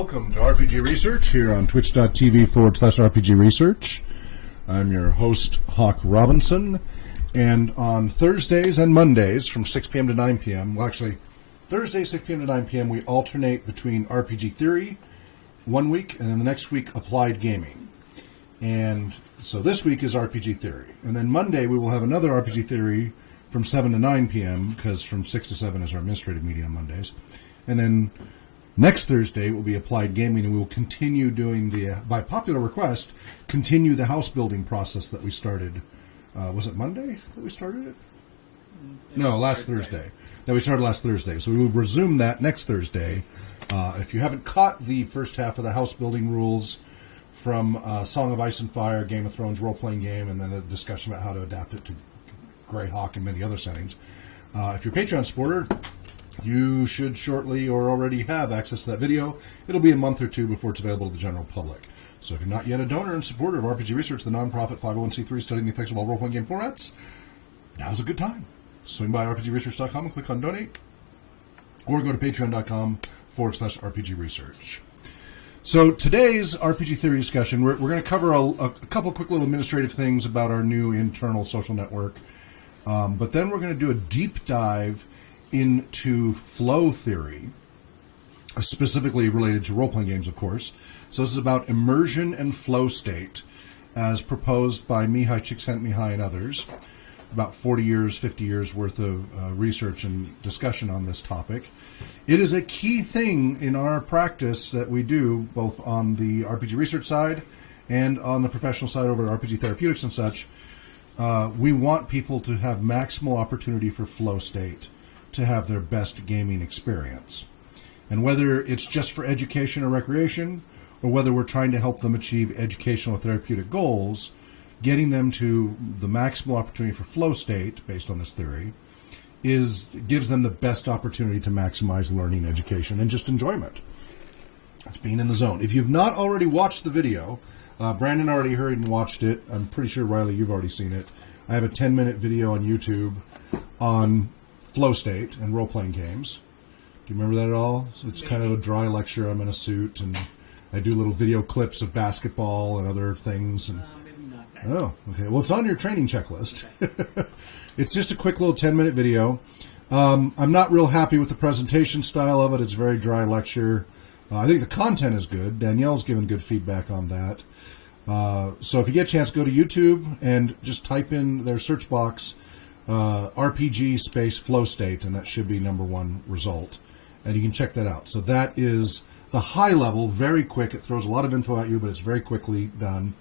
welcome to RPG Research here on twitch.tv/RPG Research. I'm your host, Hawk Robinson, and on Thursdays and Mondays from 6 p.m. to 9 p.m., well actually, Thursday 6 p.m. to 9 p.m., we alternate between RPG Theory one week and then the next week Applied Gaming. And so this week is RPG Theory. And then Monday we will have another RPG Theory from 7 to 9 p.m. because from 6 to 7 is our administrative meeting on Mondays. And then next Thursday will be Applied Gaming, and we will continue doing the, by popular request, continue the house building process that we started. Was it Monday that we started it? No, last Thursday. That we started last Thursday. So we will resume that next Thursday. If you haven't caught the first half of the house building rules from Song of Ice and Fire, Game of Thrones role-playing game, and then a discussion about how to adapt it to Greyhawk and many other settings. If you're a Patreon supporter, you should shortly or already have access to that video. It'll be a month or two before it's available to the general public. So if you're not yet a donor and supporter of RPG Research, the nonprofit 501c3 studying the effects of all role-playing game formats, now's a good time. Swing by rpgresearch.com and click on donate, or go to patreon.com/RPG Research. So today's RPG Theory discussion, we're going to cover a couple quick little administrative things about our new internal social network, but then we're going to do a deep dive into flow theory, specifically related to role-playing games, of course. So this is about immersion and flow state, as proposed by Mihály Csíkszentmihályi and others. About 40 years, 50 years worth of research and discussion on this topic. It is a key thing in our practice that we do, both on the RPG research side and on the professional side over at RPG Therapeutics and such. We want people to have maximal opportunity for flow state, to have their best gaming experience. And whether it's just for education or recreation, or whether we're trying to help them achieve educational or therapeutic goals, getting them to the maximal opportunity for flow state, based on this theory, gives them the best opportunity to maximize learning, education, and just enjoyment. It's being in the zone. If you've not already watched the video, Brandon already heard and watched it. I'm pretty sure, Riley, you've already seen it. I have a 10-minute video on YouTube on flow state and role-playing games. Do you remember that at all? So it's kind of a dry lecture. I'm in a suit, and I do little video clips of basketball and other things. And maybe not that. oh, okay. Well, it's on your training checklist. It's just a quick little 10-minute video. I'm not real happy with the presentation style of it. It's a very dry lecture. I think the content is good. Danielle's given good feedback on that. So if you get a chance, go to YouTube and just type in their search box RPG space flow state, and that should be #1 result. And you can check that out. So that is the high level, very quick. It throws a lot of info at you, but it's very quickly done.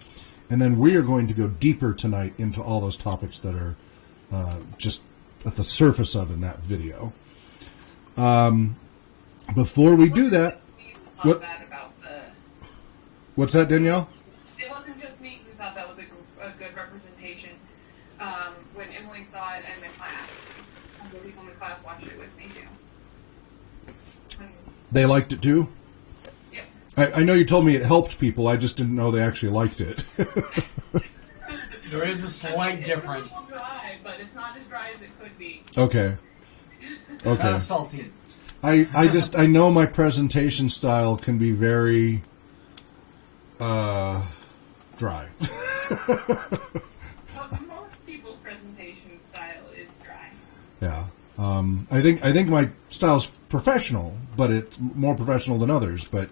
And then we are going to go deeper tonight into all those topics that are just at the surface of in that video. Before we do that, what's that, Danielle? It wasn't just me who thought that was a good representation. When Emily saw it in the class, some of the people in the class watched it with me too. They liked it too? Yep. I know you told me it helped people. I just didn't know they actually liked it. There is a slight difference. It's a little dry, but it's not as dry as it could be. Okay. Okay. Not salty. I know my presentation style can be very dry. Well, most people's presentation style is dry. Yeah. I think my style's professional, but it's more professional than others, but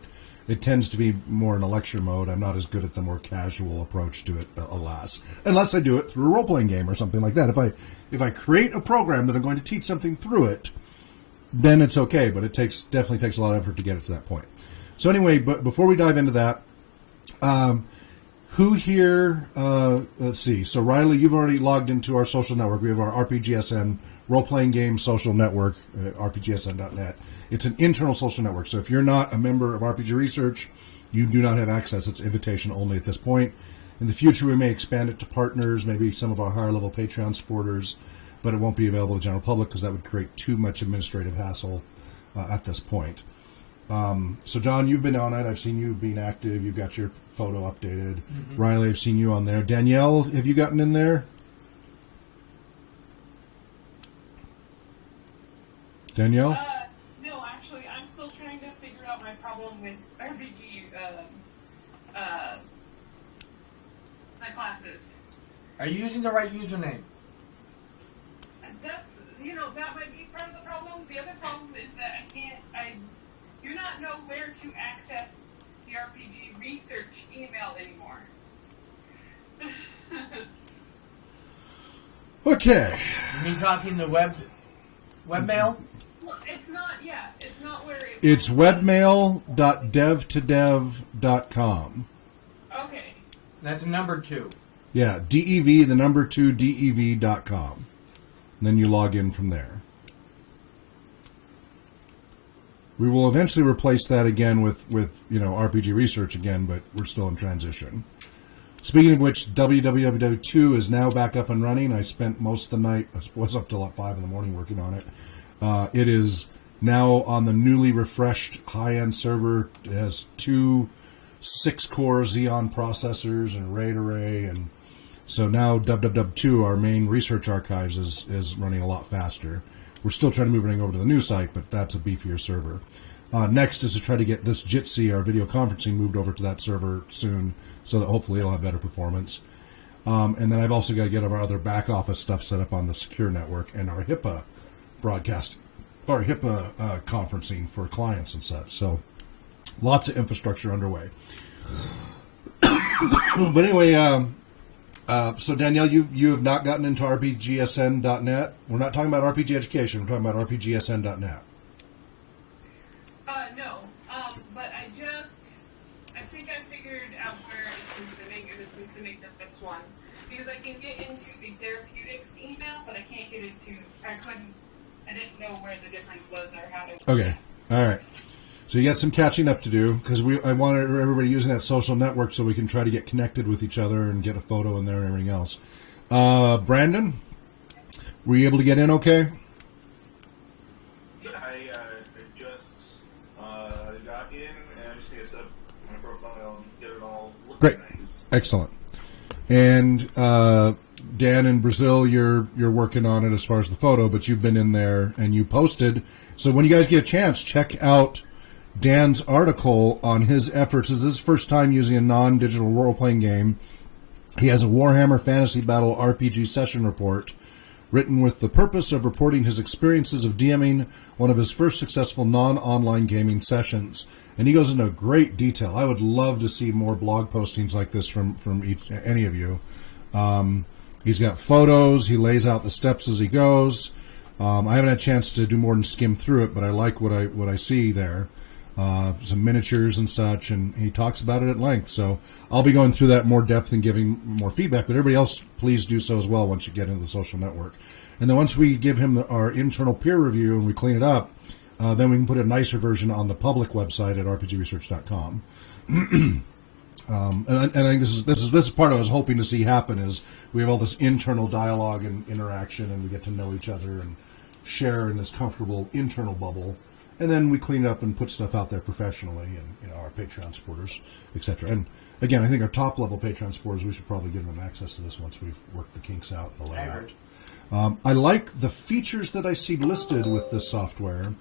it tends to be more in a lecture mode. I'm not as good at the more casual approach to it, alas. Unless I do it through a role-playing game or something like that. If I create a program that I'm going to teach something through it, then it's okay, but it definitely takes a lot of effort to get it to that point. So anyway, but before we dive into that, who here, let's see, so Riley, you've already logged into our social network. We have our RPGSN role-playing game social network, rpgsn.net. It's an internal social network, so if you're not a member of RPG Research, you do not have access. It's invitation only at this point. In the future, we may expand it to partners, maybe some of our higher-level Patreon supporters, but it won't be available to the general public because that would create too much administrative hassle at this point. So, John, you've been on it. I've seen you being active. You've got your photo updated. Mm-hmm. Riley, I've seen you on there. Danielle, have you gotten in there? Danielle? No, actually, I'm still trying to figure out my problem with RPG classes. Are you using the right username? That's, that might be part of the problem. The other problem is that I do not know where to access the RPG research email anymore. Okay. You mean talking the webmail? Well, it's not where It's webmail.dev2dev.com. Okay. That's number 2. Yeah, DEV, the number 2, DEV.com. And then you log in from there. We will eventually replace that again with RPG research again, but we're still in transition. Speaking of which, www.2 is now back up and running. I spent most of the night, I was up till 5 in the morning working on it. It is now on the newly refreshed high-end server. It has 2 6-core Xeon processors and RAID array, and so now www.2, our main research archives, is running a lot faster. We're still trying to move everything over to the new site, but that's a beefier server. Next is to try to get this Jitsi, our video conferencing, moved over to that server soon, so that hopefully it'll have better performance. And then I've also got to get our other back office stuff set up on the secure network and our HIPAA broadcast, or HIPAA conferencing for clients and such. So lots of infrastructure underway. But anyway, so Danielle, you have not gotten into RPGSN.net. We're not talking about RPG education. We're talking about RPGSN.net. No. But I think I figured out where it's been sitting, and it's been sitting to this one. Because I can get into the therapeutics email, but I can't get into, I didn't know where the difference was or how to. Okay. All right. So you got some catching up to do, because I wanted everybody using that social network so we can try to get connected with each other and get a photo in there and everything else. Brandon, were you able to get in okay? Yeah, I just got in and I just need to set up my profile and get it all looking Great. nice. Excellent. And Dan in Brazil, you're working on it as far as the photo, but you've been in there and you posted. So when you guys get a chance, check out Dan's article on his efforts. This is his first time using a non-digital role-playing game. He has a Warhammer Fantasy Battle RPG session report written with the purpose of reporting his experiences of DMing one of his first successful non-online gaming sessions. And he goes into great detail. I would love to see more blog postings like this from any of you. He's got photos. He lays out the steps as he goes. I haven't had a chance to do more than skim through it, but I like what I see there. Some miniatures and such, and he talks about it at length. So I'll be going through that in more depth and giving more feedback, but everybody else, please do so as well once you get into the social network. And then once we give him our internal peer review and we clean it up, then we can put a nicer version on the public website at rpgresearch.com. And I think this is part I was hoping to see happen is we have all this internal dialogue and interaction, and we get to know each other and share in this comfortable internal bubble. And then we clean it up and put stuff out there professionally, and our Patreon supporters, etc. And again, I think our top level Patreon supporters, we should probably give them access to this once we've worked the kinks out and the layout. I like the features that I see listed with this software,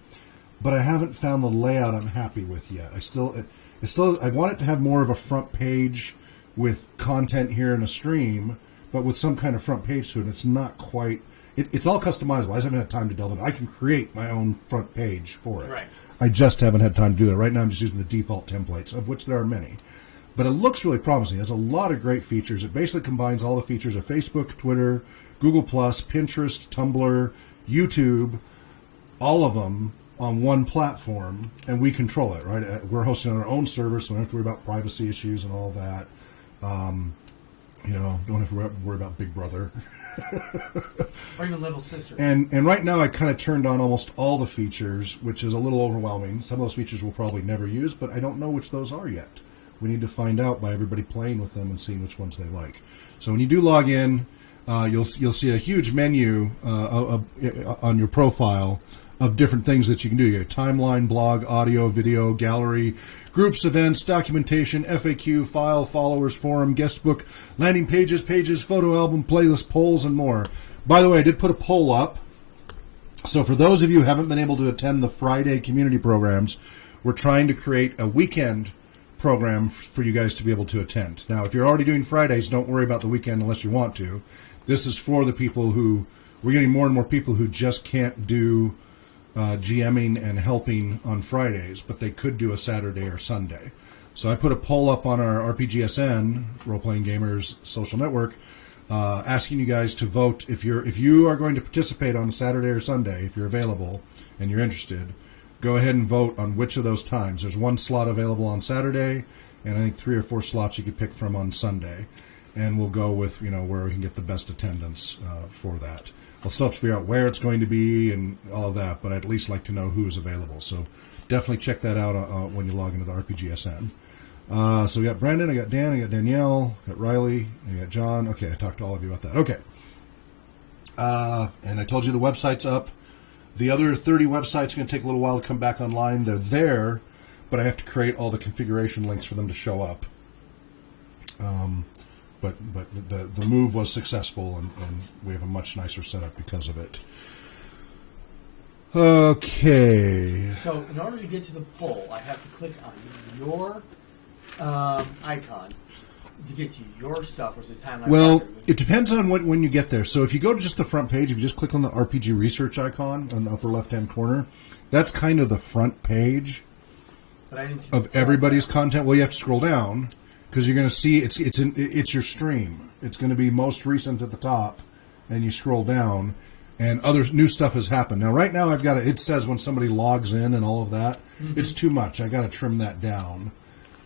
but I haven't found the layout I'm happy with yet. I want it to have more of a front page with content here in a stream, but with some kind of front page to it. It's not quite. It's all customizable. I just haven't had time to delve into it. I can create my own front page for it. Right. I just haven't had time to do that. Right now I'm just using the default templates, of which there are many. But it looks really promising. It has a lot of great features. It basically combines all the features of Facebook, Twitter, Google+, Pinterest, Tumblr, YouTube, all of them on one platform, and we control it, right? We're hosting on our own server, so we don't have to worry about privacy issues and all that. Don't have to worry about Big Brother. Or your little sister. And right now I kind of turned on almost all the features, which is a little overwhelming. Some of those features we'll probably never use, but I don't know which those are yet. We need to find out by everybody playing with them and seeing which ones they like. So when you do log in, you'll see a huge menu on your profile of different things that you can do. You have timeline, blog, audio, video, gallery, groups, events, documentation, FAQ, file, followers, forum, guest book, landing pages, photo album, playlist, polls, and more. By the way, I did put a poll up. So for those of you who haven't been able to attend the Friday community programs, we're trying to create a weekend program for you guys to be able to attend. Now, if you're already doing Fridays, don't worry about the weekend unless you want to. This is for the people who, we're getting more and more people who just can't do GMing and helping on Fridays, but they could do a Saturday or Sunday. So I put a poll up on our RPGSN, Role Playing Gamers social network, asking you guys to vote if you are going to participate on a Saturday or Sunday, if you're available and you're interested. Go ahead and vote on which of those times. There's one slot available on Saturday, and I think 3 or 4 slots you could pick from on Sunday. And we'll go with, where we can get the best attendance for that. I'll still have to figure out where it's going to be and all of that, but I'd at least like to know who's available. So definitely check that out when you log into the RPGSN. So we got Brandon, I got Dan, I got Danielle, I got Riley, I got John. Okay, I talked to all of you about that. Okay. And I told you the website's up. The other 30 websites are going to take a little while to come back online. They're there, but I have to create all the configuration links for them to show up. But the move was successful, and we have a much nicer setup because of it. Okay. So in order to get to the poll, I have to click on your icon to get to your stuff, which is timeline. Well, it depends on when you get there. So if you go to just the front page, if you just click on the RPG research icon on the upper left-hand corner, that's kind of the front page of everybody's content. Well, you have to scroll down because you're going to see it's your stream. It's going to be most recent at the top, and you scroll down, and other new stuff has happened. Now, right now, it says when somebody logs in and all of that. Mm-hmm. It's too much. I got to trim that down.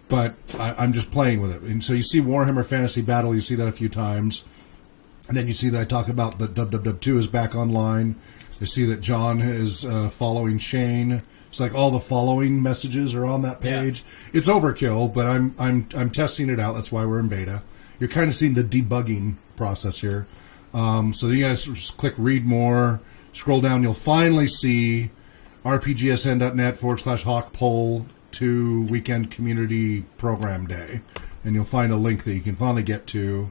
But I'm just playing with it. And so you see Warhammer Fantasy Battle, you see that a few times. And then you see that I talk about the WW2 is back online. You see that John is following Shane. It's like all the following messages are on that page. Yeah. It's overkill, but I'm testing it out. That's why we're in beta. You're kind of seeing the debugging process here. So you guys just click read more, scroll down. You'll finally see rpgsn.net/Hawk poll to Weekend Community Program Day, and you'll find a link that you can finally get to.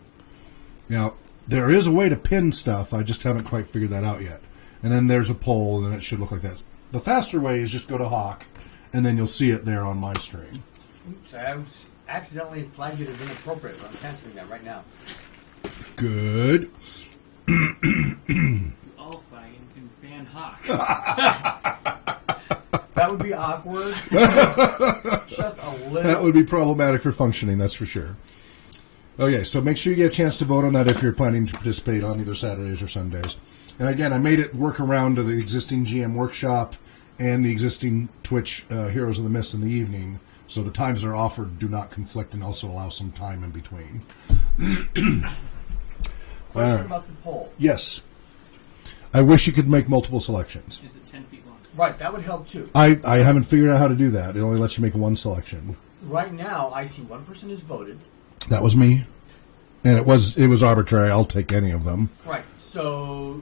Now, there is a way to pin stuff. I just haven't quite figured that out yet. And then there's a poll, and it should look like that. The faster way is just go to Hawk, and then you'll see it there on my stream. Oops, I accidentally flagged it as inappropriate, but I'm canceling that right now. Good. All flagging can ban Hawk. That would be awkward. Just a little. That would be problematic for functioning, that's for sure. Okay, so make sure you get a chance to vote on that if you're planning to participate on either Saturdays or Sundays. And again, I made it work around to the existing GM workshop and the existing Twitch Heroes of the Mist in the evening, so the times that are offered do not conflict and also allow some time in between. Question about the poll. Yes. I wish you could make multiple selections. Is it 10 feet long? Right, that would help too. I haven't figured out how to do that. It only lets you make one selection. Right now, I see one person has voted. That was me. And it was arbitrary. I'll take any of them. Right. So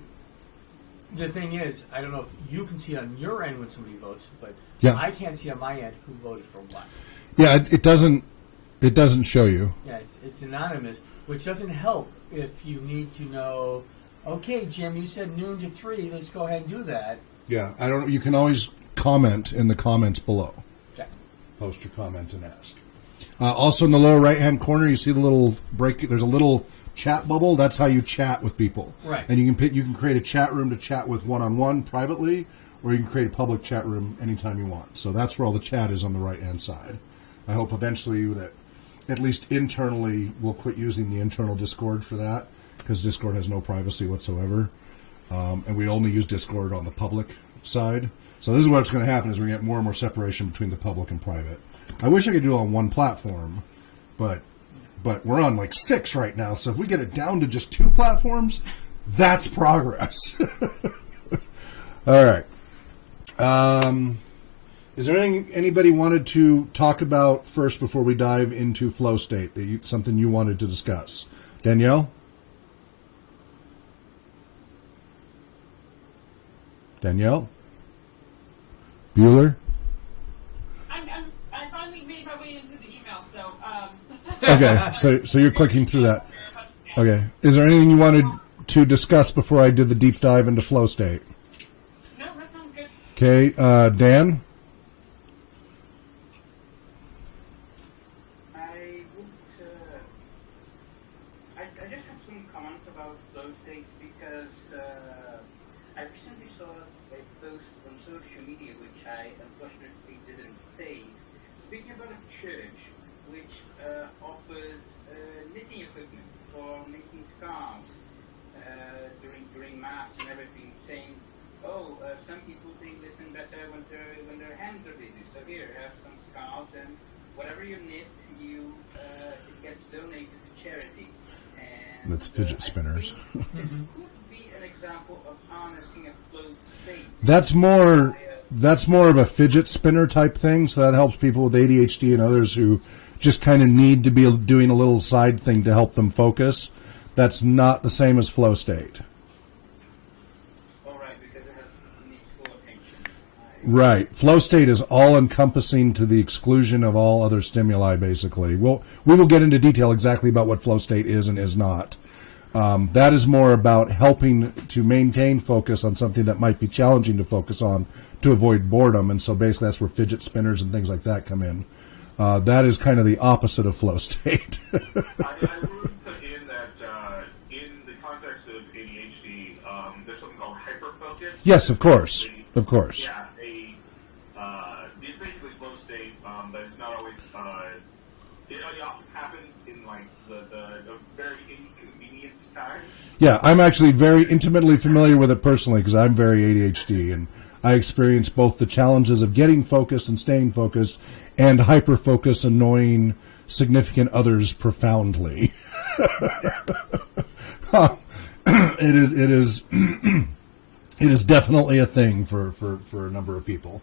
the thing is, I don't know if you can see on your end when somebody votes, but I can't see on my end who voted for what. Yeah, it doesn't show you. Yeah, it's anonymous, which doesn't help if you need to know, okay, Jim, you said noon to 3, let's go ahead and do that. Yeah, I don't. You can always comment in the comments below. Okay. Post your comment and ask. Also, in the lower right-hand corner, you see the little break. There's a little chat bubble. That's how you chat with people. Right. And you can create a chat room to chat with one-on-one privately, or you can create a public chat room anytime you want. So that's where all the chat is on the right-hand side. I hope eventually that, at least internally, we'll quit using the internal Discord for that, because Discord has no privacy whatsoever. And we only use Discord on the public side. So this is what's going to happen, is we're going to get more and more separation between the public and private. I wish I could do it on one platform, but we're on like 6 right now. So if we get it down to just 2 platforms, that's progress. All right. Is there anything anybody wanted to talk about first before we dive into flow state? Something you wanted to discuss? Danielle? Danielle? Bueller? I finally made my way into the email, so Okay, so you're clicking through that. Okay. Is there anything you wanted to discuss before I do the deep dive into flow state? No, that sounds good. Okay, Dan? just have some comments about flow state because I recently saw a post on social media which I unfortunately didn't save. Speaking about a church which offers knitting equipment for making scarves during mass and everything, saying, some people they listen better when their hands are busy. So here, have some scarves, and whatever you knit, it gets donated to charity. And that's fidget spinners. This could be an example of harnessing a flow state. That's more of a fidget spinner type thing. So that helps people with ADHD and others who just kind of need to be doing a little side thing to help them focus. That's not the same as flow state. Right. Flow state is all-encompassing to the exclusion of all other stimuli, basically. We will get into detail exactly about what flow state is and is not. That is more about helping to maintain focus on something that might be challenging to focus on to avoid boredom, and so basically that's where fidget spinners and things like that come in. That is kind of the opposite of flow state. I would put in that in the context of ADHD, there's something called hyperfocus. Yes, of course. Of course. Yeah. It's basically flow state, but it's not always. It often happens in like the very inconvenienced times. Yeah, I'm actually very intimately familiar with it personally because I'm very ADHD, and I experience both the challenges of getting focused and staying focused, and hyper-focus annoying significant others profoundly. It is definitely a thing for a number of people.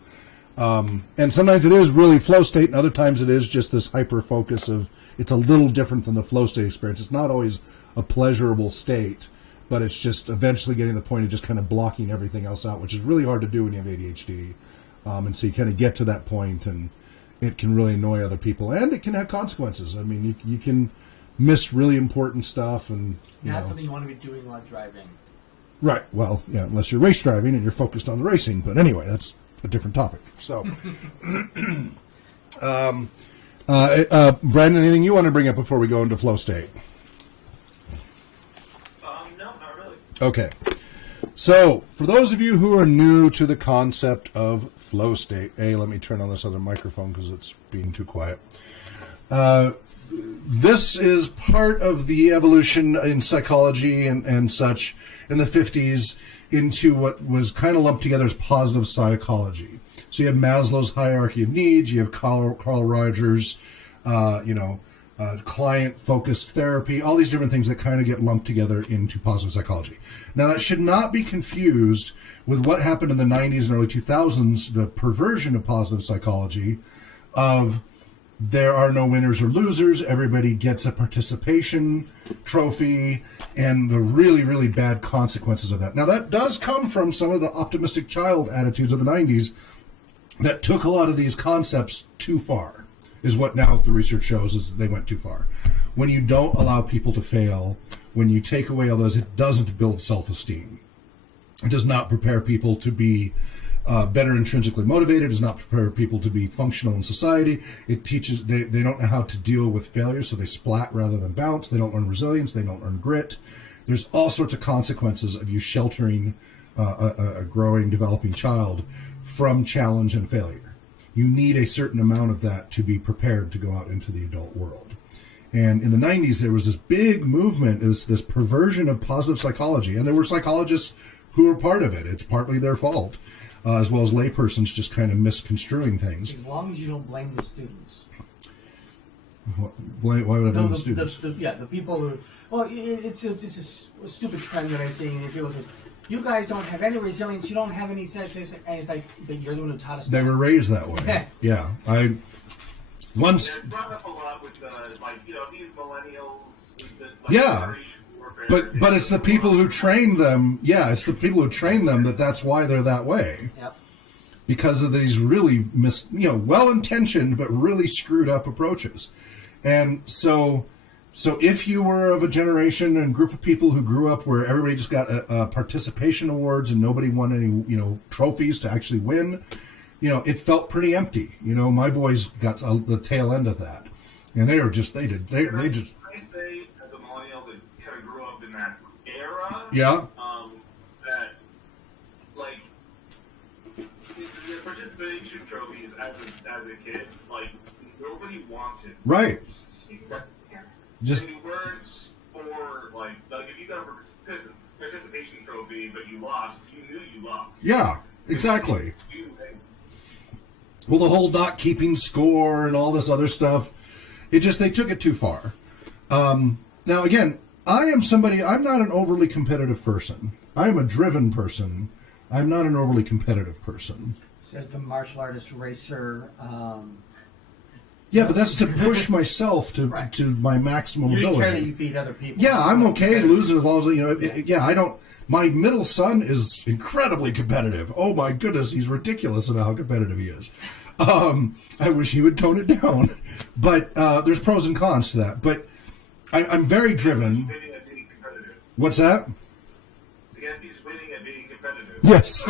And sometimes it is really flow state, and other times it is just this hyper-focus of, it's a little different than the flow state experience. It's not always a pleasurable state, but it's just eventually getting to the point of just kind of blocking everything else out, which is really hard to do when you have ADHD. And so you kind of get to that point, and it can really annoy other people, and it can have consequences. I mean, you can miss really important stuff, and that's something you want to be doing while driving. Right. Well, yeah, unless you're race driving and you're focused on the racing. But anyway, that's a different topic. So, Brandon, anything you want to bring up before we go into flow state? No, not really. Okay. So, for those of you who are new to the concept of flow state, let me turn on this other microphone because it's being too quiet. This is part of the evolution in psychology and such in the 50s into what was kind of lumped together as positive psychology. So you have Maslow's hierarchy of needs, you have Carl Rogers, client-focused therapy, all these different things that kind of get lumped together into positive psychology. Now, that should not be confused with what happened in the 90s and early 2000s, the perversion of positive psychology of there are no winners or losers, everybody gets a participation trophy, and the really, really bad consequences of that. Now, that does come from some of the optimistic child attitudes of the 90s that took a lot of these concepts too far, is what now the research shows is they went too far. When you don't allow people to fail, when you take away all those, it doesn't build self-esteem. It does not prepare people to be better intrinsically motivated. It does not prepare people to be functional in society. It teaches, they don't know how to deal with failure, so they splat rather than bounce. They don't learn resilience. They don't learn grit. There's all sorts of consequences of you sheltering a growing, developing child from challenge and failure. You need a certain amount of that to be prepared to go out into the adult world. And in the 90s, there was this big movement, this perversion of positive psychology, and there were psychologists who were part of it. It's partly their fault. As well as laypersons just kind of misconstruing things. As long as you don't blame the students. Why would I blame the students? The people who... Well, it's a stupid trend that I see. And people say, you guys don't have any resilience, you don't have any... And it's like, but you're the one who taught us They were raised that way. Yeah. Once... It's brought up a lot with, these millennials... Yeah. But it's the people who train them. Yeah, it's the people who train them that's why they're that way. Yep. Because of these really well-intentioned but really screwed up approaches. And so if you were of a generation and group of people who grew up where everybody just got participation awards and nobody won any trophies to actually win, it felt pretty empty. My boys got the tail end of that, and they just. I say as a millennial that kind of that era. Yeah. That, like, the participation trophies as a kid, like, nobody wanted. Right. Just they weren't for, like if you got a participation trophy but you lost, you knew you lost. Yeah, exactly. Well, the whole not keeping score and all this other stuff, they took it too far. Now, again, I'm not an overly competitive person. I am a driven person. I'm not an overly competitive person. Says the martial artist racer. Yeah, but that's to push myself to my maximum ability. You don't care that you beat other people. Yeah, I'm okay losing as long as, I don't. My middle son is incredibly competitive. Oh my goodness, he's ridiculous about how competitive he is. I wish he would tone it down. But there's pros and cons to that. But I'm very driven. What's that? I guess he's winning at being competitive. Yes.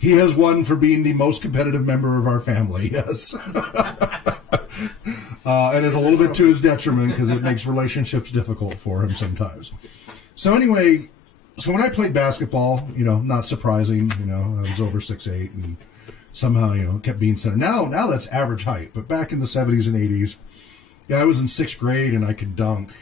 He has won for being the most competitive member of our family, yes. And it's a little bit to his detriment because it makes relationships difficult for him sometimes. So anyway, when I played basketball, not surprising, I was over 6'8", and somehow, kept being center. Now that's average height, but back in the 70s and 80s, I was in 6th grade and I could dunk.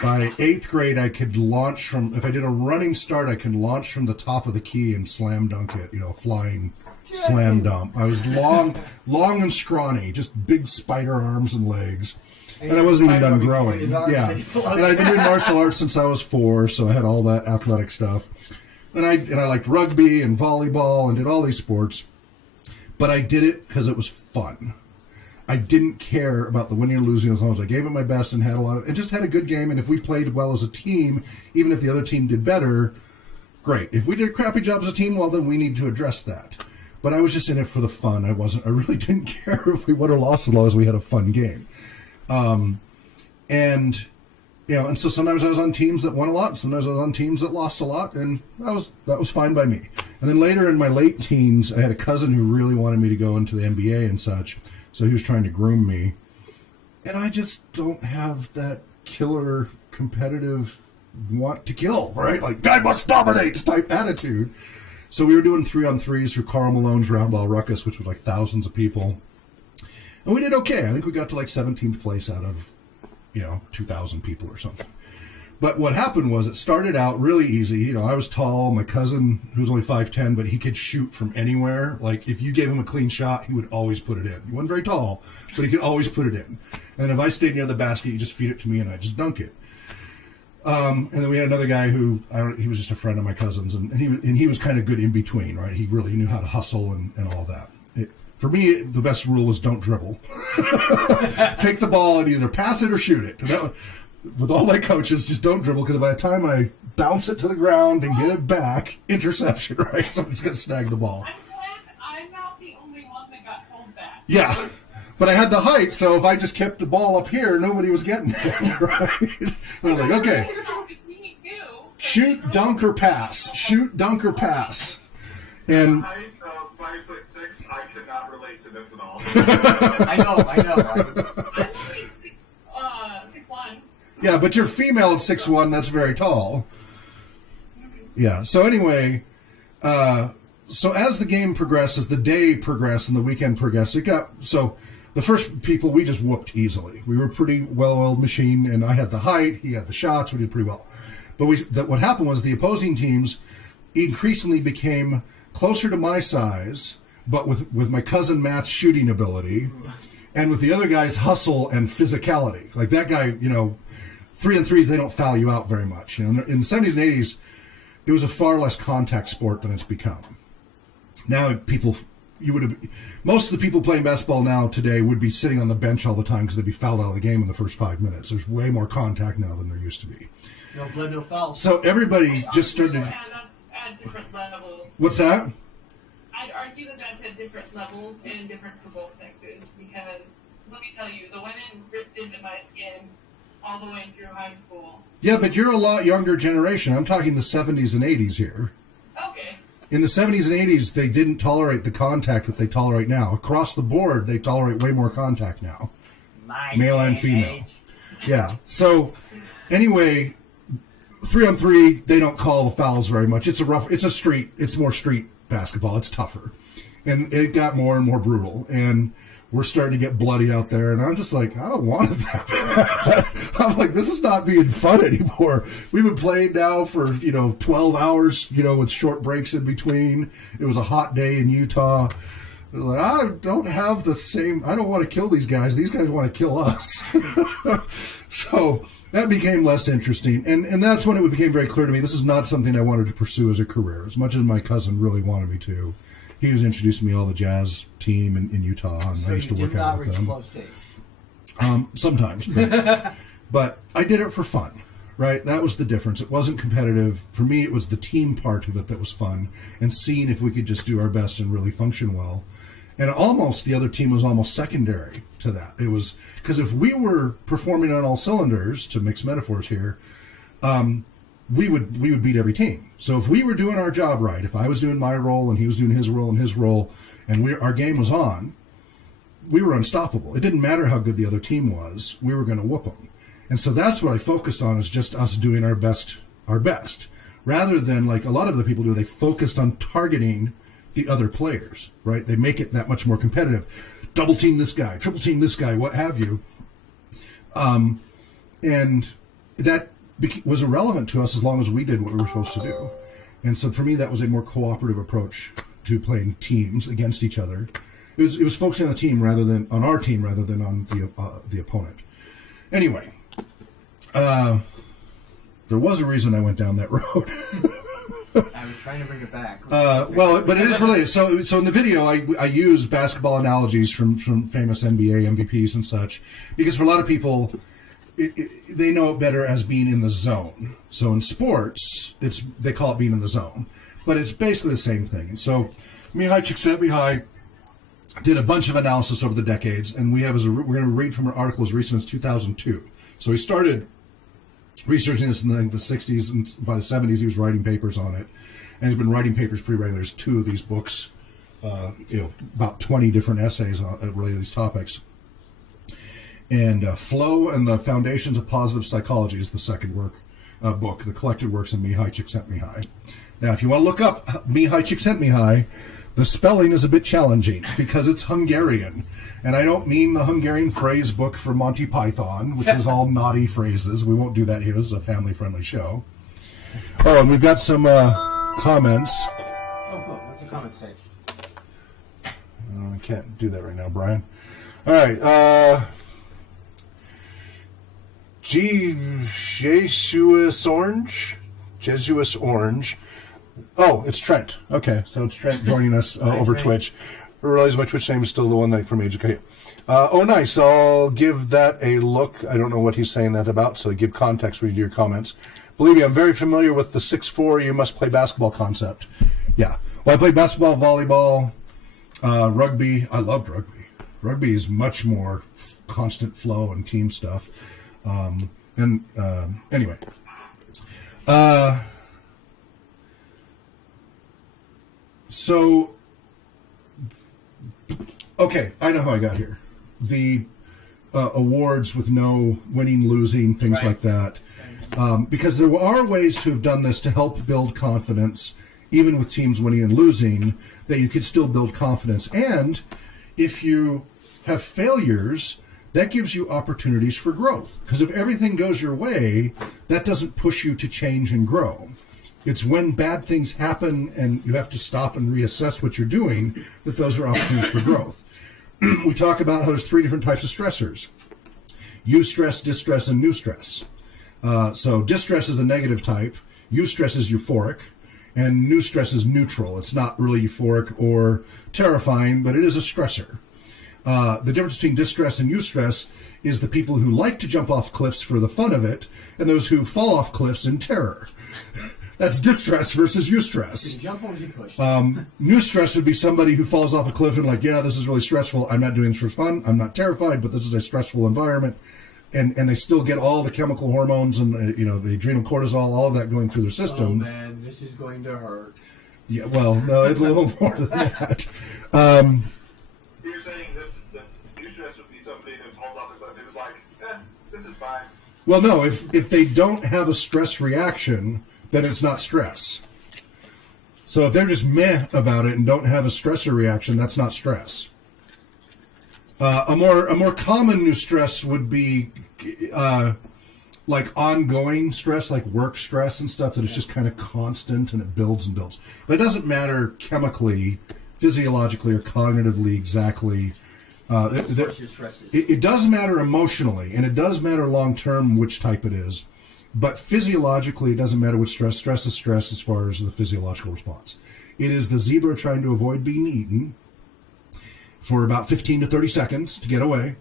By 8th grade, I could launch if I did a running start, I could launch from the top of the key and slam dunk it, flying slam dunk. I was long and scrawny, just big spider arms and legs. And I wasn't even done growing. Yeah. And I'd been doing martial arts since I was 4, so I had all that athletic stuff. And I liked rugby and volleyball and did all these sports. But I did it because it was fun. I didn't care about the winning or losing as long as I gave it my best and just had a good game. And if we played well as a team, even if the other team did better, great. If we did a crappy job as a team, well, then we need to address that. But I was just in it for the fun. I really didn't care if we won or lost as long as we had a fun game. And so sometimes I was on teams that won a lot, sometimes I was on teams that lost a lot, and that was fine by me. And then later in my late teens, I had a cousin who really wanted me to go into the NBA and such. So he was trying to groom me. And I just don't have that killer competitive want to kill, right? Like, guy must dominate type attitude. So we were doing 3-on-3s through Karl Malone's Roundball Ruckus, which was like thousands of people. And we did okay. I think we got to like 17th place out of, 2,000 people or something. But what happened was it started out really easy. I was tall. My cousin, who was only 5'10", but he could shoot from anywhere. Like, if you gave him a clean shot, he would always put it in. He wasn't very tall, but he could always put it in. And if I stayed near the basket, you just feed it to me, and I just dunk it. And then we had another guy who, he was just a friend of my cousin's, and he was kind of good in between, right? He really knew how to hustle and all that. For me, the best rule was don't dribble. Take the ball and either pass it or shoot it. With all my coaches, just don't dribble, because by the time I bounce it to the ground and get it back, interception, right? Somebody's going to snag the ball. I'm glad I'm not the only one that got told that. Yeah, but I had the height, so if I just kept the ball up here, nobody was getting it, right? I was like, okay, shoot, dunk, or pass. Shoot, dunk, or pass. And I, 5'6", I could not relate to this at all. I know. I'm 6'1". Yeah, but you're female at 6'1", that's very tall. Yeah, so anyway, so as the game progressed, as the day progressed and the weekend progressed, so the first people we just whooped easily. We were a pretty well-oiled machine, and I had the height, he had the shots, we did pretty well. But what happened was the opposing teams increasingly became closer to my size, but with my cousin Matt's shooting ability, and with the other guy's hustle and physicality. Like that guy, 3-on-3s, they don't foul you out very much. In the 70s and 80s, it was a far less contact sport than it's become. Now most of the people playing basketball now today would be sitting on the bench all the time because they'd be fouled out of the game in the first 5 minutes. There's way more contact now than there used to be. No blood, no foul. So everybody just started. At different levels. What's that? I'd argue that that's at different levels and different for both sexes, because let me tell you, the women ripped into my skin all the way through high school. Yeah, but you're a lot younger generation. I'm talking the 70s and 80s here. Okay. In the 70s and 80s, they didn't tolerate the contact that they tolerate now. Across the board, they tolerate way more contact now. Male and female. Yeah. So, anyway, 3-on-3, they don't call the fouls very much. It's more street basketball. It's tougher. And it got more and more brutal. And we're starting to get bloody out there. And I'm just like, I don't want it that bad. I'm like, this is not being fun anymore. We've been playing now for, 12 hours, with short breaks in between. It was a hot day in Utah. Like, I don't want to kill these guys. These guys want to kill us. So that became less interesting. And that's when it became very clear to me, this is not something I wanted to pursue as a career, as much as my cousin really wanted me to. He was introducing me to all the jazz team in Utah, and I used to work out with them. Sometimes. But I did it for fun, right? That was the difference. It wasn't competitive. For me, it was the team part of it that was fun, and seeing if we could just do our best and really function well. And the other team was almost secondary to that. It was because if we were performing on all cylinders, to mix metaphors here, we would beat every team. So if we were doing our job right, if I was doing my role and he was doing his role, and our game was on, we were unstoppable. It didn't matter how good the other team was. We were going to whoop them. And so that's what I focused on, is just us doing our best, rather than like a lot of the people do. They focused on targeting the other players, right? They make it that much more competitive. Double team this guy, triple team this guy, what have you. And that was irrelevant to us as long as we did what we were supposed to do. And so for me, that was a more cooperative approach to playing teams against each other. It was focusing on the team on our team rather than on the opponent. Anyway, there was a reason I went down that road. I was trying to bring it back. But it is related. So in the video, I use basketball analogies from famous NBA MVPs and such, because for a lot of people, they know it better as being in the zone. So in sports, they call it being in the zone, but it's basically the same thing. So Mihály Csíkszentmihályi did a bunch of analysis over the decades, and we're going to read from an article as recent as 2002. So he started researching this in the 60s, and by the 70s he was writing papers on it, and he's been writing papers pretty regularly. There's 2 of these books, about 20 different essays related to these topics. And Flow and the Foundations of Positive Psychology is the second book, the collected works of Mihály Csíkszentmihályi. Now, if you want to look up Mihály Csíkszentmihályi, the spelling is a bit challenging because it's Hungarian. And I don't mean the Hungarian phrase book for Monty Python, which was all naughty phrases. We won't do that here. This is a family-friendly show. Oh, and we've got some comments. Oh, cool. What's the comment section? I can't do that right now, Brian. All right. Jesus Orange. Oh, it's Trent. Okay, so it's Trent joining us over Twitch. I realize my Twitch name is still the one from Age. Okay. Oh, nice. I'll give that a look. I don't know what he's saying that about, so give context, read your comments. Believe me, I'm very familiar with the 6'4", you must play basketball concept. Yeah. Well, I played basketball, volleyball, rugby. I loved rugby. Rugby is much more constant flow and team stuff. Anyway. So, okay, I know how I got here. The awards with no winning, losing, things like that. Because there are ways to have done this to help build confidence, even with teams winning and losing, that you could still build confidence. And if you have failures, that gives you opportunities for growth. Because if everything goes your way, that doesn't push you to change and grow. It's when bad things happen and you have to stop and reassess what you're doing that those are opportunities for growth. We talk about how there's 3 different types of stressors. Eustress, distress, and new stress. So distress is a negative type. Eustress is euphoric. And new stress is neutral. It's not really euphoric or terrifying, but it is a stressor. The difference between distress and eustress is the people who like to jump off cliffs for the fun of it and those who fall off cliffs in terror. That's distress versus eustress. Jump or you push? New stress would be somebody who falls off a cliff and like, yeah, this is really stressful. I'm not doing this for fun. I'm not terrified, but this is a stressful environment. And they still get all the chemical hormones and the adrenal cortisol, all of that going through their system. Oh man, this is going to hurt. Yeah, well, no, it's a little more than that. You're saying the new stress would be somebody that falls off the cliff and is like, this is fine. Well, no, if they don't have a stress reaction, then it's not stress. So if they're just meh about it and don't have a stressor reaction, that's not stress. A more common new stress would be like ongoing stress, like work stress and stuff that is just kind of constant and it builds and builds. But it doesn't matter chemically, physiologically, or cognitively exactly. It does matter emotionally, and it does matter long term which type it is. But physiologically, it doesn't matter what stress. Stress is stress as far as the physiological response. It is the zebra trying to avoid being eaten for about 15 to 30 seconds to get away.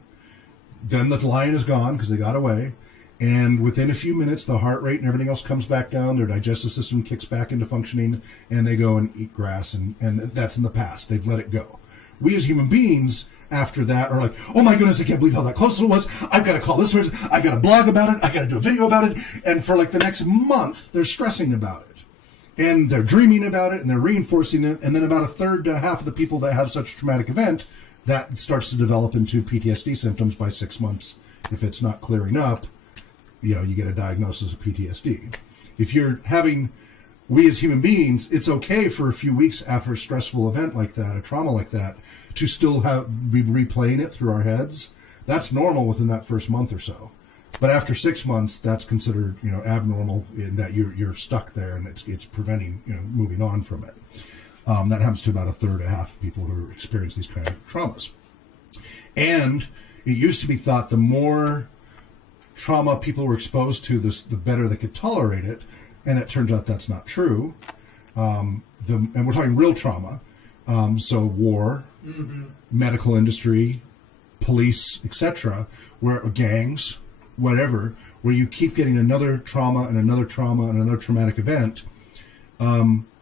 Then the lion is gone because they got away. And within a few minutes, the heart rate and everything else comes back down. Their digestive system kicks back into functioning, and they go and eat grass. And that's in the past. They've let it go. We as human beings, after that, are like, oh my goodness, I can't believe how that close it was. I've got to call this person. I've got to blog about it. I've got to do a video about it. And for like the next month, they're stressing about it. And they're dreaming about it, and they're reinforcing it. And then about a third to half of the people that have such a traumatic event, that starts to develop into PTSD symptoms by 6 months. If it's not clearing up, you get a diagnosis of PTSD. If you're having... We as human beings, it's okay for a few weeks after a stressful event like that, a trauma like that, to still be replaying it through our heads. That's normal within that first month or so. But after 6 months, that's considered, abnormal in that you're stuck there and it's preventing, moving on from it. That happens to about a third to half of people who experience these kind of traumas. And it used to be thought the more trauma people were exposed to, the better they could tolerate it. And it turns out that's not true. And we're talking real trauma. So war, medical industry, police, etc., where gangs, whatever, where you keep getting another trauma and another trauma and another traumatic event,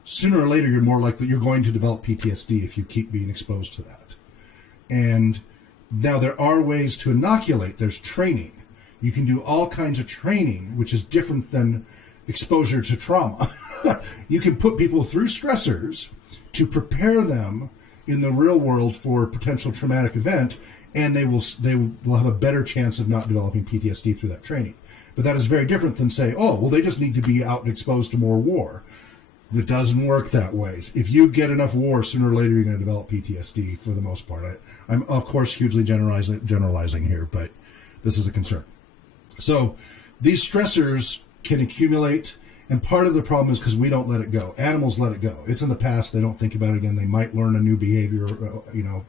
sooner or later you're more likely you're going to develop PTSD if you keep being exposed to that. And now there are ways to inoculate. There's training. You can do all kinds of training, which is different than exposure to trauma. You can put people through stressors to prepare them in the real world for a potential traumatic event, and they will have a better chance of not developing PTSD through that training. But that is very different than say, they just need to be out and exposed to more war. It doesn't work that way. If you get enough war, sooner or later you're going to develop PTSD for the most part. I'm of course hugely generalizing here, but this is a concern. So these stressors can accumulate, and part of the problem is because we don't let it go. Animals let it go. It's in the past. They don't think about it again. They might learn a new behavior,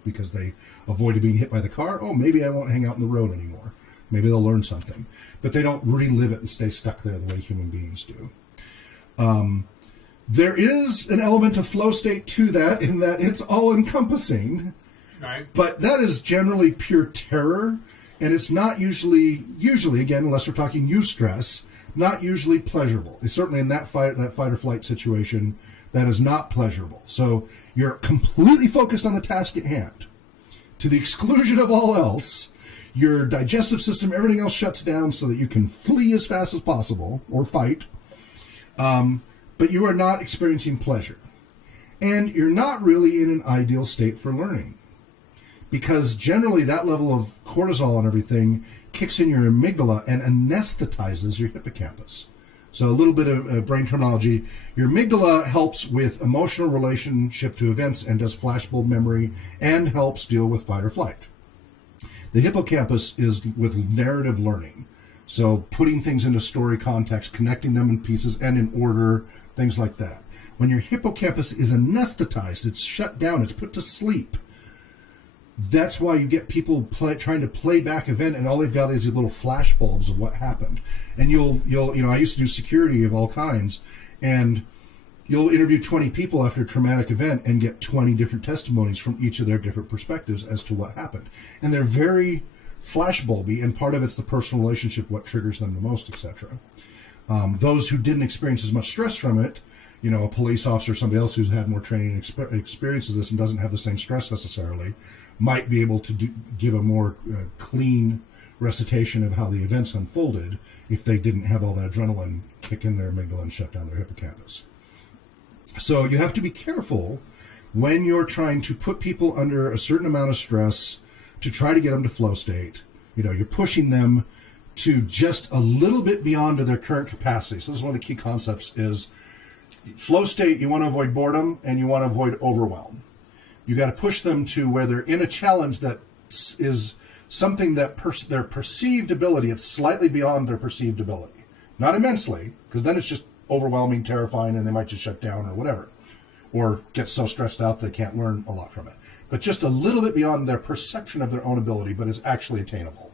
because they avoided being hit by the car. Oh, maybe I won't hang out in the road anymore. Maybe they'll learn something. But they don't relive it and stay stuck there the way human beings do. There is an element of flow state to that, in that it's all-encompassing. Right. But that is generally pure terror, and it's not usually, again, unless we're talking eustress, not usually pleasurable. It's certainly in that fight or flight situation, that is not pleasurable. So you're completely focused on the task at hand, to the exclusion of all else. Your digestive system, everything else shuts down so that you can flee as fast as possible or fight. But you are not experiencing pleasure. And you're not really in an ideal state for learning, because generally that level of cortisol and everything kicks in your amygdala and anesthetizes your hippocampus. So a little bit of brain terminology. Your amygdala helps with emotional relationship to events and does flashbulb memory and helps deal with fight or flight. The hippocampus is with narrative learning. So putting things into story context, connecting them in pieces and in order, things like that. When your hippocampus is anesthetized, it's shut down, it's put to sleep. That's why you get people trying to play back event, and all they've got is these little flash bulbs of what happened. And you'll I used to do security of all kinds, and you'll interview 20 people after a traumatic event and get 20 different testimonies from each of their different perspectives as to what happened. And they're very flashbulby, and part of it's the personal relationship, what triggers them the most, etc. Those who didn't experience as much stress from it, a police officer or somebody else who's had more training and experiences this and doesn't have the same stress necessarily, might be able to give a more clean recitation of how the events unfolded if they didn't have all that adrenaline kick in their amygdala and shut down their hippocampus. So you have to be careful when you're trying to put people under a certain amount of stress to try to get them to flow state. You're pushing them to just a little bit beyond their current capacity. So this is one of the key concepts is flow state, you want to avoid boredom and you want to avoid overwhelm. You got to push them to where they're in a challenge that is something that their perceived ability, it's slightly beyond their perceived ability. Not immensely, because then it's just overwhelming, terrifying, and they might just shut down or whatever. Or get so stressed out they can't learn a lot from it. But just a little bit beyond their perception of their own ability, but is actually attainable.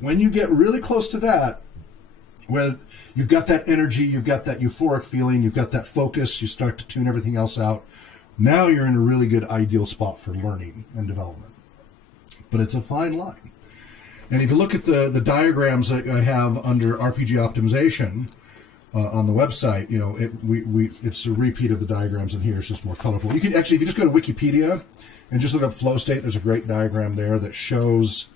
When you get really close to that, when you've got that energy, you've got that euphoric feeling, you've got that focus, you start to tune everything else out, now you're in a really good ideal spot for learning and development. But it's a fine line. And if you look at the diagrams that I have under RPG optimization on the website, you know, it's a repeat of the diagrams in here. It's just more colorful. You can actually, if you just go to Wikipedia and just look up flow state, there's a great diagram there that shows.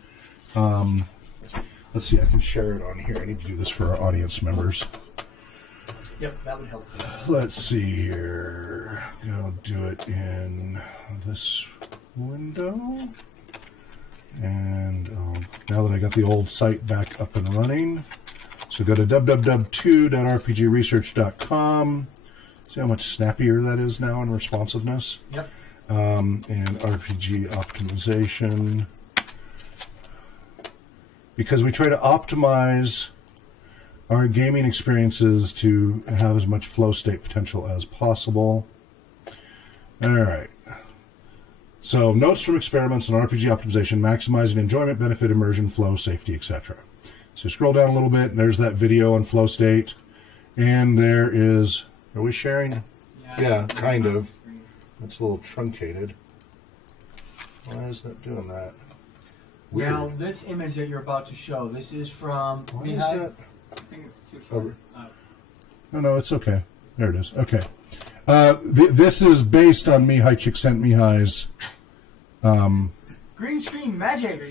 Let's see, I can share it on here. I need to do this for our audience members. Yep, that would help. Let's see here. I'll do it in this window. And now that I got the old site back up and running, so go to www.2.rpgresearch.com. See how much snappier that is now in responsiveness? Yep. And RPG optimization. Because we try to optimize our gaming experiences to have as much flow state potential as possible. All right. So, notes from experiments on RPG optimization, maximizing enjoyment, benefit, immersion, flow, safety, etc. So, scroll down a little bit, and there's that video on flow state. And there is... Are we sharing? Yeah, kind of. It's a little truncated. Why is that doing that? Weird. Now, this image that you're about to show, this is from Why is Mihály. that? I think it's too short. No, it's okay. There it is. Okay. This is based on Mihály Csíkszentmihályi's... Green screen magic!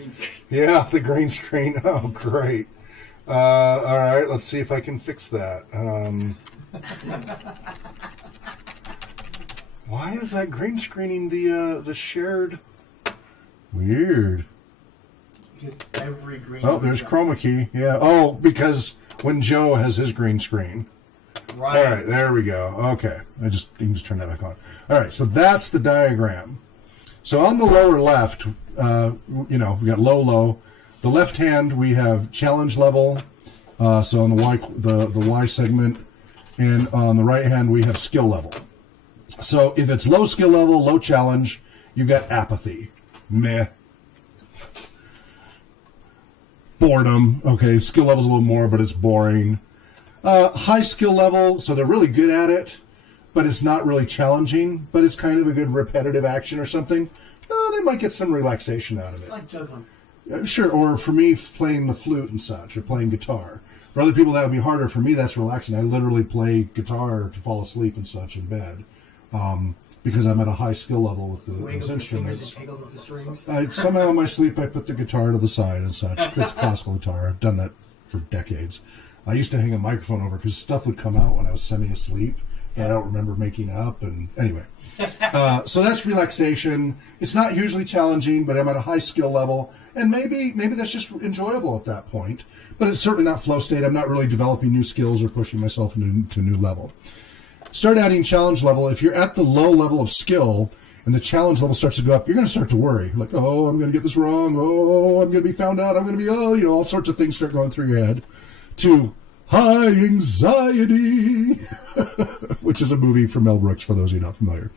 Yeah, the green screen. Oh, great. All right, let's see if I can fix that. Why is that green screening the shared... Weird. Because every green... Oh, there's chroma key. Yeah. Oh, because when Joe has his green screen. Right. All right, there we go. Okay. You can just turn that back on. All right, so that's the diagram. So on the lower left, we got low. The left hand, we have challenge level. So on the Y segment. And on the right hand, we have skill level. So if it's low skill level, low challenge, you've got apathy. Meh. Boredom. Okay, skill level's a little more, but it's boring. High skill level, so they're really good at it, but it's not really challenging, but it's kind of a good repetitive action or something. They might get some relaxation out of it. Like juggling. Sure, or for me, playing the flute and such, or playing guitar. For other people, that would be harder. For me, that's relaxing. I literally play guitar to fall asleep and such in bed. Because I'm at a high skill level with those instruments. Somehow in my sleep I put the guitar to the side and such. It's classical guitar. I've done that for decades. I used to hang a microphone over because stuff would come out when I was semi-asleep that I don't remember making up. And anyway, so that's relaxation. It's not hugely challenging, but I'm at a high skill level. And maybe that's just enjoyable at that point. But it's certainly not flow state. I'm not really developing new skills or pushing myself into a new level. Start adding challenge level. If you're at the low level of skill and the challenge level starts to go up, you're going to start to worry. Like, oh, I'm going to get this wrong. Oh, I'm going to be found out. I'm going to be, all sorts of things start going through your head. To high anxiety, which is a movie from Mel Brooks, for those of you not familiar.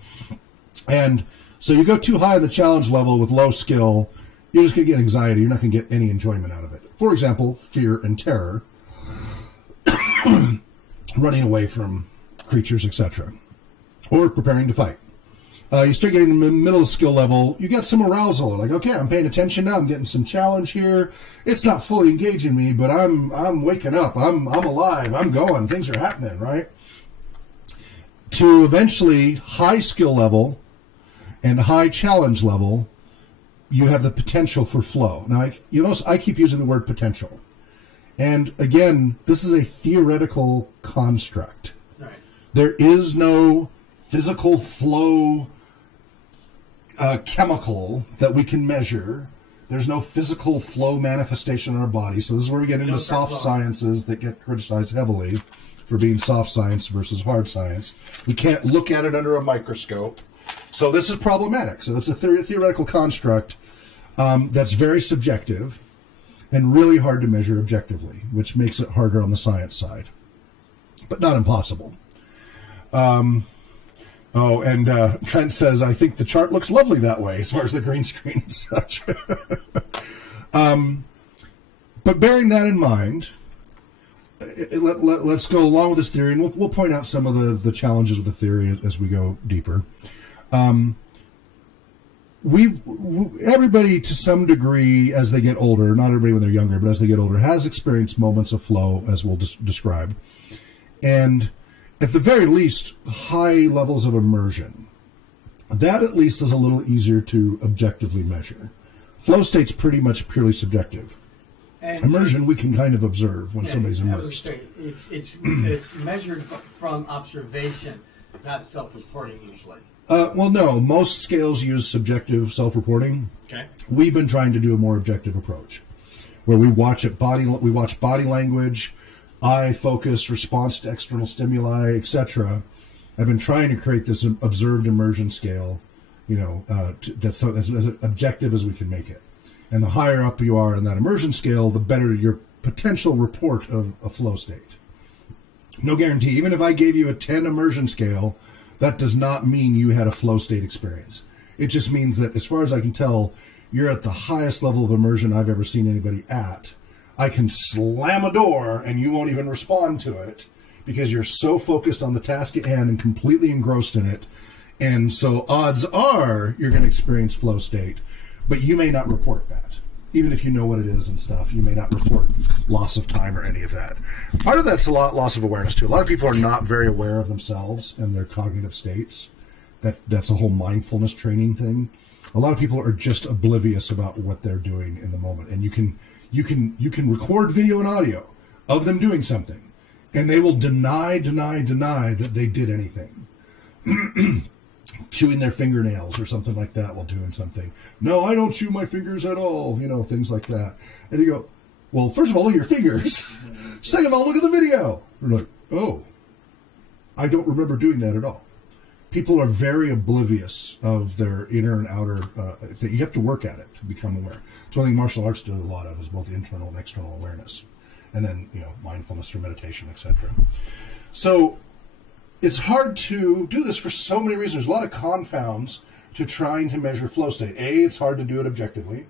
And so you go too high in the challenge level with low skill, you're just going to get anxiety. You're not going to get any enjoyment out of it. For example, fear and terror, running away from creatures, etc., or preparing to fight. You start getting in the middle of skill level, you get some arousal. Like, okay, I'm paying attention now. I'm getting some challenge here. It's not fully engaging me, but I'm waking up. I'm alive. I'm going. Things are happening, right? To eventually high skill level and high challenge level, you have the potential for flow. Now, you notice I keep using the word potential. And again, this is a theoretical construct. Right. There is no physical flow chemical that we can measure. There's no physical flow manifestation in our body. So this is where we get into soft sciences that get criticized heavily for being soft science versus hard science. We can't look at it under a microscope. So this is problematic. So it's a theoretical construct that's very subjective and really hard to measure objectively, which makes it harder on the science side, but not impossible. Trent says, I think the chart looks lovely that way as far as the green screen and such. But bearing that in mind, let's go along with this theory, and we'll point out some of the challenges with the theory as we go deeper. Everybody to some degree as they get older, not everybody when they're younger, but as they get older, has experienced moments of flow, as we'll describe. And at the very least, high levels of immersion. That at least is a little easier to objectively measure. Flow state's pretty much purely subjective. And immersion, we can kind of observe when somebody's immersed. It's measured from observation, not self-reporting usually. Well, no. Most scales use subjective self-reporting. Okay. We've been trying to do a more objective approach, where we watch body language, eye focus, response to external stimuli, etc. I've been trying to create this observed immersion scale, that's as objective as we can make it. And the higher up you are in that immersion scale, the better your potential report of a flow state. No guarantee. Even if I gave you a 10 immersion scale, that does not mean you had a flow state experience. It just means that, as far as I can tell, you're at the highest level of immersion I've ever seen anybody at. I can slam a door and you won't even respond to it because you're so focused on the task at hand and completely engrossed in it. And so odds are you're going to experience flow state, but you may not report that. Even if you know what it is and stuff, you may not report loss of time or any of that. Part of that's loss of awareness, too. A lot of people are not very aware of themselves and their cognitive states. That's a whole mindfulness training thing. A lot of people are just oblivious about what they're doing in the moment. And you can record video and audio of them doing something, and they will deny that they did anything. Chewing their fingernails or something like that while doing something. No, I don't chew my fingers at all, things like that. And you go, well, first of all, look at your fingers. Second of all, look at the video. We're like, oh, I don't remember doing that at all. People are very oblivious of their inner and outer. You have to work at it to become aware. It's one thing martial arts do a lot of, is both internal and external awareness. And then, mindfulness through meditation, etc. So it's hard to do this for so many reasons. There's a lot of confounds to trying to measure flow state. A, it's hard to do it objectively.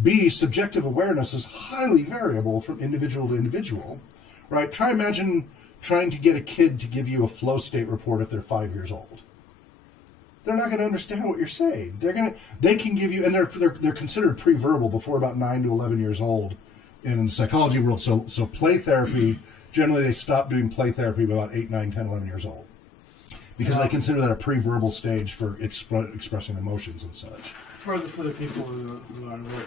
B, subjective awareness is highly variable from individual to individual, right? Imagine trying to get a kid to give you a flow state report if they're 5 years old. They're not going to understand what you're saying. They can give you, and they're considered pre-verbal before about 9 to 11 years old in the psychology world. So play therapy, generally they stop doing play therapy by about 8, 9, 10, 11 years old. Because they consider that a pre-verbal stage for expressing emotions and such. For the people who are unaware,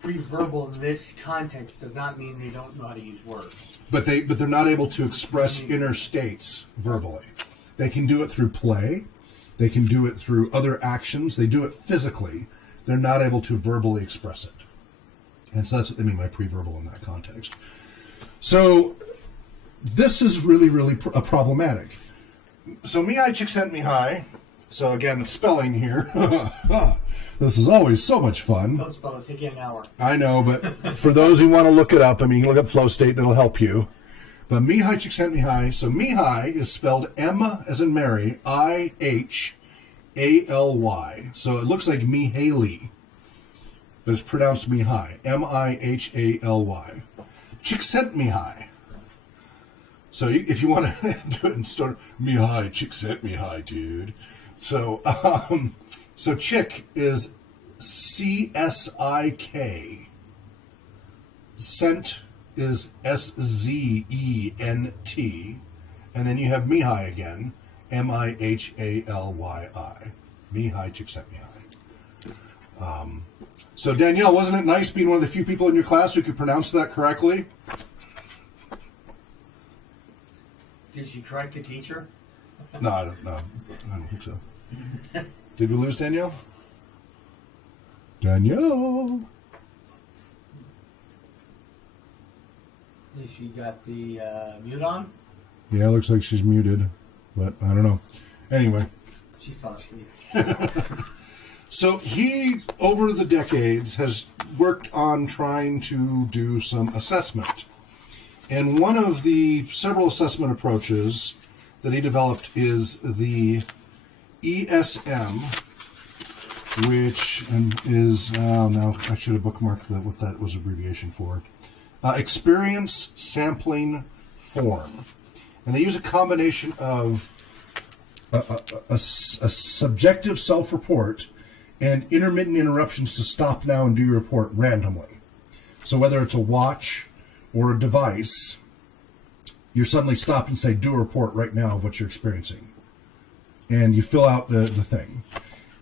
pre-verbal in this context does not mean they don't know how to use words. But they're not able to express inner states verbally. They can do it through play. They can do it through other actions. They do it physically. They're not able to verbally express it. And so that's what they mean by pre-verbal in that context. So this is really, really problematic. So Mihály Csíkszentmihályi, so again, spelling here. This is always so much fun. Don't spell it, take you an hour. I know, but for those who want to look it up, you can look up flow state and it'll help you. But Mihály Csíkszentmihályi, so Mihály is spelled M as in Mary, I-H-A-L-Y. So it looks like Mihály, but it's pronounced Mihály, M-I-H-A-L-Y. Csíkszentmihályi. So if you want to do it and start, Mihály Csíkszentmihályi, dude. So, Chick is C-S-I-K. Cent is S-Z-E-N-T. And then you have Mihály again, M-I-H-A-L-Y-I. Mihály Csíkszentmihályi. So Danielle, wasn't it nice being one of the few people in your class who could pronounce that correctly? Did she correct the teacher? No, I don't think so. Did we lose Danielle? Danielle? Has she got the mute on? Yeah, looks like she's muted, but I don't know. Anyway. She fell asleep. So he, over the decades, has worked on trying to do some assessment. And one of the several assessment approaches that he developed is the ESM, which is, now I should have bookmarked what that was abbreviation for. Experience Sampling Form. And they use a combination of a subjective self-report and intermittent interruptions to stop now and do your report randomly. So whether it's a watch or a device, you're suddenly stopped and say, do a report right now of what you're experiencing. And you fill out the thing.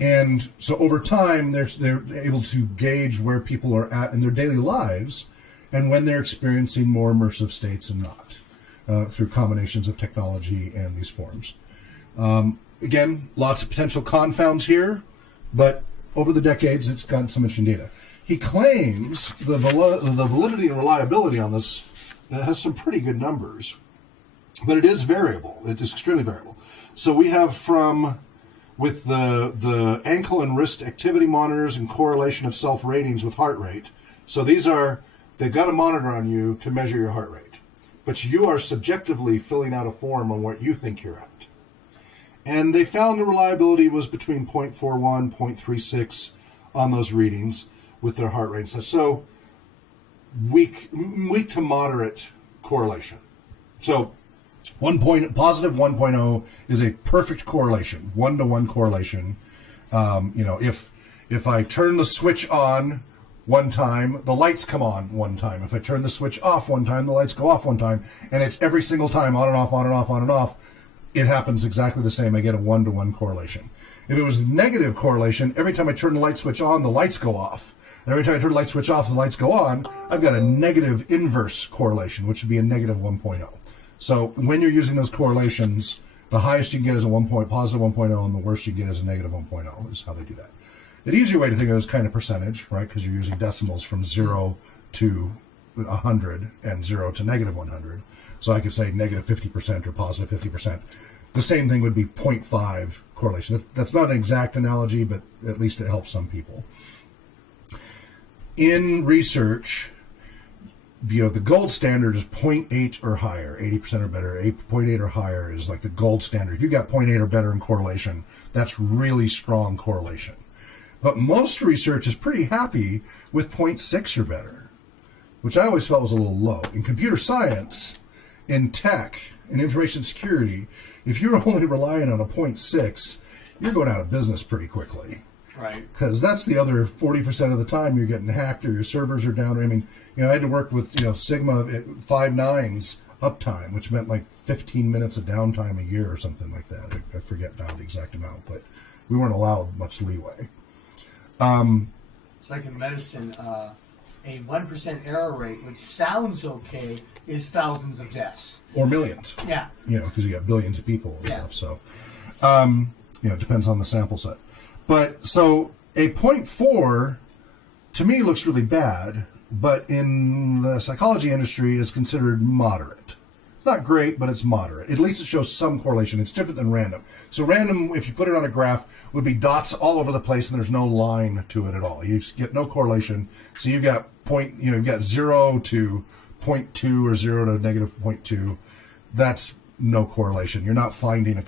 And so over time, they're able to gauge where people are at in their daily lives and when they're experiencing more immersive states and not, through combinations of technology and these forms. Again, lots of potential confounds here, but over the decades, it's gotten some interesting data. He claims the validity and reliability on this has some pretty good numbers, but it is variable. It is extremely variable. So we have with the ankle and wrist activity monitors and correlation of self-ratings with heart rate. So they've got a monitor on you to measure your heart rate, but you are subjectively filling out a form on what you think you're at. And they found the reliability was between 0.41, 0.36 on those readings with their heart rate and such. So weak to moderate correlation. So positive 1.0 is a perfect correlation, 1-to-1 correlation. If I turn the switch on one time, the lights come on one time. If I turn the switch off one time, the lights go off one time. And it's every single time on and off, on and off, on and off. It happens exactly the same. I get a 1-to-1 correlation. If it was negative correlation, every time I turn the light switch on, the lights go off. And every time I turn the light switch off, the lights go on. I've got a negative inverse correlation, which would be a negative 1.0. So when you're using those correlations, the highest you can get is a positive 1.0, and the worst you get is a negative 1.0 is how they do that. The easier way to think of it is kind of percentage, right? Because you're using decimals from 0 to 100 and 0 to negative 100. So I could say negative 50% or positive 50%. The same thing would be 0.5 correlation. That's not an exact analogy, but at least it helps some people. In research, the gold standard is 0.8 or higher, 80% or better. 0.8 or higher is like the gold standard. If you've got 0.8 or better in correlation, that's really strong correlation. But most research is pretty happy with 0.6 or better, which I always felt was a little low. In computer science, in tech, in information security, if you're only relying on a 0.6, you're going out of business pretty quickly. Right. Because that's the other 40% of the time you're getting hacked or your servers are down. I mean, I had to work with, Sigma at 5.9's uptime, which meant like 15 minutes of downtime a year or something like that. I forget now the exact amount, but we weren't allowed much leeway. It's like in medicine, a 1% error rate, which sounds okay, is thousands of deaths. Or millions. Yeah. Because you got billions of people and stuff. So, it depends on the sample set. But so a 0.4 to me looks really bad, but in the psychology industry is considered moderate. It's not great, but it's moderate. At least it shows some correlation. It's different than random. So random, if you put it on a graph, would be dots all over the place and there's no line to it at all. You get no correlation. So you've got you've got 0 to 0.2 or 0 to negative 0.2. That's no correlation. You're not finding a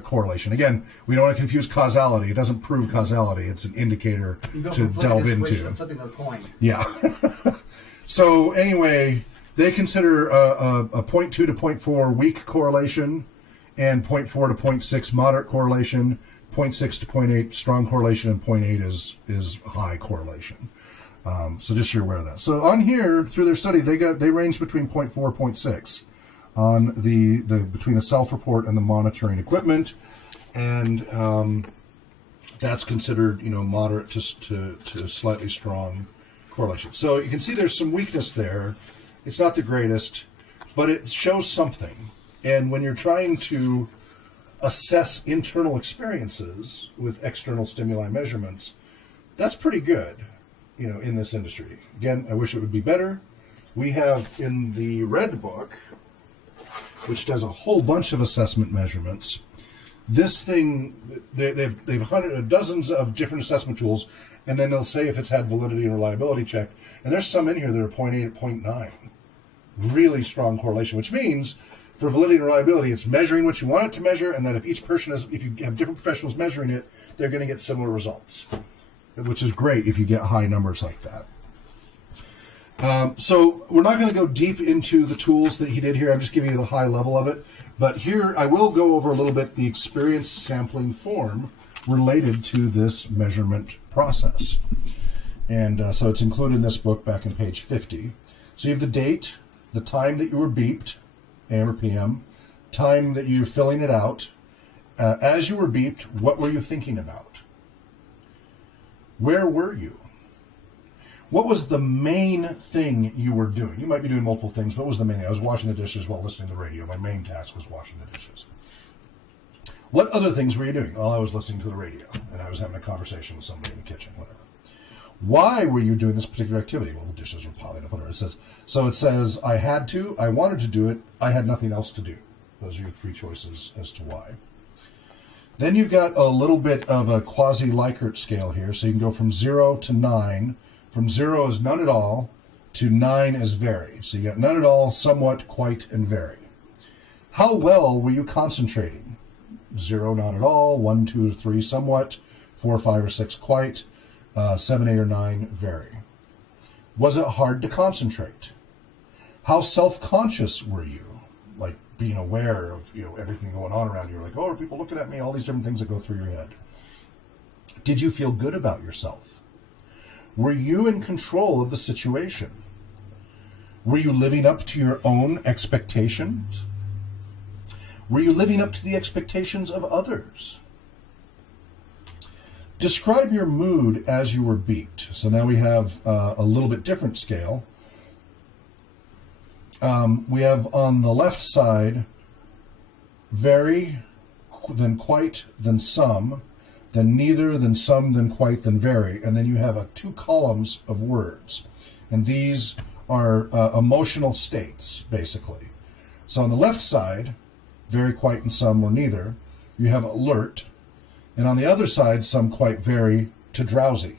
correlation. Again, we don't want to confuse causality. It doesn't prove causality. It's an indicator to delve into. Flipping a coin. Yeah. So anyway, they consider a 0.2 to 0.4 weak correlation and 0.4 to 0.6 moderate correlation, 0.6 to 0.8 strong correlation, and 0.8 is high correlation. So just so you're aware of that. So on here, through their study, they range between 0.4 and 0.6 on the between the self-report and the monitoring equipment, and that's considered moderate to slightly strong correlation. So you can see there's some weakness there. It's not the greatest, but it shows something. And when you're trying to assess internal experiences with external stimuli measurements, that's pretty good, in this industry. Again, I wish it would be better, we have in the red book, which does a whole bunch of assessment measurements. This thing, they've dozens of different assessment tools, and then they'll say if it's had validity and reliability checked. And there's some in here that are 0.8 and 0.9. Really strong correlation, which means for validity and reliability, it's measuring what you want it to measure, and that if each person if you have different professionals measuring it, they're going to get similar results, which is great if you get high numbers like that. So we're not going to go deep into the tools that he did here. I'm just giving you the high level of it. But here I will go over a little bit the experience sampling form related to this measurement process. And so it's included in this book back in page 50. So you have the date, the time that you were beeped, AM or PM, time that you're filling it out. As you were beeped, what were you thinking about? Where were you? What was the main thing you were doing? You might be doing multiple things. What was the main thing? I was washing the dishes while listening to the radio. My main task was washing the dishes. What other things were you doing? Well, I was listening to the radio, and I was having a conversation with somebody in the kitchen, whatever. Why were you doing this particular activity? Well, the dishes were piling up, whatever. It says, I had to, I wanted to do it, I had nothing else to do. Those are your three choices as to why. Then you've got a little bit of a quasi-Likert scale here, so you can go from 0 to 9. From 0 is none at all, to 9 is very. So you got none at all, somewhat, quite, and very. How well were you concentrating? 0, not at all, 1, 2, 3, somewhat, 4, 5, or 6, quite, 7, 8, or 9, very. Was it hard to concentrate? How self-conscious were you? Like being aware of everything going on around you. Like, oh, are people looking at me? All these different things that go through your head. Did you feel good about yourself? Were you in control of the situation? Were you living up to your own expectations? Were you living up to the expectations of others? Describe your mood as you were beeped. So now we have a little bit different scale. We have on the left side, very, then quite, then some, then neither, then some, then quite, then very. And then you have 2 columns of words. And these are emotional states, basically. So on the left side, very, quite, and some, or neither, you have alert. And on the other side, some, quite, very, to drowsy.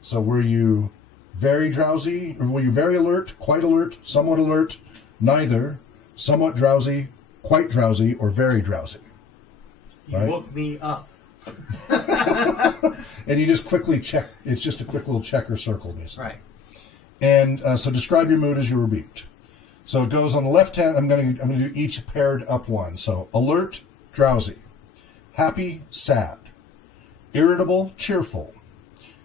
So were you very drowsy, or were you very alert, quite alert, somewhat alert, neither, somewhat drowsy, quite drowsy, or very drowsy? You woke me up. And you just quickly check. It's just a quick little checker circle, basically. Right. And so describe your mood as you were beeped. So it goes on the left hand. I'm going to do each paired up one. So alert, drowsy, happy, sad, irritable, cheerful,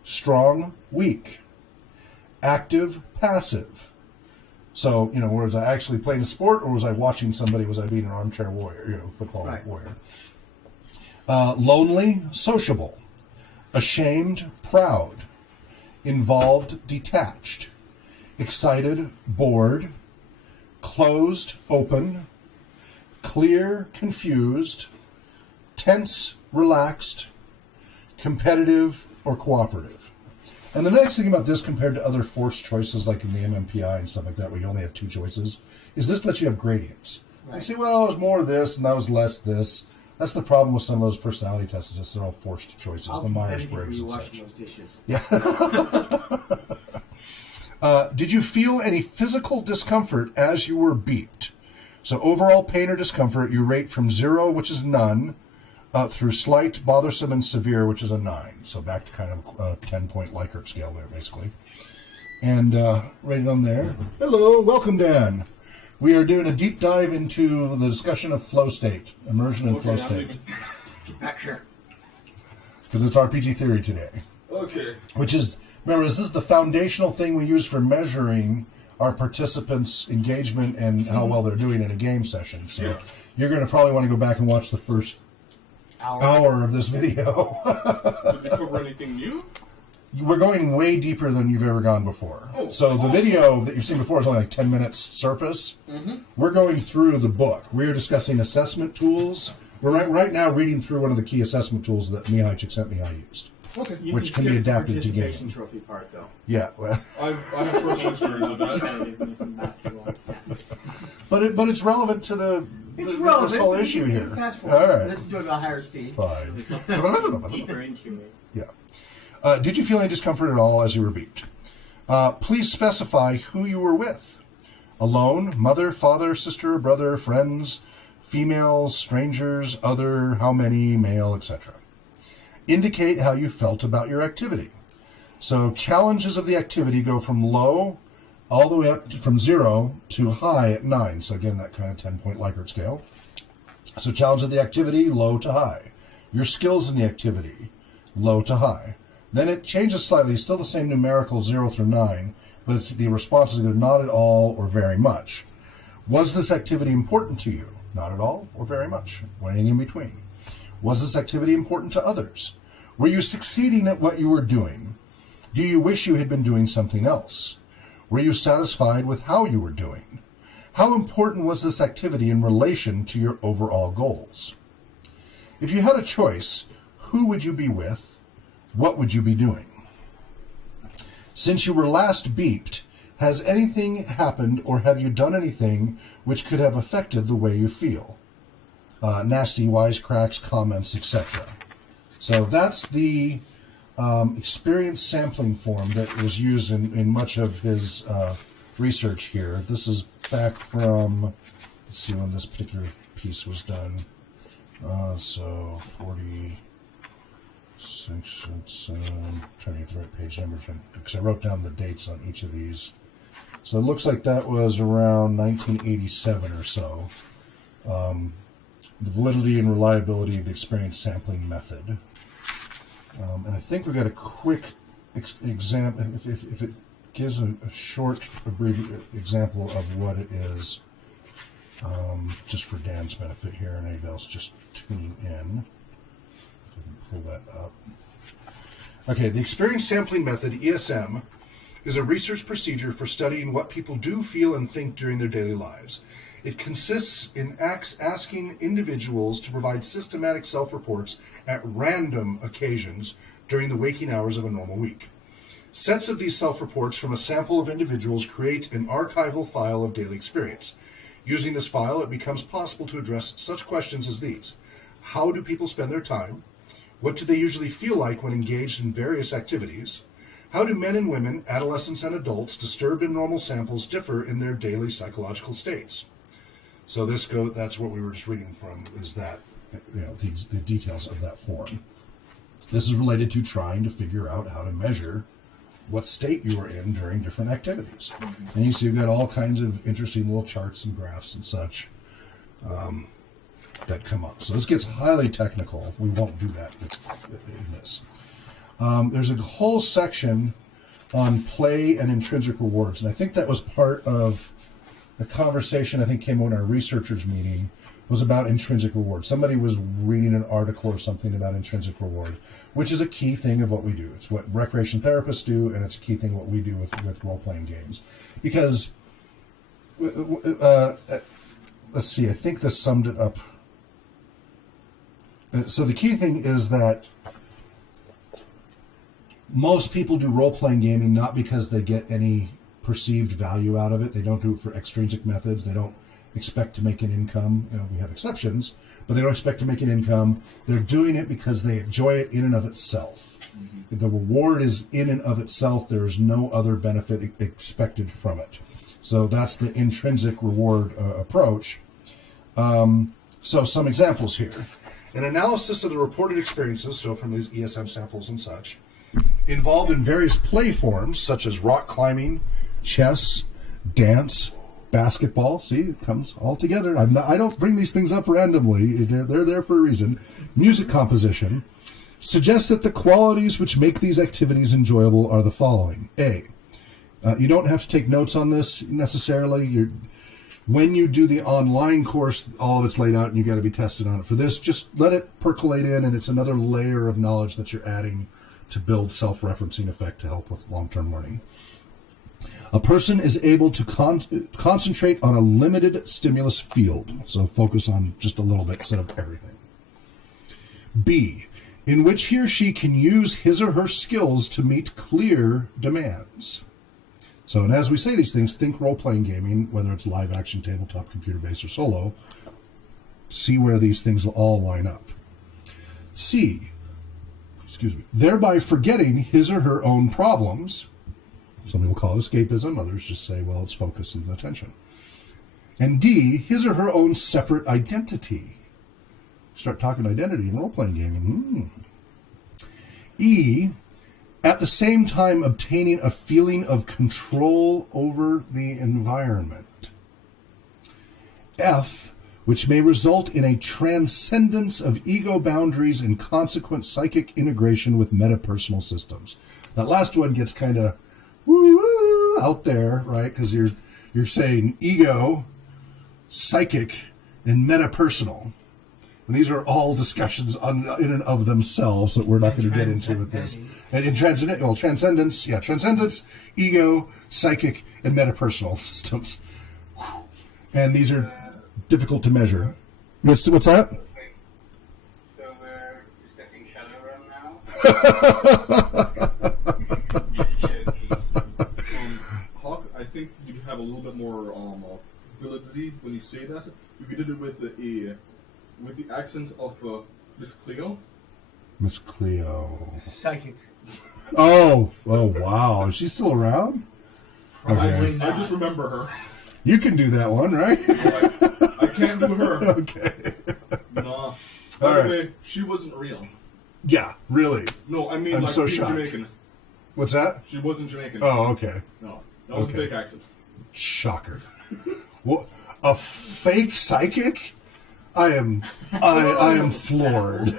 strong, weak, active, passive. So was I actually playing a sport, or was I watching somebody? Was I being an armchair warrior? Football warrior. Lonely, sociable, ashamed, proud, involved, detached, excited, bored, closed, open, clear, confused, tense, relaxed, competitive, or cooperative. And the nice thing about this compared to other forced choices like in the MMPI and stuff like that, where you only have 2 choices, is this lets you have gradients. Right. You say, well, it was more this and that was less this. That's the problem with some of those personality tests, is they're all forced choices, the Myers-Briggs and such. Those dishes. Yeah. Did you feel any physical discomfort as you were beeped? So overall pain or discomfort, you rate from 0, which is none, through slight, bothersome, and severe, which is a 9. So back to kind of a 10-point Likert scale there, basically. And right on there. Hello, welcome, Dan. We are doing a deep dive into the discussion of flow state, immersion and flow state. Get back here. Because it's RPG theory today. Okay. Which is, remember, this is the foundational thing we use for measuring our participants' engagement and how well they're doing in a game session. So you're going to probably want to go back and watch the first hour of this video. Did we cover anything new? We're going way deeper than you've ever gone before. Oh, so the video that you've seen before is only like 10 minutes surface. Mm-hmm. We're going through the book. We're discussing assessment tools. We're right now reading through one of the key assessment tools that Mihály Csíkszentmihályi used. Okay. Which can be adapted to games. gaming. Trophy part, though. Yeah, well. I have personal experience with that. But it's relevant to this whole issue here. Fast forward. All right. Let's do it at a higher speed. Fine. Deeper into it. Yeah. Did you feel any discomfort at all as you were beeped? Please specify who you were with. Alone, mother, father, sister, brother, friends, females, strangers, other, how many, male, etc. Indicate how you felt about your activity. So challenges of the activity go from low all the way up from 0 to high at 9. So again, that kind of 10-point Likert scale. So challenge of the activity, low to high. Your skills in the activity, low to high. Then it changes slightly, still the same numerical 0 through 9, but it's the response is either not at all or very much. Was this activity important to you? Not at all or very much, weighing in between. Was this activity important to others? Were you succeeding at what you were doing? Do you wish you had been doing something else? Were you satisfied with how you were doing? How important was this activity in relation to your overall goals? If you had a choice, who would you be with? What would you be doing? Since you were last beeped, has anything happened or have you done anything which could have affected the way you feel? Nasty wisecracks, comments, etc. So that's the experience sampling form that was used in much of his research here. This is back from, let's see when this particular piece was done. So 46, it's, trying to get the right page number because I wrote down the dates on each of these. So it looks like that was around 1987 or so. The validity and reliability of the experience sampling method. And I think we've got a quick example, if it gives a short example of what it is, just for Dan's benefit here and anybody else just tuning in. If I can pull that up. Okay, the experience sampling method, ESM, is a research procedure for studying what people do, feel, and think during their daily lives. It consists in asking individuals to provide systematic self-reports at random occasions during the waking hours of a normal week. Sets of these self-reports from a sample of individuals create an archival file of daily experience. Using this file, it becomes possible to address such questions as these. How do people spend their time? What do they usually feel like when engaged in various activities? How do men and women, adolescents and adults, disturbed in normal samples differ in their daily psychological states? So that's what we were just reading from, is that, the details of that form. This is related to trying to figure out how to measure what state you were in during different activities. Mm-hmm. And you see you've got all kinds of interesting little charts and graphs and such that come up. So this gets highly technical. We won't do that in this. There's a whole section on play and intrinsic rewards, and I think that was part of the conversation I think came on our researchers meeting was about intrinsic reward. Somebody was reading an article or something about intrinsic reward, which is a key thing of what we do. It's what recreation therapists do, and it's a key thing what we do with role-playing games. Because, let's see, I think this summed it up. So the key thing is that most people do role-playing gaming not because they get any perceived value out of it. They don't do it for extrinsic methods. They don't expect to make an income. We have exceptions, but they don't expect to make an income. They're doing it because they enjoy it in and of itself. Mm-hmm. The reward is in and of itself. There is no other benefit expected from it. So that's the intrinsic reward approach. So some examples here. An analysis of the reported experiences, so from these ESM samples and such, involved in various play forms such as rock climbing, chess, dance, basketball. See, it comes all together. I don't bring these things up randomly. They're there for a reason. Music composition suggests that the qualities which make these activities enjoyable are the following. A, you don't have to take notes on this necessarily. When you do the online course, all of it's laid out and you got to be tested on it. For this, just let it percolate in, and it's another layer of knowledge that you're adding to build self-referencing effect to help with long-term learning. A person is able to concentrate on a limited stimulus field, so focus on just a little bit instead of everything. B, in which he or she can use his or her skills to meet clear demands. So, and as we say these things, think role-playing gaming, whether it's live action, tabletop, computer-based, or solo. See where these things all line up. C, thereby forgetting his or her own problems. Some people call it escapism, others just say, well, it's focus and attention. And D, his or her own separate identity. Start talking identity in role-playing gaming. E, at the same time obtaining a feeling of control over the environment. F, which may result in a transcendence of ego boundaries and consequent psychic integration with metapersonal systems. That last one gets kind of woo out there, right? Because you're saying ego, psychic, and metapersonal. And these are all discussions in and of themselves that we're not going to get into with this. And in transcendence, ego, psychic, and metapersonal systems. And these are difficult to measure. What's that? So we're discussing Shadowrun now? Hawk, I think you have a little bit more validity when you say that. If you did it with the accent of Miss Cleo. Miss Cleo. Psychic. Oh, wow. Is she still around? Probably I just remember her. You can do that one, right? I can't do her. Okay. No. By the way, she wasn't real. Yeah, really. No, I mean, I'm like, so she's shocked. Jamaican. What's that? She wasn't Jamaican. Oh, okay. No, that was Okay. a fake accent. Shocker. What? A fake psychic? I am floored.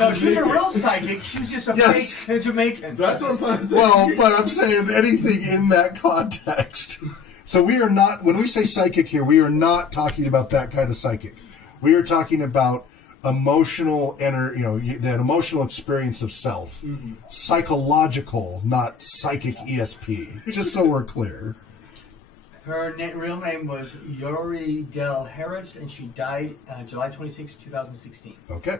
No, she was a real psychic. She was just a fake Jamaican. That's what I'm trying to say. Well, but I'm saying anything in that context. So we are not, when we say psychic here, we are not talking about that kind of psychic. We are talking about emotional, that emotional experience of self. Mm-hmm. Psychological, not psychic ESP. Just so we're clear. Her real name was Yori Del Harris, and she died July 26, 2016. Okay.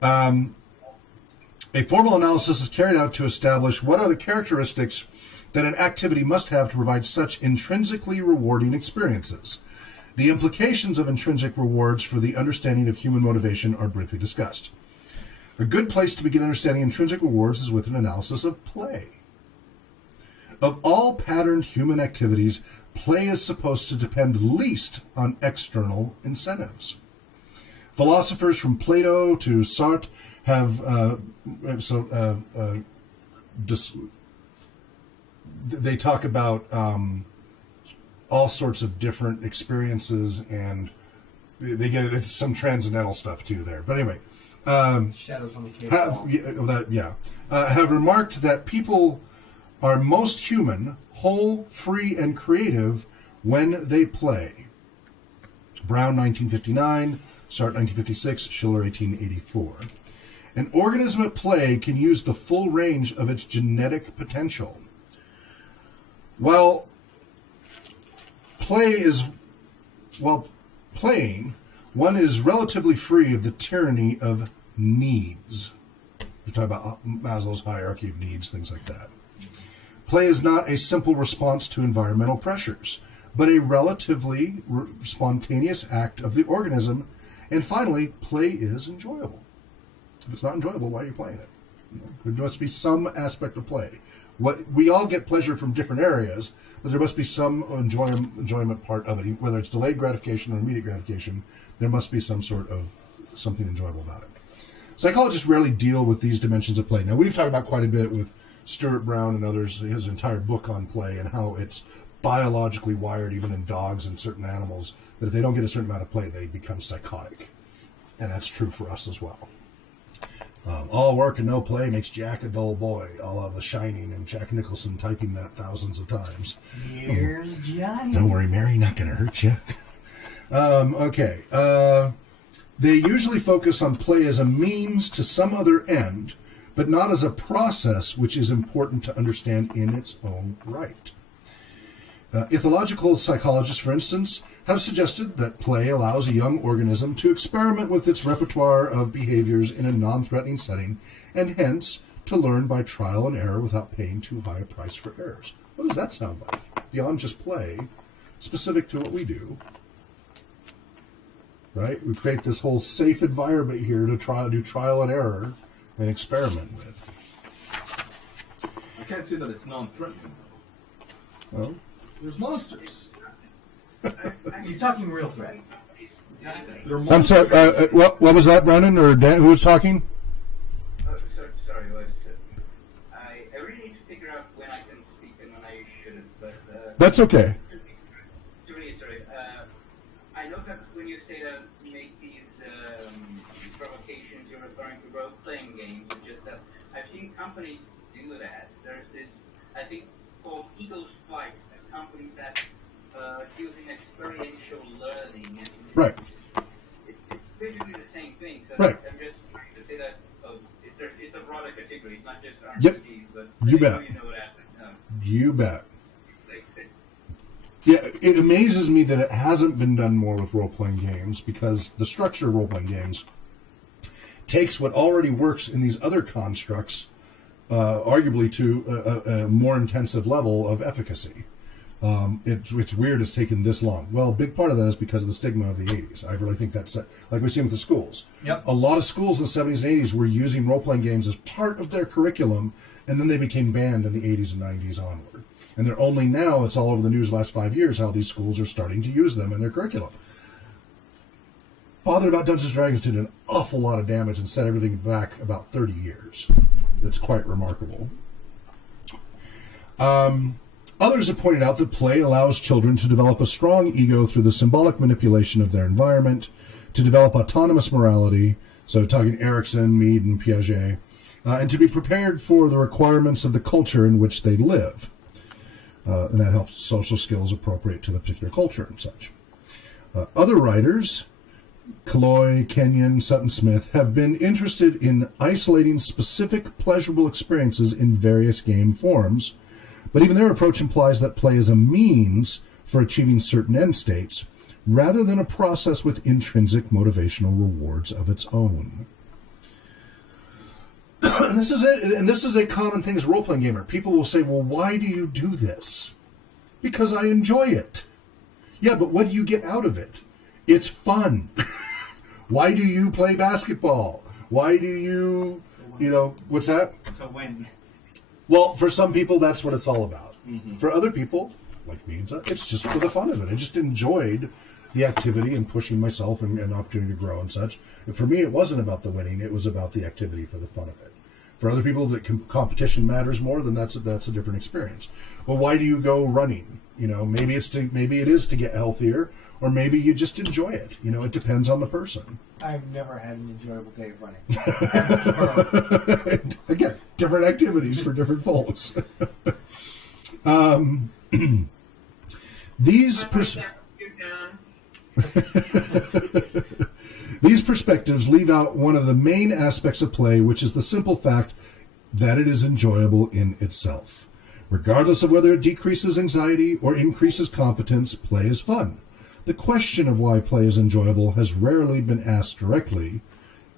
A formal analysis is carried out to establish what are the characteristics that an activity must have to provide such intrinsically rewarding experiences. The implications of intrinsic rewards for the understanding of human motivation are briefly discussed. A good place to begin understanding intrinsic rewards is with an analysis of play. Of all patterned human activities, play is supposed to depend least on external incentives. Philosophers from Plato to Sartre they talk about all sorts of different experiences, and they get it's some transcendental stuff too there. But anyway, Shadows on the Cave. Have remarked that people are most human, whole, free, and creative when they play. Brown, 1959, Sartre, 1956, Schiller, 1884. An organism at play can use the full range of its genetic potential. While playing, one is relatively free of the tyranny of needs. We're talking about Maslow's hierarchy of needs, things like that. Play is not a simple response to environmental pressures, but a relatively spontaneous act of the organism. And finally, play is enjoyable. If it's not enjoyable, why are you playing it? There must be some aspect of play. We all get pleasure from different areas, but there must be some enjoyment part of it. Whether it's delayed gratification or immediate gratification, there must be some sort of something enjoyable about it. Psychologists rarely deal with these dimensions of play. Now, we've talked about quite a bit with Stuart Brown and others, his entire book on play and how it's biologically wired, even in dogs and certain animals, that if they don't get a certain amount of play, they become psychotic. And that's true for us as well. All work and no play makes Jack a dull boy. All of The Shining and Jack Nicholson typing that thousands of times. Here's Johnny. Don't worry, Mary, not going to hurt you. Okay. They usually focus on play as a means to some other end, but not as a process which is important to understand in its own right. Ethological psychologists, for instance, have suggested that play allows a young organism to experiment with its repertoire of behaviors in a non-threatening setting, and hence to learn by trial and error without paying too high a price for errors. What does that sound like? Beyond just play, specific to what we do. Right? We create this whole safe environment here to do trial and error and experiment with. I can't say that it's non-threatening. Well, there's monsters. He's talking real threat. I'm sorry. What was that, Brennan or Dan? Who was talking? Sorry, I really need to figure out when I can speak and when I shouldn't. But that's okay. To reiterate, I know that when you say that make these provocations, you're referring to role-playing games. It's just that I've seen companies do that. There's this, I think, called Eagle's Flight, a company that's using experiential learning. And right. It's basically the same thing. So right. I'm just trying to say that it's a broader category. It's not just RPGs, yep. but you bet. You know that. You bet. Yeah, it amazes me that it hasn't been done more with role-playing games, because the structure of role-playing games takes what already works in these other constructs, arguably to a more intensive level of efficacy. It's weird it's taken this long. Well, a big part of that is because of the stigma of the 80s. I really think that's, like we've seen with the schools. Yep. A lot of schools in the 70s and 80s were using role-playing games as part of their curriculum, and then they became banned in the 80s and 90s onward. And they're only now, it's all over the news the last 5 years, how these schools are starting to use them in their curriculum. Bothered About Dungeons & Dragons did an awful lot of damage and set everything back about 30 years. It's quite remarkable. Others have pointed out that play allows children to develop a strong ego through the symbolic manipulation of their environment, to develop autonomous morality, so talking Erikson, Mead, and Piaget, and to be prepared for the requirements of the culture in which they live. And that helps social skills appropriate to the particular culture and such. Other writers, Killoy, Kenyon, Sutton Smith, have been interested in isolating specific pleasurable experiences in various game forms, but even their approach implies that play is a means for achieving certain end states, rather than a process with intrinsic motivational rewards of its own. And this is a common thing as a role-playing gamer. People will say, well, why do you do this? Because I enjoy it. Yeah, but what do you get out of it? It's fun. Why do you play basketball? Why do you, what's that? To win. Well, for some people, that's what it's all about. Mm-hmm. For other people, like me, it's just for the fun of it. I just enjoyed the activity and pushing myself and an opportunity to grow and such. And for me, it wasn't about the winning. It was about the activity for the fun of it. For other people, that competition matters more, then that's a different experience. Well, why do you go running? Maybe it is to get healthier, or maybe you just enjoy it. It depends on the person. I've never had an enjoyable day of running. Again, different activities for different folks. These perspectives leave out one of the main aspects of play, which is the simple fact that it is enjoyable in itself. Regardless of whether it decreases anxiety or increases competence, play is fun. The question of why play is enjoyable has rarely been asked directly.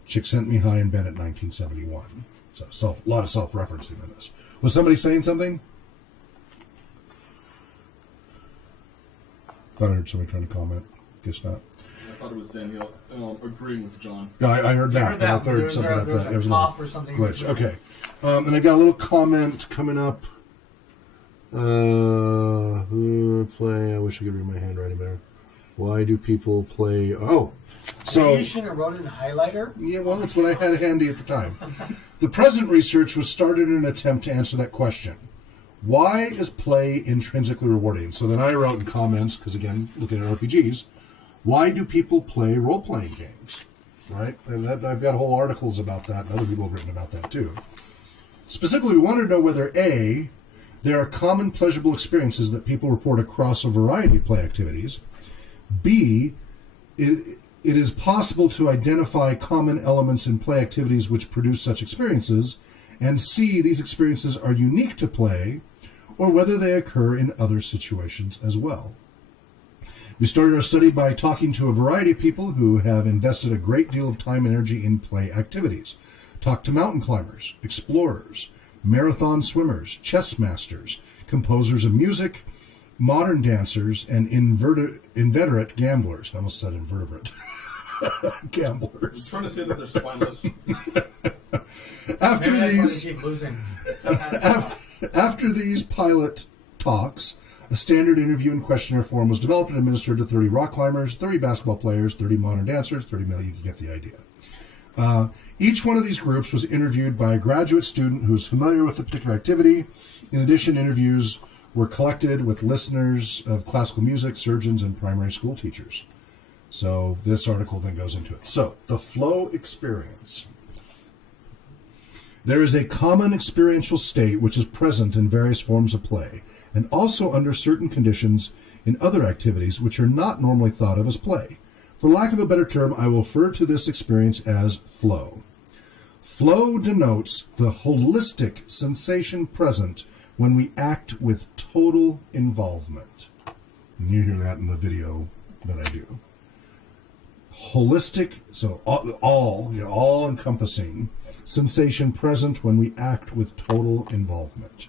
Csíkszentmihályi and Bennett, 1971. So a lot of self-referencing in this. Was somebody saying something? Thought I heard somebody trying to comment. Guess not. I thought it was Danielle agreeing with John. Yeah, I heard that, but I heard something like that. There was a cough or something. Glitch. Okay. And I got a little comment coming up. Play. I wish I could read my handwriting better. Why do people play? Oh, so. You should have wrote it in highlighter. Yeah, well, that's what I had handy at the time. The present research was started in an attempt to answer that question. Why is play intrinsically rewarding? So then I wrote in comments, because again, looking at RPGs, why do people play role-playing games? Right? And I've got whole articles about that, and other people have written about that too. Specifically, we wanted to know whether A, there are common pleasurable experiences that people report across a variety of play activities. B, it is possible to identify common elements in play activities which produce such experiences. And C, these experiences are unique to play, or whether they occur in other situations as well. We started our study by talking to a variety of people who have invested a great deal of time and energy in play activities. Talked to mountain climbers, explorers, marathon swimmers, chess masters, composers of music, modern dancers, and inveterate gamblers. I almost said invertebrate. Gamblers. Trying to say that they're spineless. After these pilot talks, a standard interview and questionnaire form was developed and administered to 30 rock climbers, 30 basketball players, 30 modern dancers, 30 male. You can get the idea. Each one of these groups was interviewed by a graduate student who was familiar with the particular activity. In addition, interviews were collected with listeners of classical music, surgeons, and primary school teachers. So this article then goes into it. So, the flow experience. There is a common experiential state which is present in various forms of play, and also under certain conditions in other activities which are not normally thought of as play. For lack of a better term, I will refer to this experience as flow. Flow denotes the holistic sensation present when we act with total involvement. And you hear that in the video that I do. Holistic, so all-encompassing sensation present when we act with total involvement.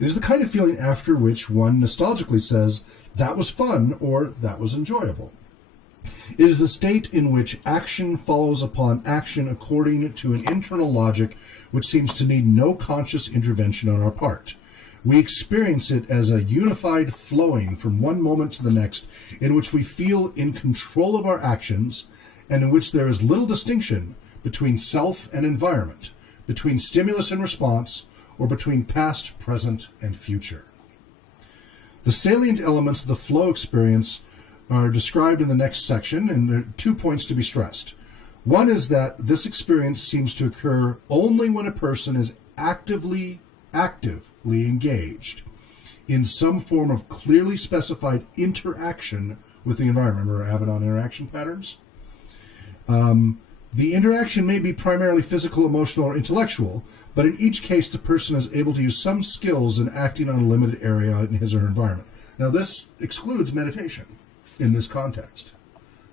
It is the kind of feeling after which one nostalgically says, that was fun, or that was enjoyable. It is the state in which action follows upon action according to an internal logic which seems to need no conscious intervention on our part. We experience it as a unified flowing from one moment to the next in which we feel in control of our actions and in which there is little distinction between self and environment, between stimulus and response, or between past, present, and future. The salient elements of the flow experience are described in the next section, and there are 2 points to be stressed. One is that this experience seems to occur only when a person is actively engaged in some form of clearly specified interaction with the environment. Remember Avedon interaction patterns? The interaction may be primarily physical, emotional, or intellectual, but in each case the person is able to use some skills in acting on a limited area in his or her environment. Now this excludes meditation in this context.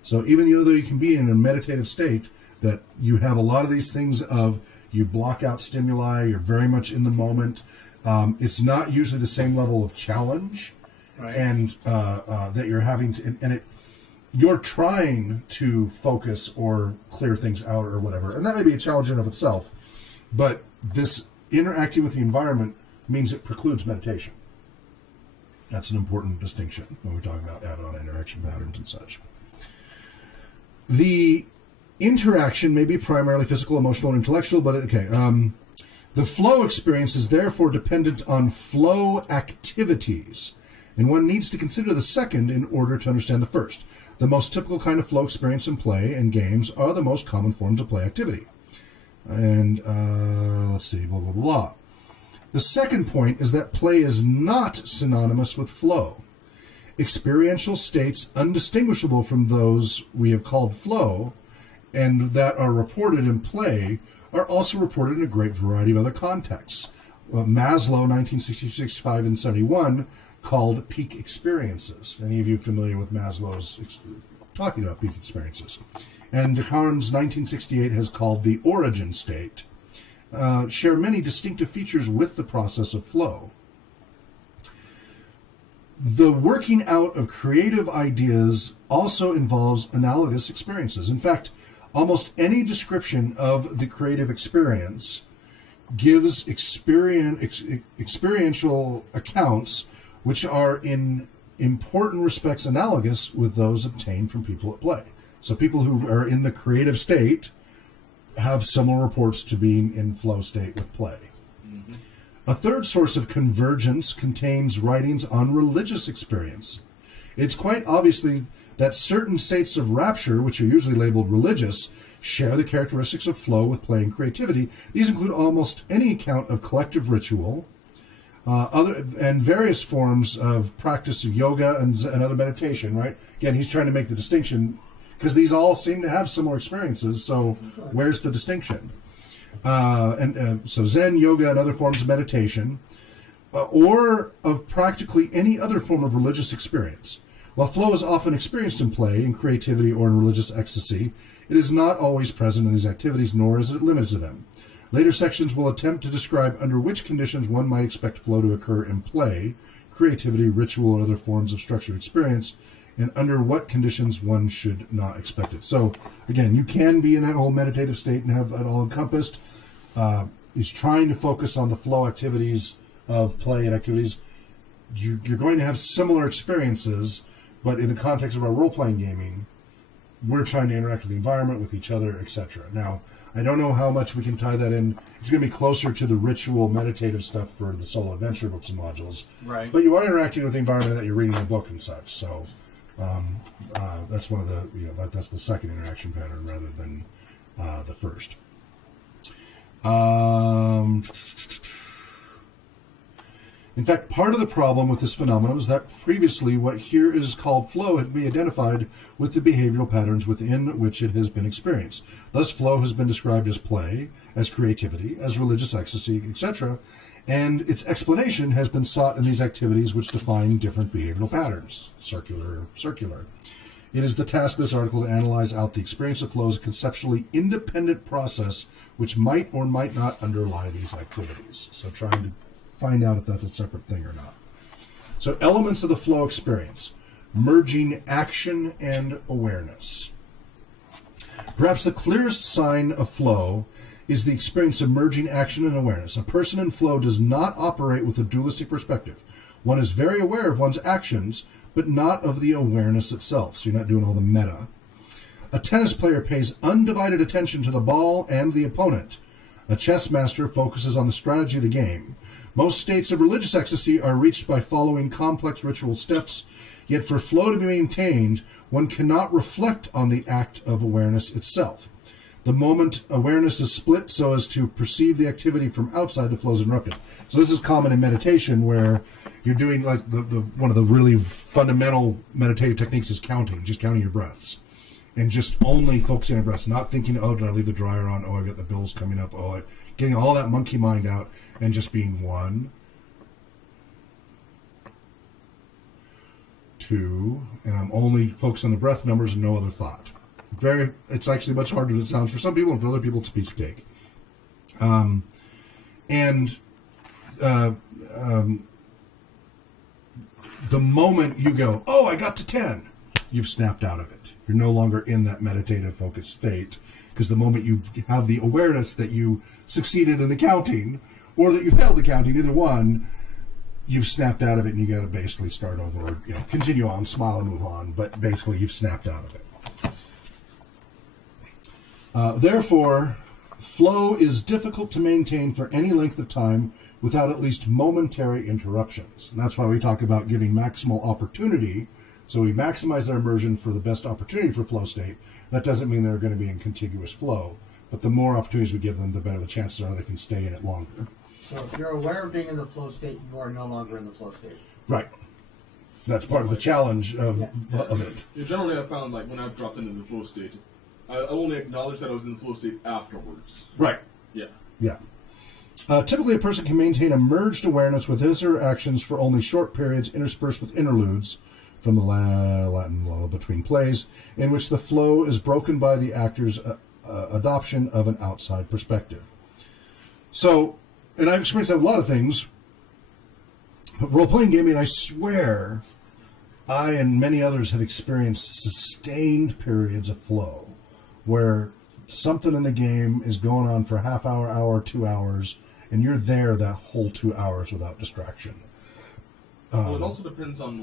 So even though you can be in a meditative state, that you have a lot of these things of you block out stimuli, you're very much in the moment. It's not usually the same level of challenge, right. And that you're having to, you're trying to focus or clear things out or whatever, and that may be a challenge in and of itself. But this interacting with the environment means it precludes meditation. That's an important distinction when we're talking about Avedon interaction patterns and such. The interaction may be primarily physical, emotional, and intellectual, but okay. The flow experience is therefore dependent on flow activities, and one needs to consider the second in order to understand the first. The most typical kind of flow experience in play and games are the most common forms of play activity. And let's see, blah, blah, blah. The second point is that play is not synonymous with flow. Experiential states undistinguishable from those we have called flow and that are reported in play are also reported in a great variety of other contexts. Maslow, 1965 and 71, called peak experiences. Any of you familiar with Maslow's talking about peak experiences? And Descartes' 1968 has called the origin state. Share many distinctive features with the process of flow. The working out of creative ideas also involves analogous experiences. In fact, almost any description of the creative experience gives experiential accounts which are in important respects analogous with those obtained from people at play. So people who are in the creative state have similar reports to being in flow state with play. Mm-hmm. A third source of convergence contains writings on religious experience. It's quite obviously that certain states of rapture, which are usually labeled religious, share the characteristics of flow with play and creativity. These include almost any account of collective ritual, and various forms of practice of yoga and other meditation, right? Again, he's trying to make the distinction because these all seem to have similar experiences, so where's the distinction? So Zen, yoga, and other forms of meditation or of practically any other form of religious experience. While flow is often experienced in play, in creativity, or in religious ecstasy, it is not always present in these activities, nor is it limited to them. Later sections will attempt to describe under which conditions one might expect flow to occur in play, creativity, ritual, or other forms of structured experience, and under what conditions one should not expect it. So, again, you can be in that whole meditative state and have it all encompassed. He's trying to focus on the flow activities of play and activities. You're going to have similar experiences, but in the context of our role-playing gaming, we're trying to interact with the environment, with each other, etc. Now, I don't know how much we can tie that in. It's going to be closer to the ritual meditative stuff for the solo adventure books and modules. Right. But you are interacting with the environment that you're reading the book and such. So that's one of the, that's the second interaction pattern rather than the first. In fact, part of the problem with this phenomenon is that previously what here is called flow had been identified with the behavioral patterns within which it has been experienced. Thus, flow has been described as play, as creativity, as religious ecstasy, etc., and its explanation has been sought in these activities which define different behavioral patterns, circular. It is the task of this article to analyze out the experience of flow as a conceptually independent process which might or might not underlie these activities. So trying to find out if that's a separate thing or not. So elements of the flow experience: merging action and awareness. Perhaps the clearest sign of flow is the experience of merging action and awareness. A person in flow does not operate with a dualistic perspective. One is very aware of one's actions, but not of the awareness itself. So you're not doing all the meta. A tennis player pays undivided attention to the ball and the opponent. A chess master focuses on the strategy of the game. Most states of religious ecstasy are reached by following complex ritual steps, yet for flow to be maintained, one cannot reflect on the act of awareness itself. The moment awareness is split so as to perceive the activity from outside, the flow is interrupted. So this is common in meditation, where you're doing like the one of the really fundamental meditative techniques is counting, just counting your breaths. And just only focusing on breaths, not thinking, oh, did I leave the dryer on? Oh, I got the bills coming up. Oh, getting all that monkey mind out and just being 1, 2, and I'm only focused on the breath numbers and no other thought. It's actually much harder than it sounds for some people, and for other people it's a piece of cake. The moment you go, oh, I got to 10, you've snapped out of it. You're no longer in that meditative focused state, because the moment you have the awareness that you succeeded in the counting or that you failed the counting, either one, you've snapped out of it and you got to basically start over, or continue on, smile and move on, but basically you've snapped out of it. Therefore, flow is difficult to maintain for any length of time without at least momentary interruptions. And that's why we talk about giving maximal opportunity. So we maximize their immersion for the best opportunity for flow state. That doesn't mean they're going to be in contiguous flow, but the more opportunities we give them, the better the chances are they can stay in it longer. So if you're aware of being in the flow state, you are no longer in the flow state. Right. That's part of the challenge of it. Yeah, generally, I found like when I've dropped into the flow state, I only acknowledge that I was in the flow state afterwards. Right. Yeah. Yeah. Typically, a person can maintain a merged awareness with his or her actions for only short periods interspersed with interludes, from the Latin lull between plays, in which the flow is broken by the actor's adoption of an outside perspective. So, and I've experienced that with a lot of things, but role-playing gaming, I swear, I and many others have experienced sustained periods of flow, where something in the game is going on for a half hour, 2 hours, and you're there that whole 2 hours without distraction. Well, it also depends on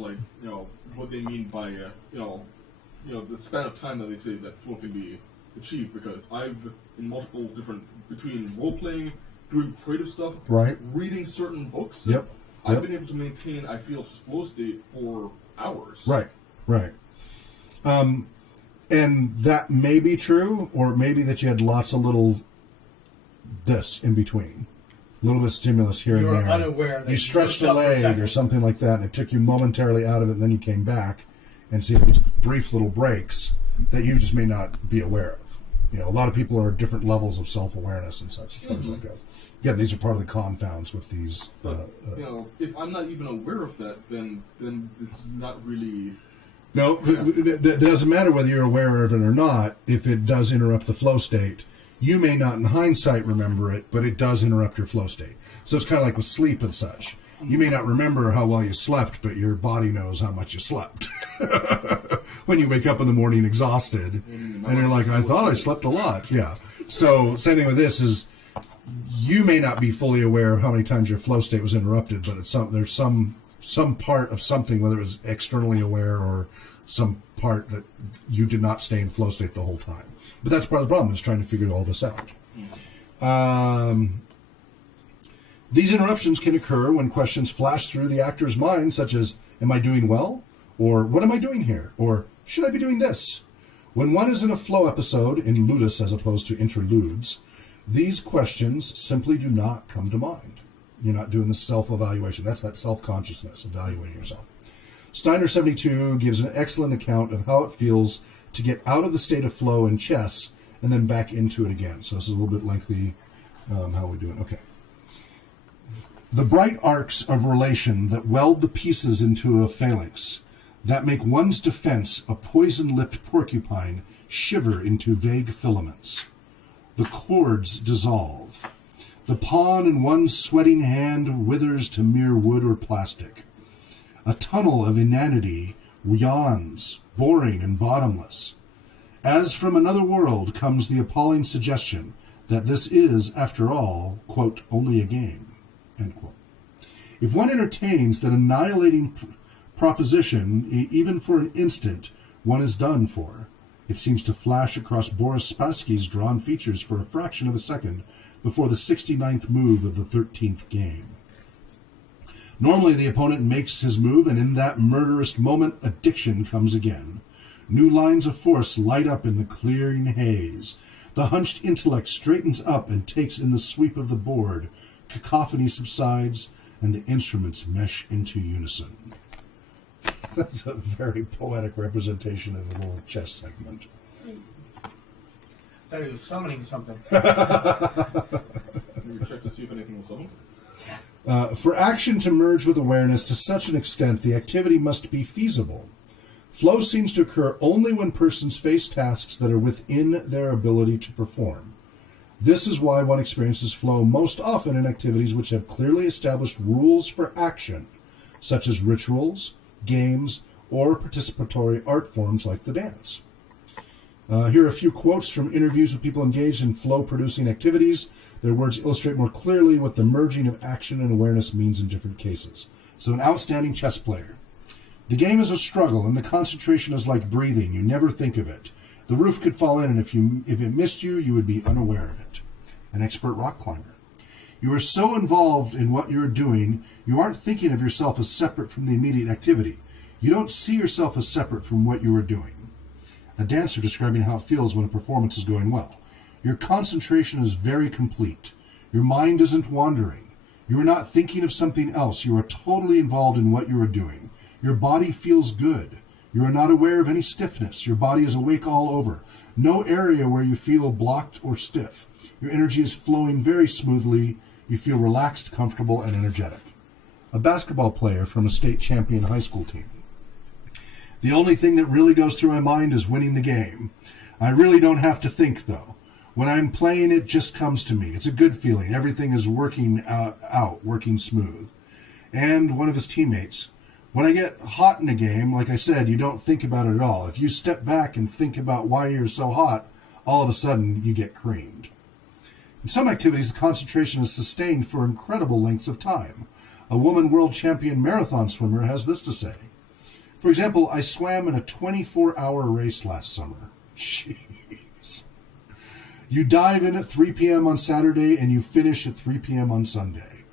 what they mean by the span of time that they say that flow can be achieved. Because I've in multiple different between role playing, doing creative stuff, right, reading certain books. Yep. I've been able to maintain I feel flow state for hours. Right. And that may be true, or it may be that you had lots of little this in between. A little bit of stimulus here and there. Unaware that you stretched a leg or something like that, and it took you momentarily out of it, and then you came back and see these brief little breaks that you just may not be aware of. A lot of people are at different levels of self-awareness and such. As far as that goes. Yeah, these are part of the confounds with these. But, if I'm not even aware of that, then it's not really. No, it doesn't matter whether you're aware of it or not. If it does interrupt the flow state, you may not in hindsight remember it, but it does interrupt your flow state. So it's kind of like with sleep and such. You may not remember how well you slept, but your body knows how much you slept. When you wake up in the morning exhausted, and you're like, I thought I slept a lot. Yeah. So same thing with this is you may not be fully aware of how many times your flow state was interrupted, but there's some part of something, whether it was externally aware or some part that you did not stay in flow state the whole time. But that's part of the problem, is trying to figure all this out. These interruptions can occur when questions flash through the actor's mind, such as, am I doing well? Or what am I doing here? Or should I be doing this? When one is in a flow episode, in ludus as opposed to interludes, these questions simply do not come to mind. You're not doing the self-evaluation. That's that self-consciousness, evaluating yourself. Steiner 72 gives an excellent account of how it feels to get out of the state of flow in chess and then back into it again. So this is a little bit lengthy. How are we doing? Okay. The bright arcs of relation that weld the pieces into a phalanx, that make one's defense a poison-lipped porcupine shiver into vague filaments. The cords dissolve. The pawn in one's sweating hand withers to mere wood or plastic. A tunnel of inanity yawns, boring and bottomless. As from another world comes the appalling suggestion that this is, after all, quote, only a game, end quote. If one entertains that annihilating proposition, even for an instant, one is done for. It seems to flash across Boris Spassky's drawn features for a fraction of a second before the 69th move of the 13th game. Normally the opponent makes his move, and in that murderous moment, addiction comes again. New lines of force light up in the clearing haze. The hunched intellect straightens up and takes in the sweep of the board. Cacophony subsides, and the instruments mesh into unison. That's a very poetic representation of the little chess segment. I thought he was summoning something. Can you check to see if anything was summoned? For action to merge with awareness to such an extent, the activity must be feasible. Flow seems to occur only when persons face tasks that are within their ability to perform. This is why one experiences flow most often in activities which have clearly established rules for action, such as rituals, games, or participatory art forms like the dance. Here are a few quotes from interviews with people engaged in flow-producing activities. Their words illustrate more clearly what the merging of action and awareness means in different cases. So an outstanding chess player. The game is a struggle, and the concentration is like breathing. You never think of it. The roof could fall in, and if it missed you, you would be unaware of it. An expert rock climber. You are so involved in what you're doing, you aren't thinking of yourself as separate from the immediate activity. You don't see yourself as separate from what you are doing. A dancer describing how it feels when a performance is going well. Your concentration is very complete. Your mind isn't wandering. You are not thinking of something else. You are totally involved in what you are doing. Your body feels good. You are not aware of any stiffness. Your body is awake all over. No area where you feel blocked or stiff. Your energy is flowing very smoothly. You feel relaxed, comfortable, and energetic. A basketball player from a state champion high school team. The only thing that really goes through my mind is winning the game. I really don't have to think, though. When I'm playing, it just comes to me. It's a good feeling. Everything is working working smooth. And one of his teammates. When I get hot in a game, like I said, you don't think about it at all. If you step back and think about why you're so hot, all of a sudden you get creamed. In some activities, the concentration is sustained for incredible lengths of time. A woman world champion marathon swimmer has this to say. For example, I swam in a 24-hour race last summer. Jeez. You dive in at 3 p.m. on Saturday and you finish at 3 p.m. on Sunday.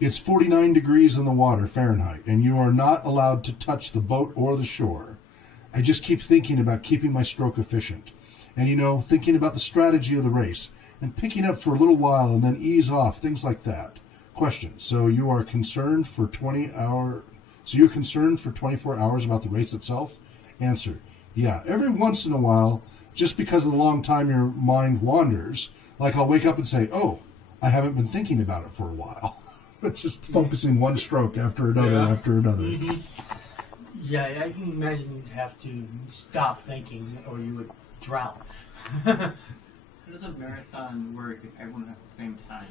It's 49 degrees in the water, Fahrenheit, and you are not allowed to touch the boat or the shore. I just keep thinking about keeping my stroke efficient. And, thinking about the strategy of the race and picking up for a little while and then ease off, things like that. Question. So you're concerned for 24 hours about the race itself? Answer. Yeah, every once in a while just because of the long time your mind wanders. Like I'll wake up and say, oh, I haven't been thinking about it for a while. It's just focusing one stroke after another after another. Mm-hmm. Yeah, I can imagine you'd have to stop thinking or you would drown. How does a marathon work if everyone has the same time?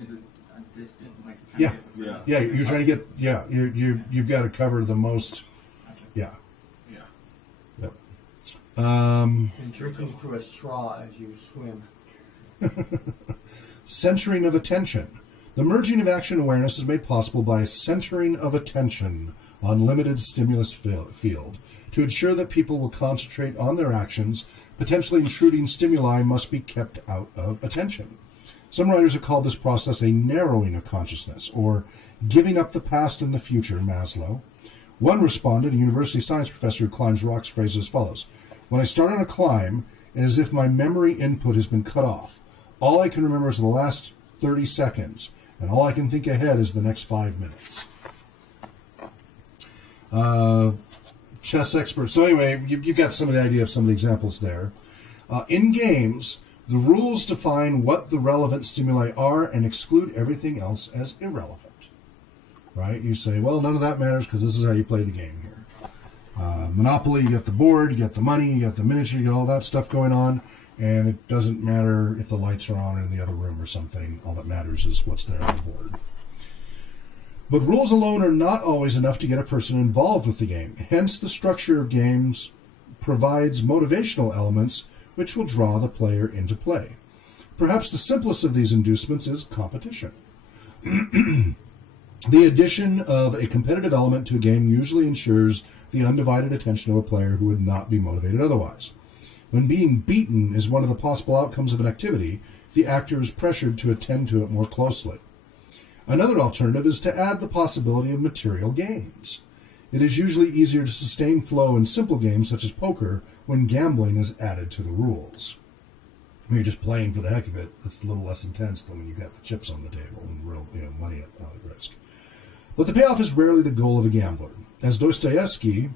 Is it a distant, like You're trying to get you've got to cover the most. Gotcha. Yep. And drinking through a straw as you swim. Centering of attention. The merging of action awareness is made possible by a centering of attention on limited stimulus field. To ensure that people will concentrate on their actions, potentially intruding stimuli must be kept out of attention. Some writers have called this process a narrowing of consciousness, or giving up the past and the future, Maslow. One respondent, a university science professor who climbs rocks, phrased as follows: when I start on a climb, it is as if my memory input has been cut off. All I can remember is the last 30 seconds, and all I can think ahead is the next 5 minutes. Chess expert. So anyway, you've got some of the idea of some of the examples there. In games, the rules define what the relevant stimuli are and exclude everything else as irrelevant. Right? You say, well, none of that matters because this is how you play the game here. Monopoly, you got the board, you got the money, you got the miniature, you got all that stuff going on, and it doesn't matter if the lights are on in the other room or something. All that matters is what's there on the board. But rules alone are not always enough to get a person involved with the game. Hence, the structure of games provides motivational elements which will draw the player into play. Perhaps the simplest of these inducements is competition. The addition of a competitive element to a game usually ensures the undivided attention of a player who would not be motivated otherwise. When being beaten is one of the possible outcomes of an activity, the actor is pressured to attend to it more closely. Another alternative is to add the possibility of material gains. It is usually easier to sustain flow in simple games such as poker when gambling is added to the rules. When you're just playing for the heck of it, it's a little less intense than when you've got the chips on the table and real money out at risk. But the payoff is rarely the goal of a gambler. As Dostoevsky,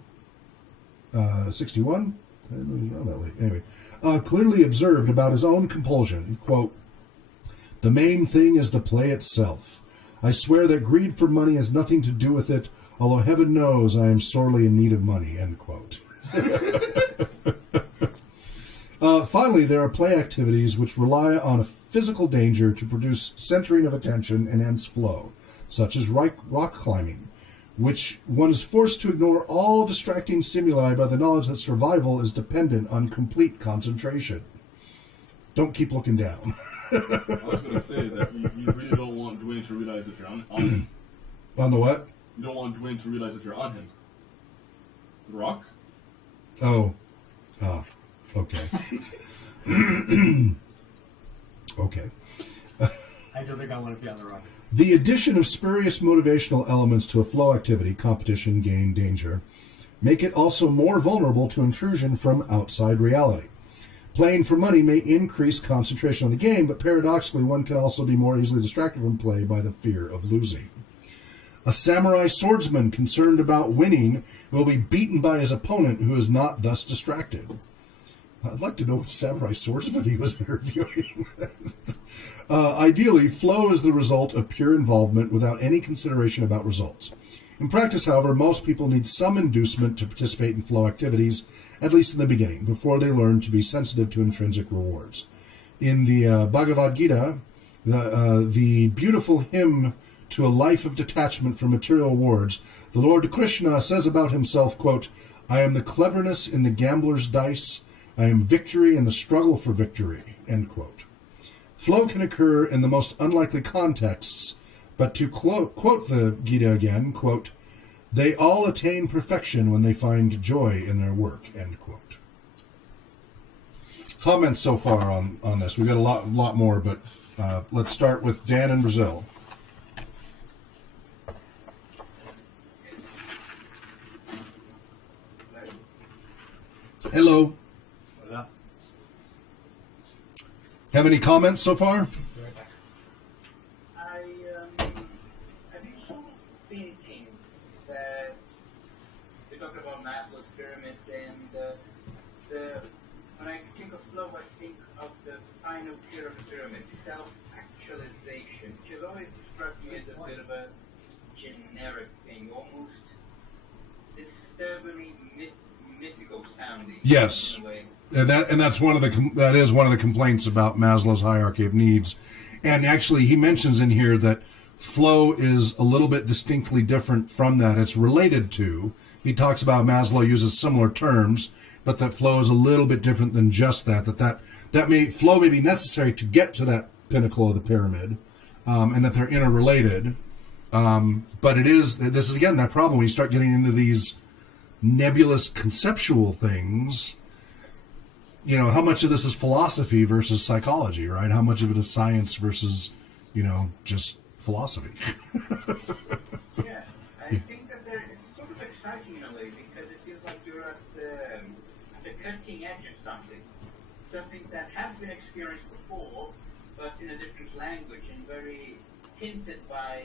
61, I didn't know he was around that late. Anyway, clearly observed about his own compulsion, quote, "The main thing is the play itself. I swear that greed for money has nothing to do with it, although heaven knows I am sorely in need of money," end quote. Finally, there are play activities which rely on a physical danger to produce centering of attention and hence flow, such as rock climbing, which one is forced to ignore all distracting stimuli by the knowledge that survival is dependent on complete concentration. Don't keep looking down. I was going to say that you really don't want Dwayne to realize that you're on him. On the what? You don't want Dwayne to realize that you're on him. The rock? Oh, okay. Okay. I don't think I want to be on the rock. The addition of spurious motivational elements to a flow activity, competition, gain, danger, make it also more vulnerable to intrusion from outside reality. Playing for money may increase concentration on the game, but paradoxically, one can also be more easily distracted from play by the fear of losing. A samurai swordsman concerned about winning will be beaten by his opponent, who is not thus distracted. I'd like to know which samurai swordsman he was interviewing. Ideally, flow is the result of pure involvement without any consideration about results. In practice, however, most people need some inducement to participate in flow activities, at least in the beginning, before they learn to be sensitive to intrinsic rewards. In the Bhagavad Gita, the beautiful hymn to a life of detachment from material rewards, the Lord Krishna says about himself, quote, "I am the cleverness in the gambler's dice. I am victory in the struggle for victory," end quote. Flow can occur in the most unlikely contexts, but to quote the Gita again, quote, "They all attain perfection when they find joy in their work," end quote. Comments so far on this. We've got a lot more, but let's start with Dan in Brazil. Hello. Hola. Have any comments so far? I've been sort of thinking that we talked about Maslow's pyramids and the sounding. Yes. In a way. And that's one of the complaints about Maslow's hierarchy of needs. And actually, he mentions in here that flow is a little bit distinctly different from that. It's related to. He talks about Maslow uses similar terms, but that flow is a little bit different than just that. Flow may be necessary to get to that pinnacle of the pyramid, and that they're interrelated. But this is again that problem when you start getting into these nebulous conceptual things. You know, how much of this is philosophy versus psychology, right? How much of it is science versus, just philosophy? Yeah, I think that it's sort of exciting in a way because it feels like you're at the cutting edge of something that has been experienced before, but in a different language and very tinted by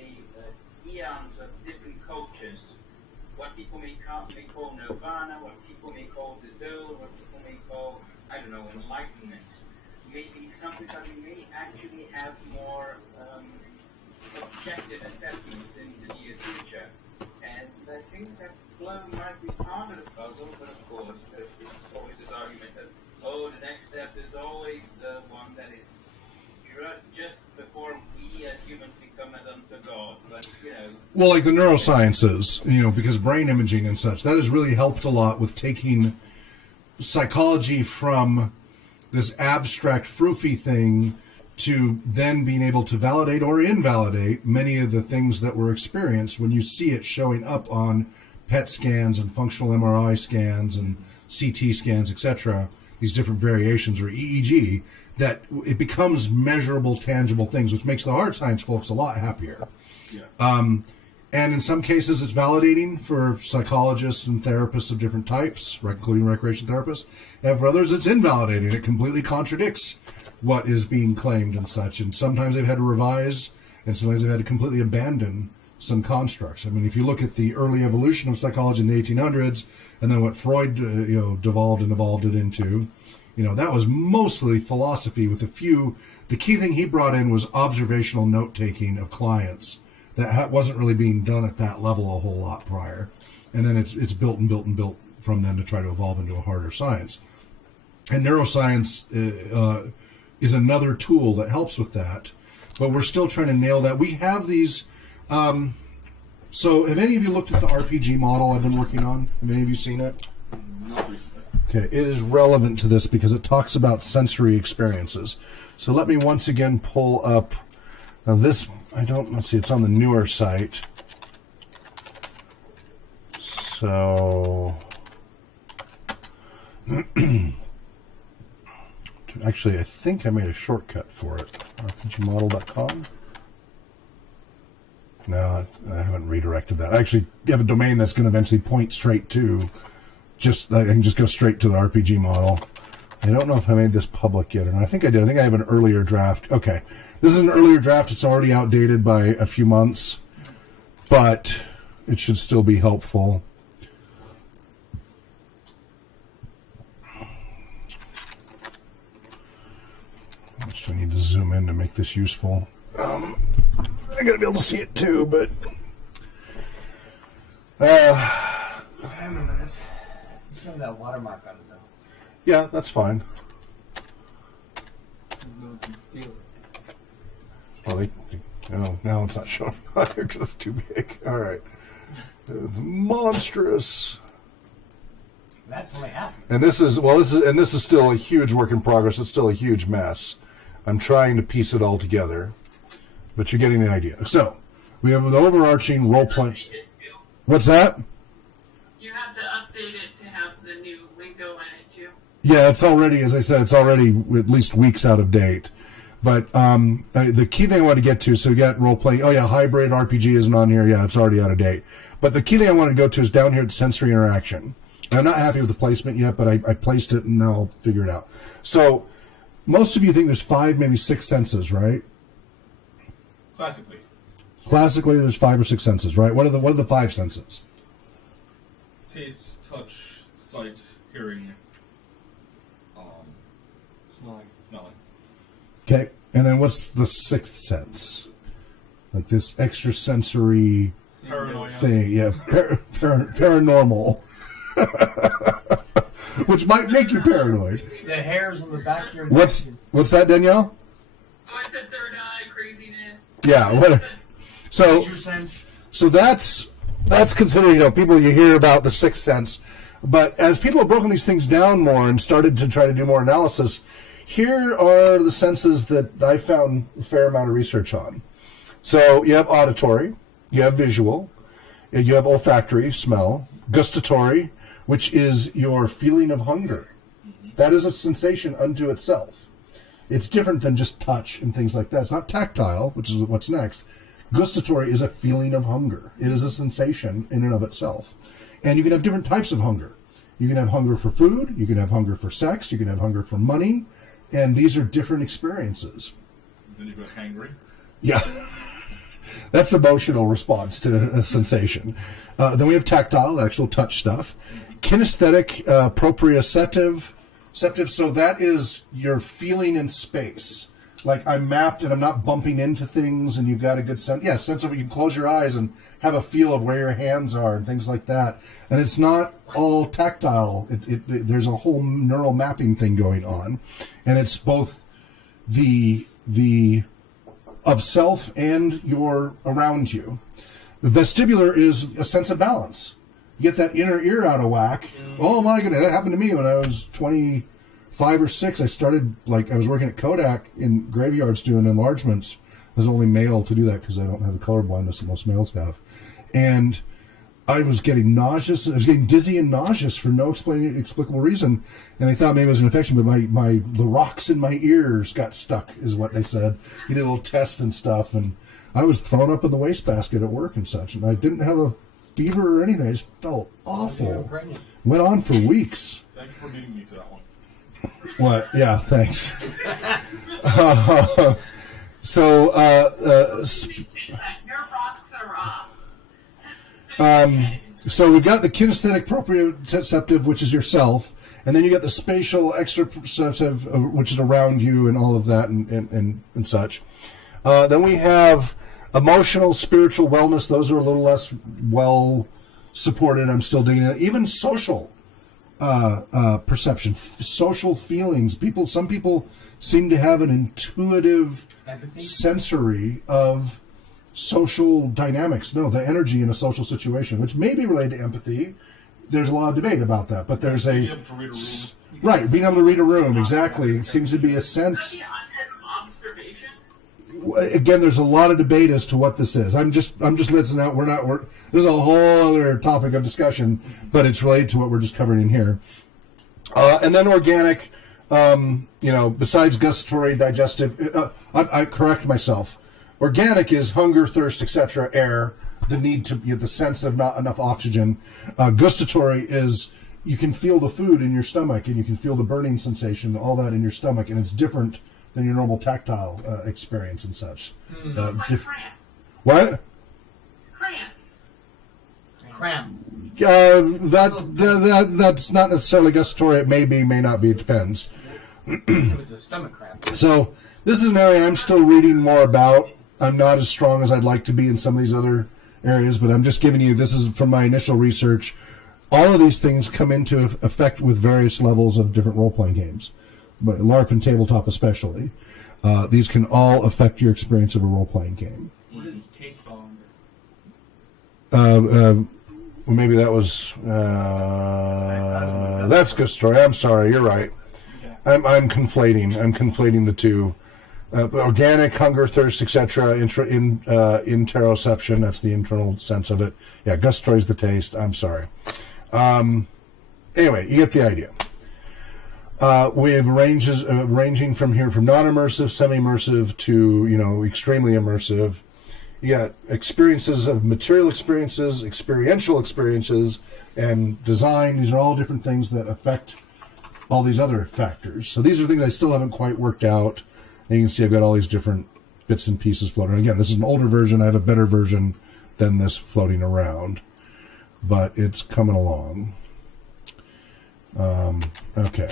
eons of different cultures. What people may call nirvana, what people may call the zone, what people may call, I don't know, enlightenment. Maybe something that we may actually have more objective assessments in the near future. And I think that flow might be part of the puzzle, but of course, there's always this argument that, the next step is always the one that is just before we as humans become as unto God. But, Well, like the neurosciences, because brain imaging and such, that has really helped a lot with taking psychology from this abstract, froofy thing to then being able to validate or invalidate many of the things that were experienced when you see it showing up on PET scans and functional MRI scans and CT scans, etc., these different variations, or EEG, that it becomes measurable, tangible things, which makes the hard science folks a lot happier. Yeah. And in some cases, it's validating for psychologists and therapists of different types, including recreation therapists. And for others, it's invalidating. It completely contradicts what is being claimed and such. And sometimes they've had to revise, and sometimes they've had to completely abandon some constructs. I mean, if you look at the early evolution of psychology in the 1800s, and then what Freud, devolved and evolved it into, that was mostly philosophy with a few. The key thing he brought in was observational note-taking of clients. That wasn't really being done at that level a whole lot prior. And then it's built and built and built from then to try to evolve into a harder science. And neuroscience is another tool that helps with that. But we're still trying to nail that. We have these... so have any of you looked at the RPG model I've been working on? Have any of you seen it? Not recently. Okay, it is relevant to this because it talks about sensory experiences. So let me once again pull up... Now this... let's see, it's on the newer site. So, actually, I think I made a shortcut for it. RPGmodel.com. No, I haven't redirected that. I actually have a domain that's going to eventually point straight to, I can just go straight to the RPG model. I don't know if I made this public yet or not. I think I did. I think I have an earlier draft. Okay. This is an earlier draft. It's already outdated by a few months, but it should still be helpful. How much do I need to zoom in to make this useful? I gotta be able to see it too, but... I remember this. You show that watermark on it, though. Yeah, that's fine. Well, now it's not showing on here because it's too big. All right. It's monstrous. That's only half. And this is still a huge work in progress. It's still a huge mess. I'm trying to piece it all together, but you're getting the idea. So we have the overarching role playing. What's that? You have to update it to have the new lingo in it too. Yeah, it's already, as I said, it's already at least weeks out of date. But the key thing I want to get to, so we got role-playing. Oh, yeah, hybrid RPG isn't on here. Yeah, it's already out of date. But the key thing I want to go to is down here at sensory interaction. And I'm not happy with the placement yet, but I placed it, and now I'll figure it out. So most of you think there's 5, maybe 6 senses, right? Classically. Classically, there's 5 or 6 senses, right? What are the 5 senses? Taste, touch, sight, hearing, smelling. Okay, and then what's the 6th sense? Like this extrasensory Paranoia. thing, yeah, paranormal. which might make you paranoid. The hairs on the back of your neck. What's that, Danielle? Oh, it's a third eye craziness. Yeah. So that's considered, people you hear about the sixth sense. But as people have broken these things down more and started to try to do more analysis, here are the senses that I found a fair amount of research on. So you have auditory, you have visual, you have olfactory, smell, gustatory, which is your feeling of hunger. That is a sensation unto itself. It's different than just touch and things like that. It's not tactile, which is what's next. Gustatory is a feeling of hunger. It is a sensation in and of itself. And you can have different types of hunger. You can have hunger for food, you can have hunger for sex, you can have hunger for money, and these are different experiences. Then you've got hangry. Yeah. That's emotional response to a sensation. Then we have tactile, actual touch stuff. Kinesthetic, proprioceptive. So that is your feeling in space. Like I'm mapped and I'm not bumping into things, and you've got a good sense. Yeah, sense of it. You can close your eyes and have a feel of where your hands are and things like that. And it's not all tactile. There's a whole neural mapping thing going on, and it's both the of self and your around you. The vestibular is a sense of balance. You get that inner ear out of whack. Oh my goodness, that happened to me when I was 25 or 6. I started, I was working at Kodak in graveyards doing enlargements. I was only male to do that because I don't have the color blindness that most males have. And I was getting nauseous. I was getting dizzy and nauseous for no explicable reason. And they thought maybe it was an infection, but the rocks in my ears got stuck, is what they said. You did a little test and stuff, and I was thrown up in the wastebasket at work and such. And I didn't have a fever or anything. I just felt awful. Went on for weeks. Thank you for leading me to that one. What? Yeah, thanks. So we've got the kinesthetic proprioceptive, which is yourself, and then you got the spatial extraperceptive, which is around you and all of that and such. Then we have emotional, spiritual wellness. Those are a little less well supported. I'm still digging it. Even social perception, social feelings. Some people seem to have an intuitive sensory of social dynamics. No, the energy in a social situation, which may be related to empathy. There's a lot of debate about that, but there's being able to read a room. Right, being able to read a room, exactly. It seems to be a sense. Again, there's a lot of debate as to what this is. I'm just listening out. This is a whole other topic of discussion, but it's related to what we're just covering in here. And then organic, besides gustatory, digestive. I correct myself. Organic is hunger, thirst, etc. Air, the need to the sense of not enough oxygen. Gustatory is you can feel the food in your stomach, and you can feel the burning sensation, all that in your stomach, and it's different than your normal tactile experience and such. Like cramps. What? Cramp. That's not necessarily gustatory. It may be, may not be. It depends. It was a stomach cramp. So this is an area I'm still reading more about. I'm not as strong as I'd like to be in some of these other areas, but I'm just giving you, this is from my initial research. All of these things come into effect with various levels of different role-playing games, but LARP and tabletop especially. These can all affect your experience of a role-playing game. What is taste fall under? Maybe that was... that's a good story. I'm sorry, you're right. I'm conflating the two. Organic, hunger, thirst, etc. Interoception, that's the internal sense of it. Yeah, gustatory is the taste. I'm sorry. Anyway, you get the idea. We have ranges ranging from non-immersive, semi-immersive to extremely immersive. You got experiences of material experiences, experiential experiences, and design. These are all different things that affect all these other factors. So these are things I still haven't quite worked out. And you can see I've got all these different bits and pieces floating. Again, this is an older version. I have a better version than this floating around, but it's coming along. Okay.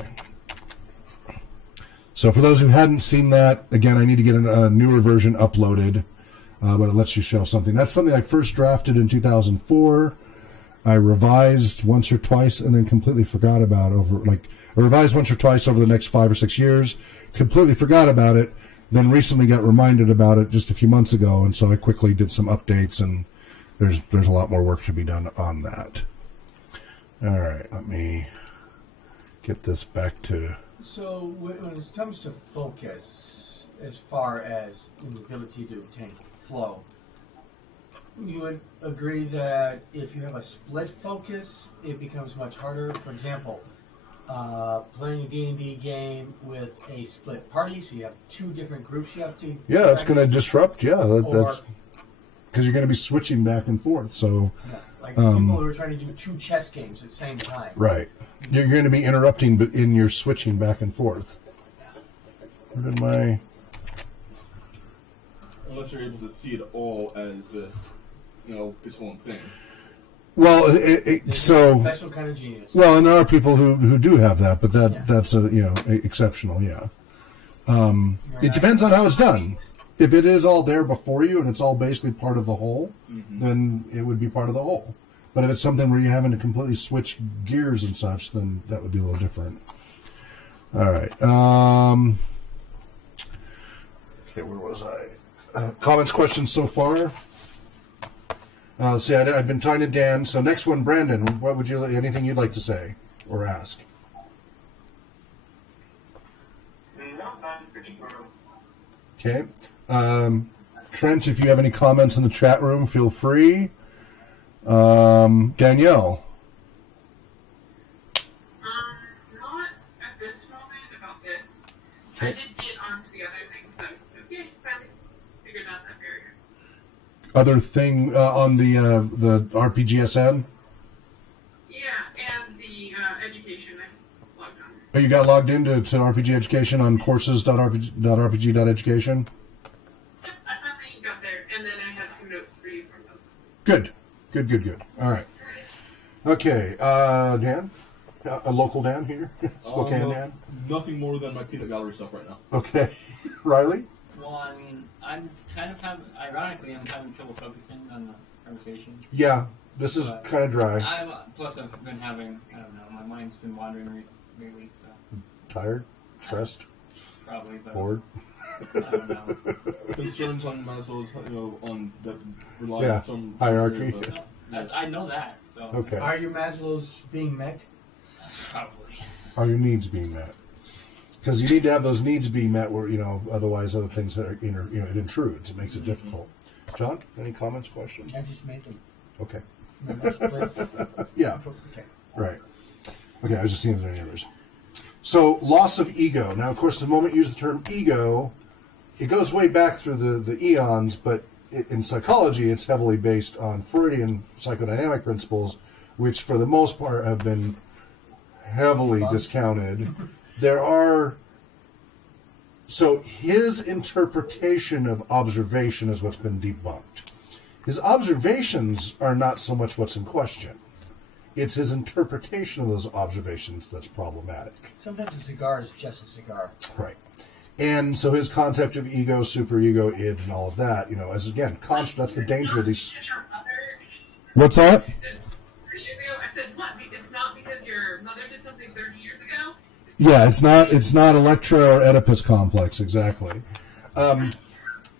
So for those who hadn't seen that, again, I need to get a newer version uploaded, but it lets you show something. That's something I first drafted in 2004. I revised once or twice and then completely forgot about I revised once or twice over the next 5 or 6 years, completely forgot about it, then recently got reminded about it just a few months ago, and so I quickly did some updates, and there's a lot more work to be done on that. All right, let me get this back to... So when it comes to focus, as far as the ability to obtain flow, you would agree that if you have a split focus, it becomes much harder. For example, playing a D&D game with a split party, so you have 2 different groups you have to... Yeah, that's going to disrupt, that's... Because you're going to be switching back and forth, so... Yeah, like people who are trying to do 2 chess games at the same time. Right. You're going to be interrupting, but in your switching back and forth. Where did my... Unless you're able to see it all as... its own thing. Well, so special kind of genius. Well, and there are people who do have that, but that's exceptional. Yeah. It depends on how it's done. If it is all there before you and it's all basically part of the whole, then it would be part of the whole. But if it's something where you're having to completely switch gears and such, then that would be a little different. All right. Okay, where was I? Comments, questions so far? See, I've been talking to Dan. So next one, Brandon. What would you? Anything you'd like to say or ask? Okay. Trent, if you have any comments in the chat room, feel free. Danielle. Not at this moment about this. Okay. I did get onto the other things though, so yeah, finally figured out that barrier. Other thing on the RPGSN? Yeah, and the education I logged on. Oh, you got logged into RPG Education on courses.rpg.education? Yep, I finally got there, and then I have some notes for you from those. Good. All right. Okay, Dan? A local Dan here? Spokane Dan? Nothing more than my peanut gallery stuff right now. Okay. Riley? Well, I mean, I'm kind of ironically, I'm having trouble focusing on the conversation. Yeah, this is kind of dry. Plus, I've been having, I don't know, my mind's been wandering lately, so. Tired? Stressed? Probably, but. Bored? I don't know. Concerns on Maslow's, on that rely on some hierarchy. I know that. So. Okay. Are your Maslow's being met? Probably. Are your needs being met? Because you need to have those needs be met, where otherwise other things that are it intrudes. It makes it difficult. John, any comments, questions? I just made them. Okay. Yeah. Okay. Right. Okay. I was just seeing if there are any others. So, loss of ego. Now, of course, the moment you use the term ego, it goes way back through the eons, but in psychology, it's heavily based on Freudian psychodynamic principles, which for the most part have been heavily discounted. So his interpretation of observation is what's been debunked. His observations are not so much what's in question. It's his interpretation of those observations that's problematic. Sometimes a cigar is just a cigar. Right. And so his concept of ego, superego, id, and all of that, as again, that's the danger of these. What's that? 30 years ago? I said, what? It's not because your mother did something 30 years ago? Yeah, it's not Electra or Oedipus complex, exactly.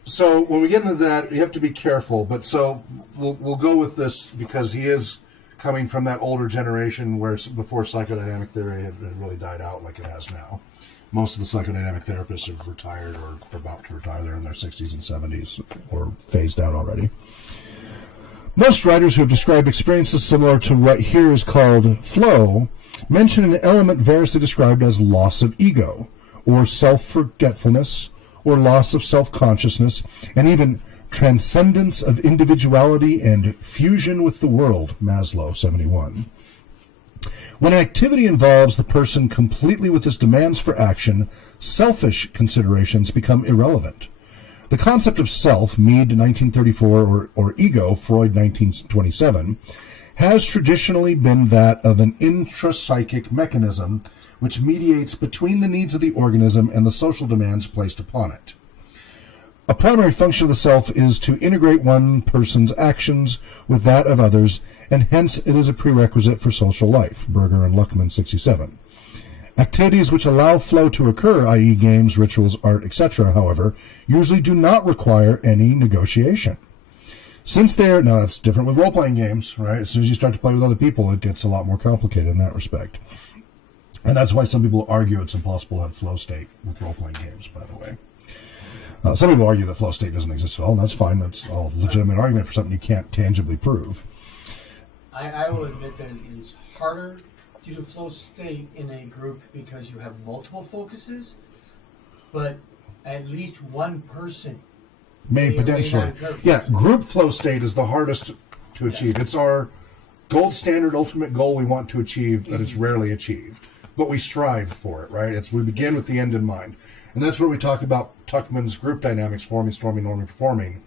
So when we get into that, you have to be careful. But so we'll go with this because he is coming from that older generation where before psychodynamic theory had really died out like it has now. Most of the psychodynamic therapists have retired or are about to retire. They're in their 60s and 70s or phased out already. Most writers who have described experiences similar to what here is called flow mention an element variously described as loss of ego, or self-forgetfulness, or loss of self-consciousness, and even transcendence of individuality and fusion with the world, Maslow, 71. When an activity involves the person completely with his demands for action, selfish considerations become irrelevant. The concept of self, Mead 1934, or ego, Freud 1927, has traditionally been that of an intrapsychic mechanism which mediates between the needs of the organism and the social demands placed upon it. A primary function of the self is to integrate one person's actions with that of others, and hence it is a prerequisite for social life. Berger and Luckman, 67. Activities which allow flow to occur, i.e. games, rituals, art, etc., however, usually do not require any negotiation. Since they're, now that's different with role-playing games, right? As soon as you start to play with other people, it gets a lot more complicated in that respect. And that's why some people argue it's impossible to have flow state with role-playing games, by the way. Some people argue that flow state doesn't exist at all, and that's fine. That's a legitimate argument for something you can't tangibly prove. I will admit that it is harder to do flow state in a group because you have multiple focuses, but at least one person May potentially. Yeah, group flow state is the hardest to achieve. It's our gold standard ultimate goal we want to achieve, but it's rarely achieved. But we strive for it, right? We begin with the end in mind. And that's where we talk about Tuckman's group dynamics, forming, storming, norming, performing.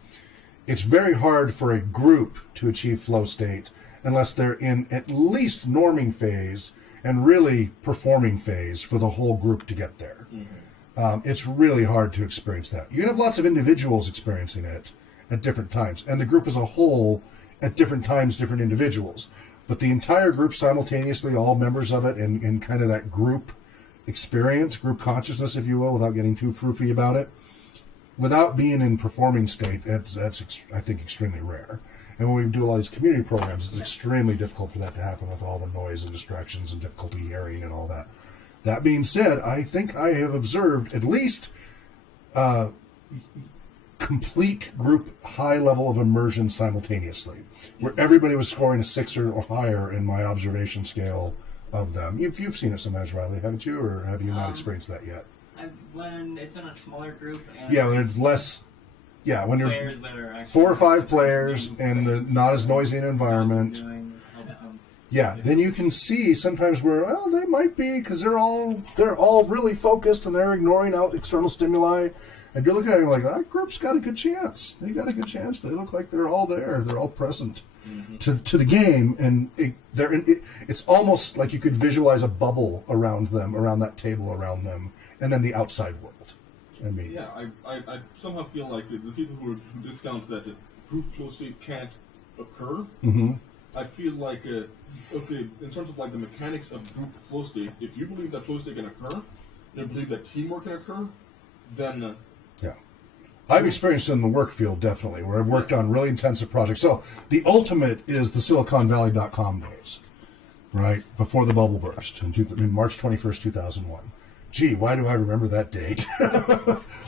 It's very hard for a group to achieve flow state unless they're in at least norming phase and really performing phase for the whole group to get there. It's really hard to experience that. You can have lots of individuals experiencing it at different times, and the group as a whole at different times, different individuals. But the entire group simultaneously, all members of it, in kind of that group experience, group consciousness, if you will, without getting too froofy about it, without being in performing state, that's I think, extremely rare. And when we do a lot of these community programs, it's extremely difficult for that to happen with all the noise and distractions and difficulty hearing and all that. That being said, I think I have observed at least complete group high level of immersion simultaneously, where everybody was scoring a 6 or higher in my observation scale of them. You've seen it sometimes, Riley, haven't you? Or have you not experienced that yet? When it's in a smaller group. And when there's less... Yeah, when you're 4 or 5 players and not as noisy an environment... Yeah, then you can see sometimes where, well, they might be, because they're all really focused and they're ignoring out external stimuli. And you're looking at it like, that group's got a good chance. They got a good chance. They look like they're all there. They're all present to the game. And it's almost like you could visualize a bubble around them, around that table around them, and then the outside world. I mean, yeah, I somehow feel like the people who discount that group flow state can't occur, I feel like, okay, in terms of like the mechanics of group flow state, if you believe that flow state can occur, and you believe that teamwork can occur, then... yeah. I've experienced it in the work field, definitely, where I've worked on really intensive projects. So the ultimate is the SiliconValley.com days, right, before the bubble burst, in March 21st, 2001. Gee, why do I remember that date?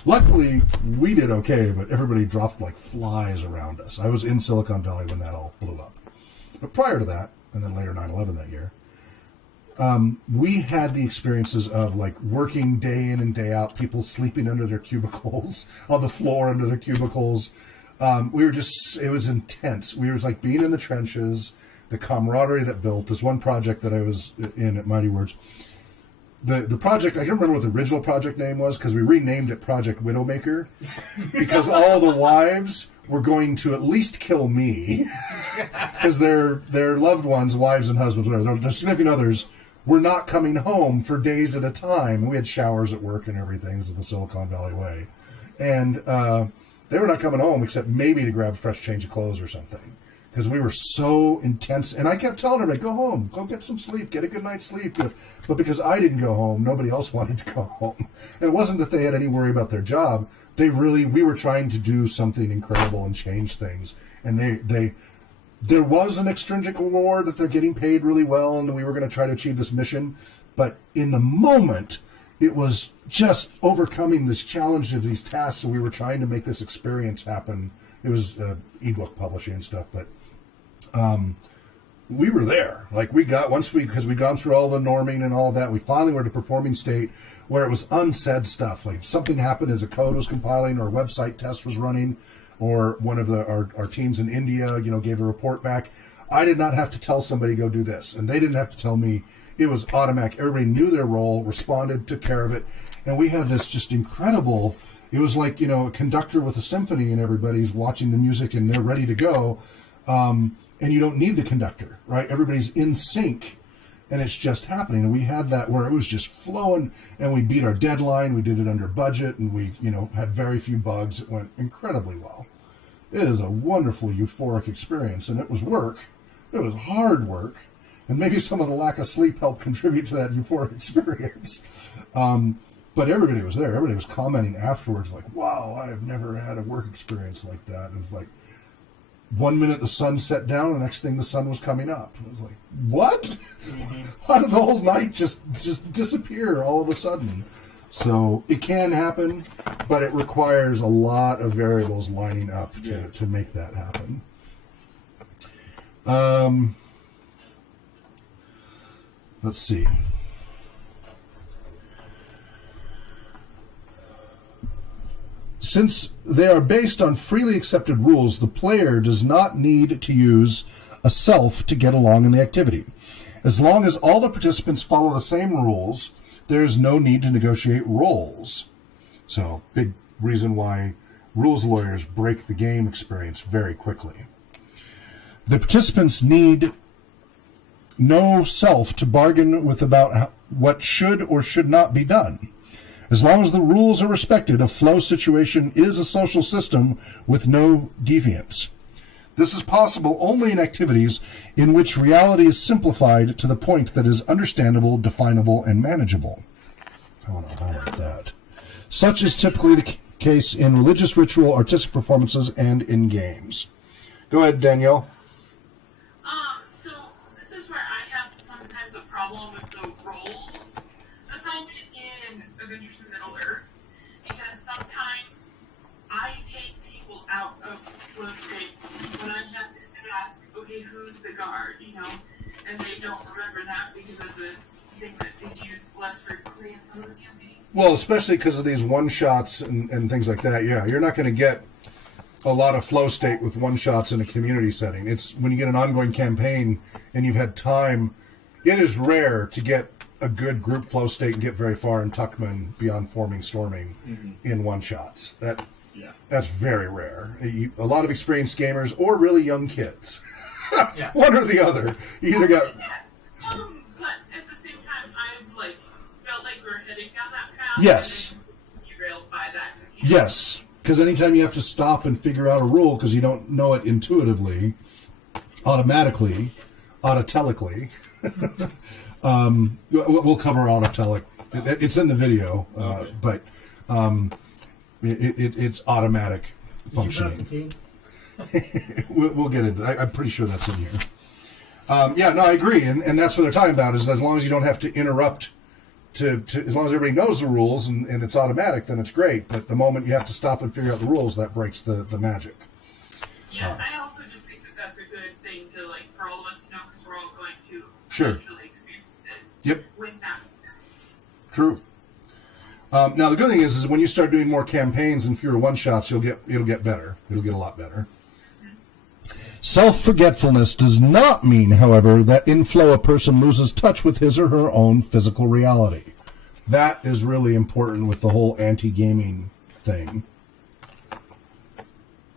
Luckily, we did okay, but everybody dropped like flies around us. I was in Silicon Valley when that all blew up. But prior to that, and then later 9/11 that year, we had the experiences of like working day in and day out, people sleeping under their cubicles, on the floor under their cubicles. It was intense. We were like being in the trenches, the camaraderie that built. This one project that I was in at Mighty Words, the project, I don't remember what the original project name was because we renamed it Project Widowmaker because all the wives were going to at least kill me because their loved ones, wives and husbands, whatever, their significant others, were not coming home for days at a time. We had showers at work and everything. This is the Silicon Valley way. And they were not coming home except maybe to grab a fresh change of clothes or something. Because we were so intense. And I kept telling everybody, go home, go get some sleep, get a good night's sleep. But because I didn't go home, nobody else wanted to go home. And it wasn't that they had any worry about their job. We were trying to do something incredible and change things. And there was an extrinsic reward that they're getting paid really well, and we were going to try to achieve this mission. But in the moment, it was just overcoming this challenge of these tasks, and we were trying to make this experience happen. It was ebook publishing and stuff, but we were there. Like because we'd gone through all the norming and all that, we finally were at a performing state where it was unsaid stuff. Like something happened as a code was compiling or a website test was running, or one of our teams in India, gave a report back. I did not have to tell somebody go do this, and they didn't have to tell me. It was automatic. Everybody knew their role, responded, took care of it, and we had this just incredible. It was like a conductor with a symphony, and everybody's watching the music and they're ready to go, and you don't need the conductor, right? Everybody's in sync and it's just happening. And we had that where it was just flowing, and we beat our deadline. We did it under budget, and we, had very few bugs. It went incredibly well. It is a wonderful, euphoric experience, and it was work. It was hard work, and maybe some of the lack of sleep helped contribute to that euphoric experience. But everybody was there. Everybody was commenting afterwards, like, wow, I've never had a work experience like that. And it was like, 1 minute the sun set down, the next thing the sun was coming up. I was like, what? Mm-hmm. How did the whole night just disappear all of a sudden? So it can happen, but it requires a lot of variables lining up to make that happen. Let's see. Since they are based on freely accepted rules, the player does not need to use a self to get along in the activity. As long as all the participants follow the same rules, there is no need to negotiate roles. So, big reason why rules lawyers break the game experience very quickly. The participants need no self to bargain with about what should or should not be done. As long as the rules are respected, a flow situation is a social system with no deviance. This is possible only in activities in which reality is simplified to the point that is understandable, definable, and manageable. I want to highlight that. Such is typically the case in religious ritual, artistic performances, and in games. Go ahead, Danielle. So this is where I have sometimes a problem with the roles assignment in Adventures in Middle-earth, because sometimes I take people out of flow state when I have to ask, okay, who's the guard, and they don't remember that because it's a thing that is used less frequently in some of the campaigns. Well, especially because of these one-shots and things like that, yeah. You're not going to get a lot of flow state with one-shots in a community setting. It's when you get an ongoing campaign and you've had time, it is rare to get a good group flow state and get very far in Tuckman beyond forming storming in one-shots. That's very rare. A lot of experienced gamers or really young kids. One or the other. You either got... But at the same time, I've felt like we're heading down that path. Yes. And derailed by that. Yes. Because anytime you have to stop and figure out a rule because you don't know it intuitively, automatically, autotelically, we'll cover autotelic. It's in the video, but it's automatic functioning. We'll get into that. I'm pretty sure that's in here. I agree, and that's what they're talking about. Is as long as you don't have to interrupt, as long as everybody knows the rules and it's automatic, then it's great. But the moment you have to stop and figure out the rules, that breaks the magic. Yeah, I also just think that that's a good thing to for all of us to know, because we're all going to eventually experience it. Yep. With that. True. Now the good thing is when you start doing more campaigns and fewer one-shots, it'll get better. It'll get a lot better. Self-forgetfulness does not mean, however, that in flow a person loses touch with his or her own physical reality. That is really important with the whole anti-gaming thing.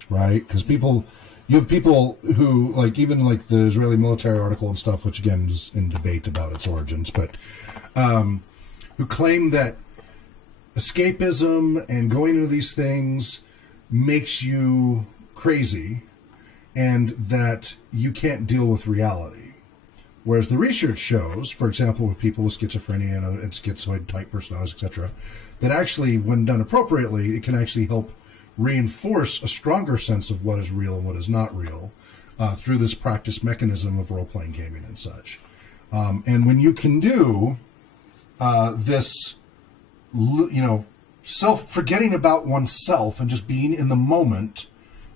Right? Because you have people who, even the Israeli military article and stuff, which again is in debate about its origins, but who claim that escapism and going into these things makes you crazy and that you can't deal with reality. Whereas the research shows, for example, with people with schizophrenia and schizoid type personalities, etc., that actually, when done appropriately, it can actually help reinforce a stronger sense of what is real and what is not real through this practice mechanism of role-playing gaming and such. And when you can do this, forgetting about oneself and just being in the moment,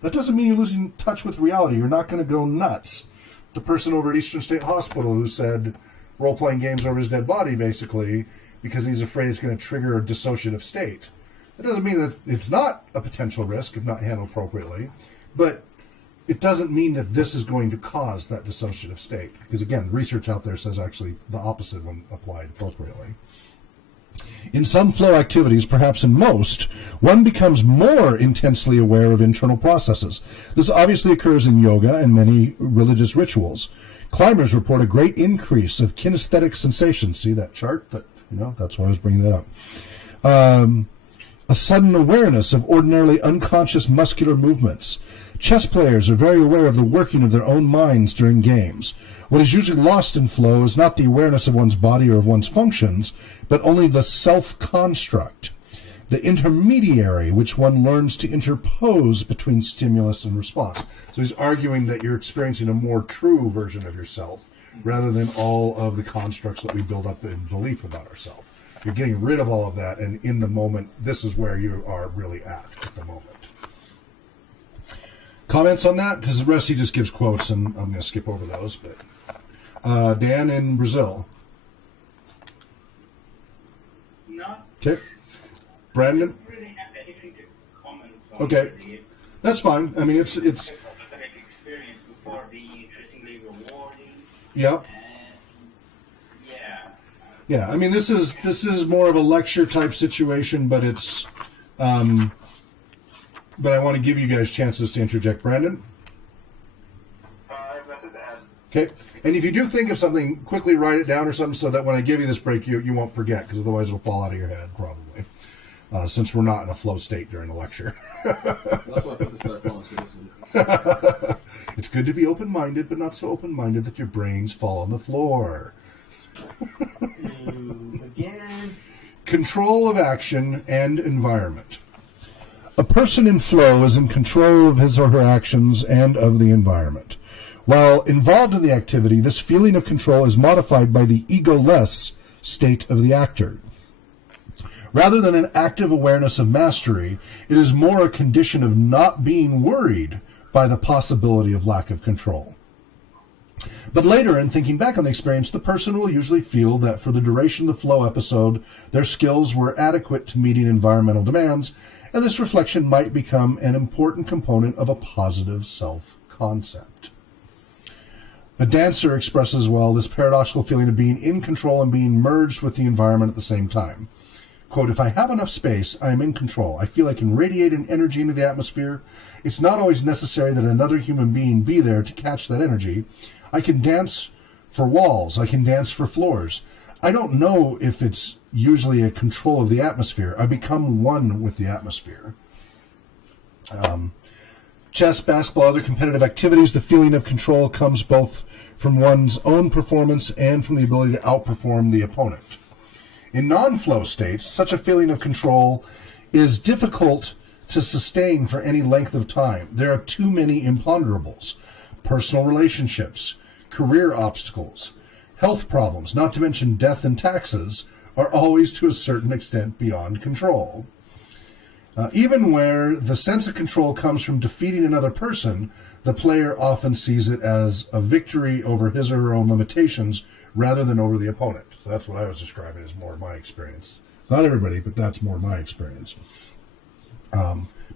that doesn't mean you're losing touch with reality. You're not going to go nuts. The person over at Eastern State Hospital who said role-playing games over his dead body, basically, because he's afraid it's going to trigger a dissociative state. That doesn't mean that it's not a potential risk if not handled appropriately, but it doesn't mean that this is going to cause that dissociative state. Because, again, research out there says actually the opposite when applied appropriately. In some flow activities, perhaps in most, one becomes more intensely aware of internal processes. This obviously occurs in yoga and many religious rituals. Climbers report a great increase of kinesthetic sensations. See that chart? That's why I was bringing that up. A sudden awareness of ordinarily unconscious muscular movements. Chess players are very aware of the working of their own minds during games. What is usually lost in flow is not the awareness of one's body or of one's functions, but only the self-construct, the intermediary which one learns to interpose between stimulus and response. So he's arguing that you're experiencing a more true version of yourself rather than all of the constructs that we build up in belief about ourselves. You're getting rid of all of that, and in the moment, this is where you are really at the moment. Comments on that? Because the rest he just gives quotes, and I'm going to skip over those. But Dan in Brazil. No. Okay. Brandon? I don't really have anything to comment on. Okay. Really. That's fine. I mean, it's It's a specific experience before being interestingly rewarding. Yep. And yeah. Yeah, I mean, this is more of a lecture type situation, but it's, but I want to give you guys chances to interject. Brandon? I have nothing to add. Okay. And if you do think of something, quickly write it down or something so that when I give you this break, you won't forget, because otherwise it'll fall out of your head, probably, since we're not in a flow state during the lecture. That's why I put this back on. So this is... It's good to be open-minded, but not so open-minded that your brains fall on the floor. Again. Control of action and environment. A person in flow is in control of his or her actions and of the environment. While involved in the activity, this feeling of control is modified by the ego-less state of the actor. Rather than an active awareness of mastery, it is more a condition of not being worried by the possibility of lack of control. But later, in thinking back on the experience, the person will usually feel that for the duration of the flow episode, their skills were adequate to meeting environmental demands, and this reflection might become an important component of a positive self-concept. A dancer expresses well this paradoxical feeling of being in control and being merged with the environment at the same time. Quote, if I have enough space, I am in control. I feel I can radiate an energy into the atmosphere. It's not always necessary that another human being be there to catch that energy. I can dance for walls. I can dance for floors. I don't know if it's usually a control of the atmosphere. I become one with the atmosphere. Chess, basketball, other competitive activities, the feeling of control comes both from one's own performance and from the ability to outperform the opponent. In non-flow states, such a feeling of control is difficult to sustain for any length of time. There are too many imponderables. Personal relationships, career obstacles, health problems, not to mention death and taxes, are always to a certain extent beyond control. Even where the sense of control comes from defeating another person, the player often sees it as a victory over his or her own limitations rather than over the opponent. So that's what I was describing as more my experience. Not everybody, but that's more my experience.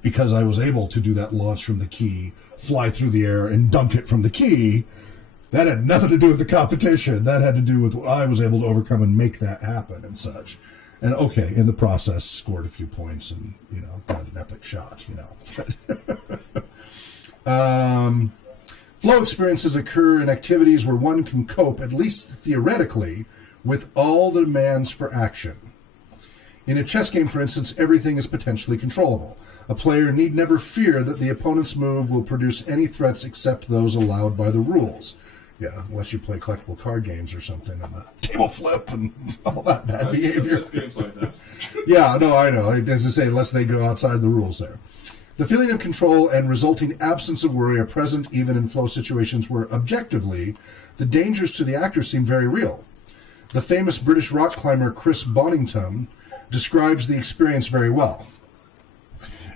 Because I was able to do that launch from the key, fly through the air, and dunk it from the key, that had nothing to do with the competition. That had to do with what I was able to overcome and make that happen and such. And okay, in the process, scored a few points and, got an epic shot, Flow experiences occur in activities where one can cope, at least theoretically, with all the demands for action. In a chess game, for instance, everything is potentially controllable. A player need never fear that the opponent's move will produce any threats except those allowed by the rules. Yeah, unless you play collectible card games or something and the table flip and all that bad behavior. Just games like that. Yeah, no, I know. As I say, unless they go outside the rules there. The feeling of control and resulting absence of worry are present even in flow situations where, objectively, the dangers to the actor seem very real. The famous British rock climber Chris Bonington describes the experience very well.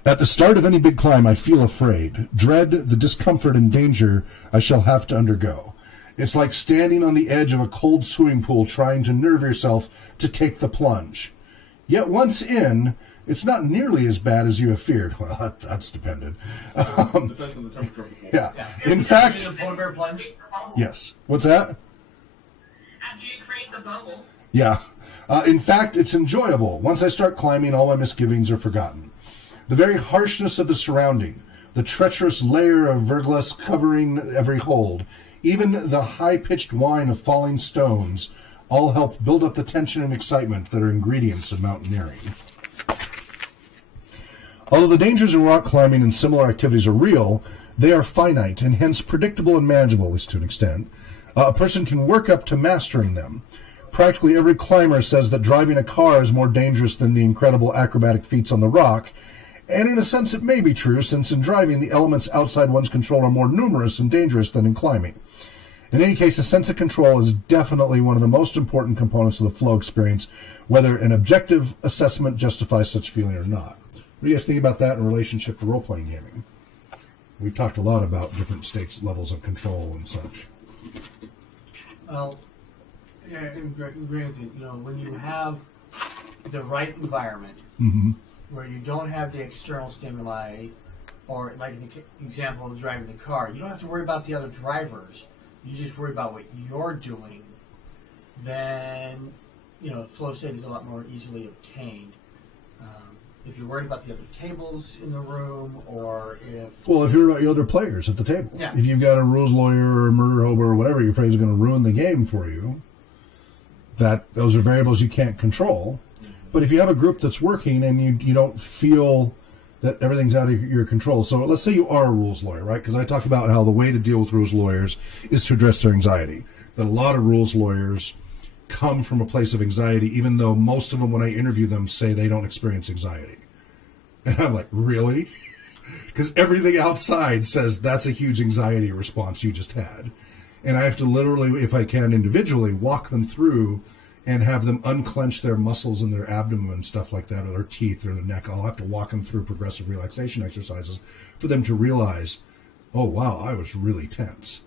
At the start of any big climb, I feel afraid, dread the discomfort and danger I shall have to undergo. It's like standing on the edge of a cold swimming pool trying to nerve yourself to take the plunge. Yet once in, it's not nearly as bad as you have feared. Well, that's dependent. Depends on the temperature of the pool. Yeah. In fact, The polar bear plunge. yes. What's that? After you create the bubble. Yeah. In fact, it's enjoyable. Once I start climbing, all my misgivings are forgotten. The very harshness of the surrounding, the treacherous layer of verglas covering every hold, even the high-pitched whine of falling stones, all help build up the tension and excitement that are ingredients of mountaineering. Although the dangers in rock climbing and similar activities are real, they are finite and hence predictable and manageable, at least to an extent. A person can work up to mastering them. Practically every climber says that driving a car is more dangerous than the incredible acrobatic feats on the rock, and in a sense it may be true, since in driving the elements outside one's control are more numerous and dangerous than in climbing. In any case, a sense of control is definitely one of the most important components of the flow experience, whether an objective assessment justifies such feeling or not. What do you guys think about that in relationship to role-playing gaming? We've talked a lot about different states, levels of control and such. Well, yeah, I agree with you. You know, when you have the right environment, where you don't have the external stimuli, or like in the example of driving the car, you don't have to worry about the other drivers. You just worry about what you're doing. Then, you know, flow state is a lot more easily obtained. If you're worried about the other tables in the room, or if... Well, if you're about your other players at the table. Yeah. If you've got a rules lawyer or a murder hobo or whatever you're afraid is going to ruin the game for you, those are variables you can't control. But if you have a group that's working and you don't feel that everything's out of your control. So let's say you are a rules lawyer, right? Because I talk about how the way to deal with rules lawyers is to address their anxiety. That a lot of rules lawyers come from a place of anxiety, even though most of them, when I interview them, say they don't experience anxiety. And I'm like, really? Because everything outside says that's a huge anxiety response you just had. And I have to literally, if I can individually, walk them through and have them unclench their muscles in their abdomen and stuff like that, or their teeth or their neck. I'll have to walk them through progressive relaxation exercises for them to realize, oh, wow, I was really tense.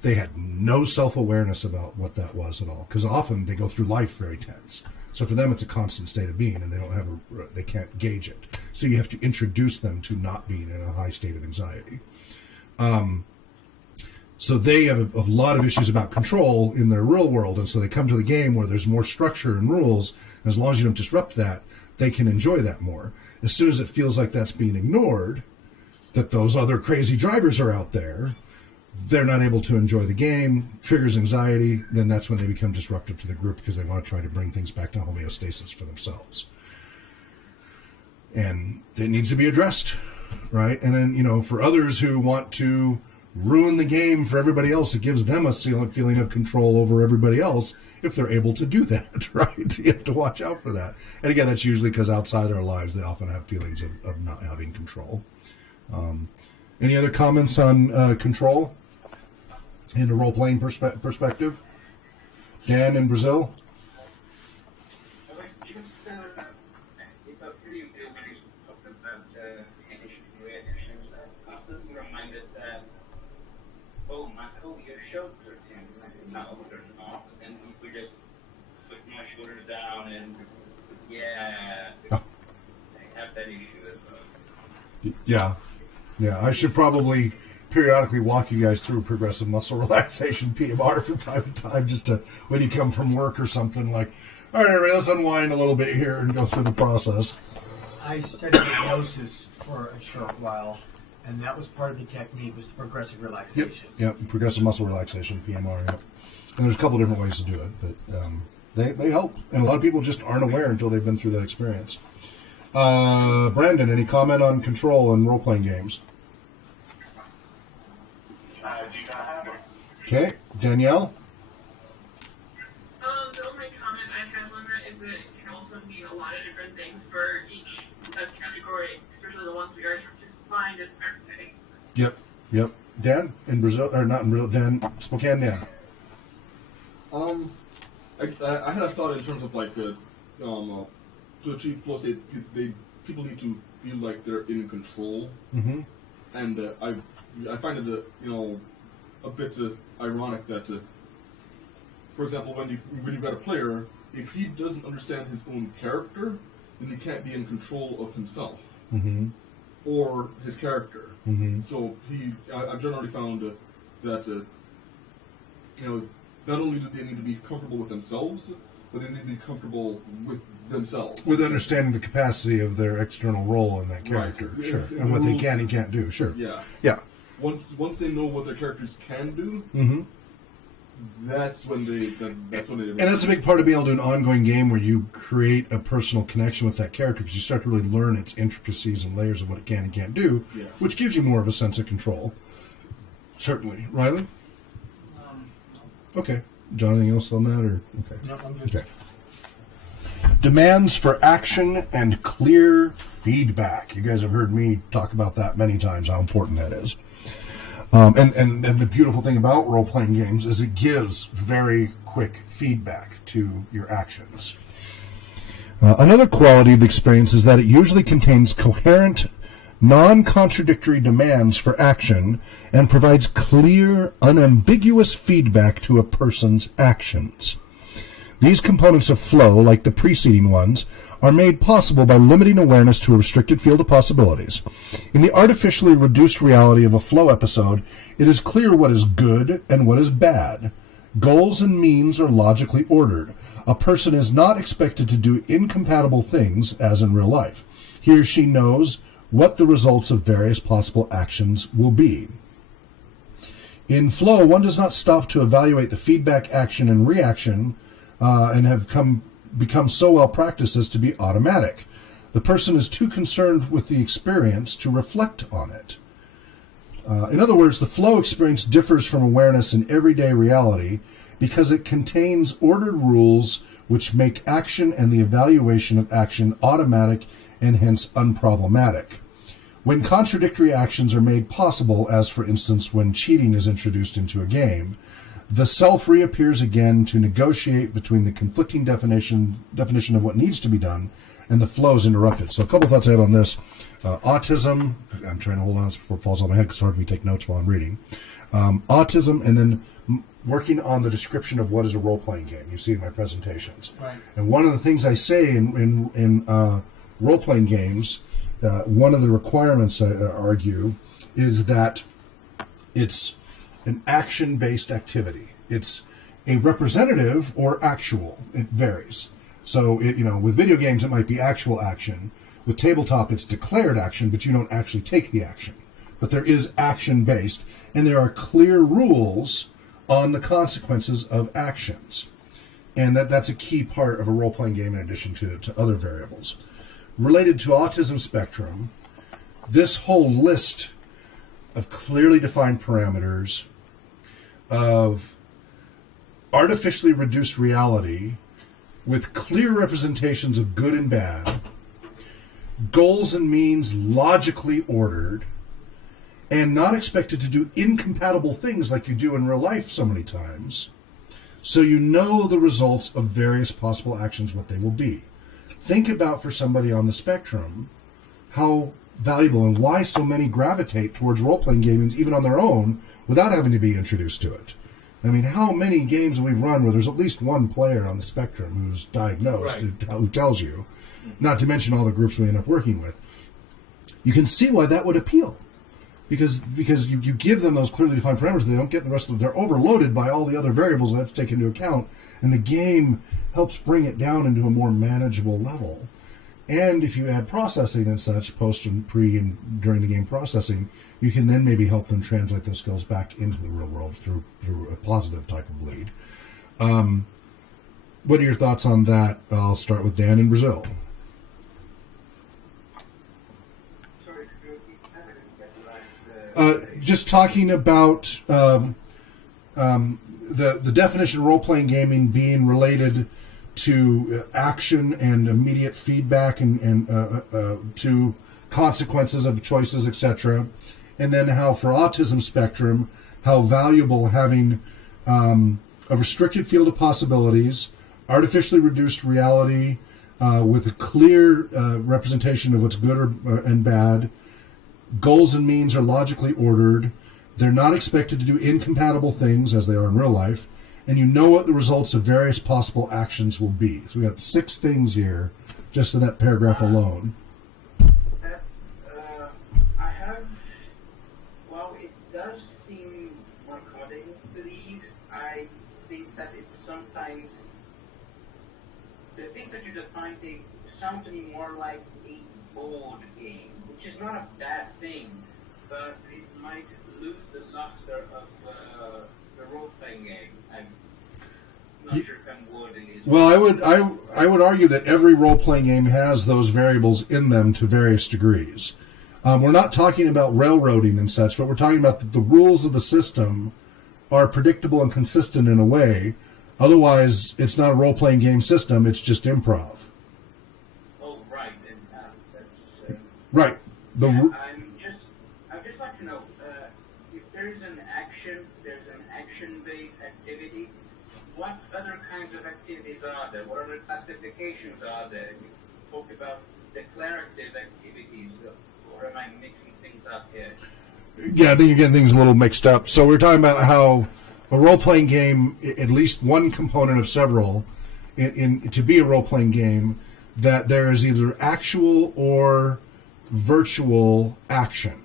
They had no self-awareness about what that was at all, because often they go through life very tense. So for them, it's a constant state of being, and they can't gauge it. So you have to introduce them to not being in a high state of anxiety. So they have a lot of issues about control in their real world, and so they come to the game where there's more structure and rules, and as long as you don't disrupt that, they can enjoy that more. As soon as it feels like that's being ignored, that those other crazy drivers are out there, they're not able to enjoy the game, triggers anxiety, then that's when they become disruptive to the group because they want to try to bring things back to homeostasis for themselves. And it needs to be addressed, right? And then, you know, for others who want to ruin the game for everybody else, it gives them a feeling of control over everybody else if they're able to do that, right? You have to watch out for that. And again, that's usually because outside our lives, they often have feelings of not having control. Any other comments on control in a role-playing perspective? Dan in Brazil? Yeah, I should probably periodically walk you guys through progressive muscle relaxation PMR from time to time, just to, when you come from work or something, like, all right, everybody, let's unwind a little bit here and go through the process. I studied hypnosis for a short while, and that was part of the technique, was the progressive relaxation. Yep, progressive muscle relaxation, PMR, yep. And there's a couple different ways to do it, but they help. And a lot of people just aren't aware until they've been through that experience. Brandon, any comment on control in role-playing games? Okay, Danielle? The only comment I have on that is that it can also mean a lot of different things for each subcategory, especially the ones we already have to find as archetypes. Yep. Dan, in Brazil, or not in Brazil, Dan, Spokane, Dan. I had a thought in terms of like to achieve flow state, people need to feel like they're in control, and I find it a bit ironic that, for example, when you've got a player, if he doesn't understand his own character, then he can't be in control of himself or his character. So I've generally found that not only do they need to be comfortable with themselves, but they need to be comfortable with themselves. With understanding the capacity of their external role in that character, Right. sure, If and what they rules- can and can't do, sure. Yeah. Yeah. Once they know what their characters can do, Mm-hmm. that's when they. And that's a big part of being able to do an ongoing game where you create a personal connection with that character because you start to really learn its intricacies and layers of what it can and can't do, Yeah. which gives you more of a sense of control. Certainly. Riley? Okay. John, anything else on that? Or okay. No, I'm good. Okay. Demands for action and clear feedback. You guys have heard me talk about that many times, how important that is. And the beautiful thing about role-playing games is it gives very quick feedback to your actions. Another quality of the experience is that it usually contains coherent, non-contradictory demands for action and provides clear, unambiguous feedback to a person's actions. These components of flow, like the preceding ones, are made possible by limiting awareness to a restricted field of possibilities. In the artificially reduced reality of a flow episode, it is clear what is good and what is bad. Goals and means are logically ordered. A person is not expected to do incompatible things, as in real life. He or she knows what the results of various possible actions will be. In flow, one does not stop to evaluate the feedback, action, and reaction, and have become so well practiced as to be automatic. The person is too concerned with the experience to reflect on it. In other words, the flow experience differs from awareness in everyday reality because it contains ordered rules which make action and the evaluation of action automatic and hence unproblematic. When contradictory actions are made possible, as for instance when cheating is introduced into a game, the self reappears again to negotiate between the conflicting definition of what needs to be done and the flow is interrupted. So a couple of thoughts I have on this. Autism, I'm trying to hold on before it falls on my head because it's hard for me to take notes while I'm reading. Autism, and then working on the description of what is a role-playing game. You see in my presentations. Right. And one of the things I say in role-playing games, one of the requirements I argue is that it's an action-based activity. It's a representative or actual. It varies. So, with video games, it might be actual action. With tabletop, it's declared action, but you don't actually take the action. But there is action-based, and there are clear rules on the consequences of actions. And that's a key part of a role-playing game in addition to other variables. Related to autism spectrum, this whole list of clearly defined parameters, of artificially reduced reality with clear representations of good and bad, goals and means logically ordered, and not expected to do incompatible things like you do in real life so many times, so you know the results of various possible actions, what they will be. Think about, for somebody on the spectrum, how valuable and why so many gravitate towards role-playing games even on their own without having to be introduced to it. I mean, how many games we've run where there's at least one player on the spectrum who's diagnosed, who tells you, not to mention all the groups we end up working with. You can see why that would appeal. Because you give them those clearly defined parameters, they don't get the rest of them. They're overloaded by all the other variables they have to take into account, and the game helps bring it down into a more manageable level. And if you add processing and such, post and pre and during the game processing, you can then maybe help them translate those skills back into the real world through a positive type of lead. What are your thoughts on that? I'll start with Dan in Brazil. Sorry, could you repeat that? I didn't get the last, Just talking about the definition of role-playing gaming being related to action and immediate feedback and to consequences of choices, etc. And then how for autism spectrum, how valuable having a restricted field of possibilities, artificially reduced reality with a clear representation of what's good and bad, goals and means are logically ordered, they're not expected to do incompatible things as they are in real life, and you know what the results of various possible actions will be. So we got 6 things here, just in that paragraph alone. I have, well, it does seem according to these, I think that it's sometimes that you define something more like a board game, which is not a bad thing, but it might lose the luster of the role-playing game. I'm not sure if I'm wording it. Well, I would argue that every role-playing game has those variables in them to various degrees. We're not talking about railroading and such, but we're talking about that the rules of the system are predictable and consistent in a way. Otherwise, it's not a role-playing game system, it's just improv. Oh, right. And that's... right. I'd just like to know, if there's an action-based activity, what other kinds of activities are there? What other classifications are there? You talk about declarative activities, or am I mixing things up here? Yeah, I think you're getting things a little mixed up. So we're talking about how a role-playing game, at least one component of several, to be a role-playing game, that there is either actual or virtual action.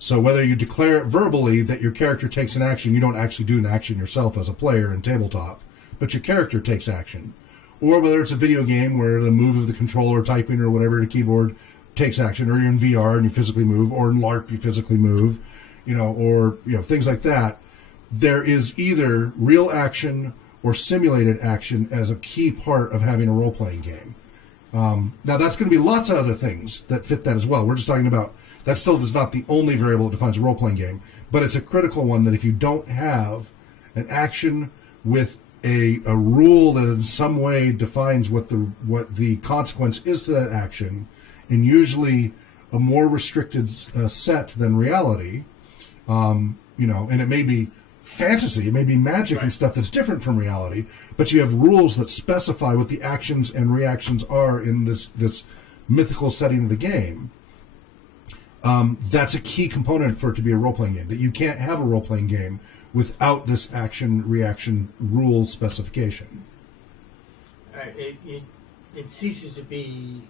So whether you declare it verbally that your character takes an action, you don't actually do an action yourself as a player in tabletop, but your character takes action. Or whether it's a video game where the move of the controller, typing or whatever, the keyboard takes action, or you're in VR and you physically move, or in LARP you physically move, or things like that. There is either real action or simulated action as a key part of having a role-playing game. Now, that's going to be lots of other things that fit that as well. We're just talking about, that still is not the only variable that defines a role-playing game, but it's a critical one that if you don't have an action with a rule that in some way defines what the consequence is to that action, and usually a more restricted set than reality, and it may be fantasy, it may be magic and stuff that's different from reality, but you have rules that specify what the actions and reactions are in this mythical setting of the game. That's a key component for it to be a role-playing game, that you can't have a role-playing game without this action-reaction rule specification. It ceases to be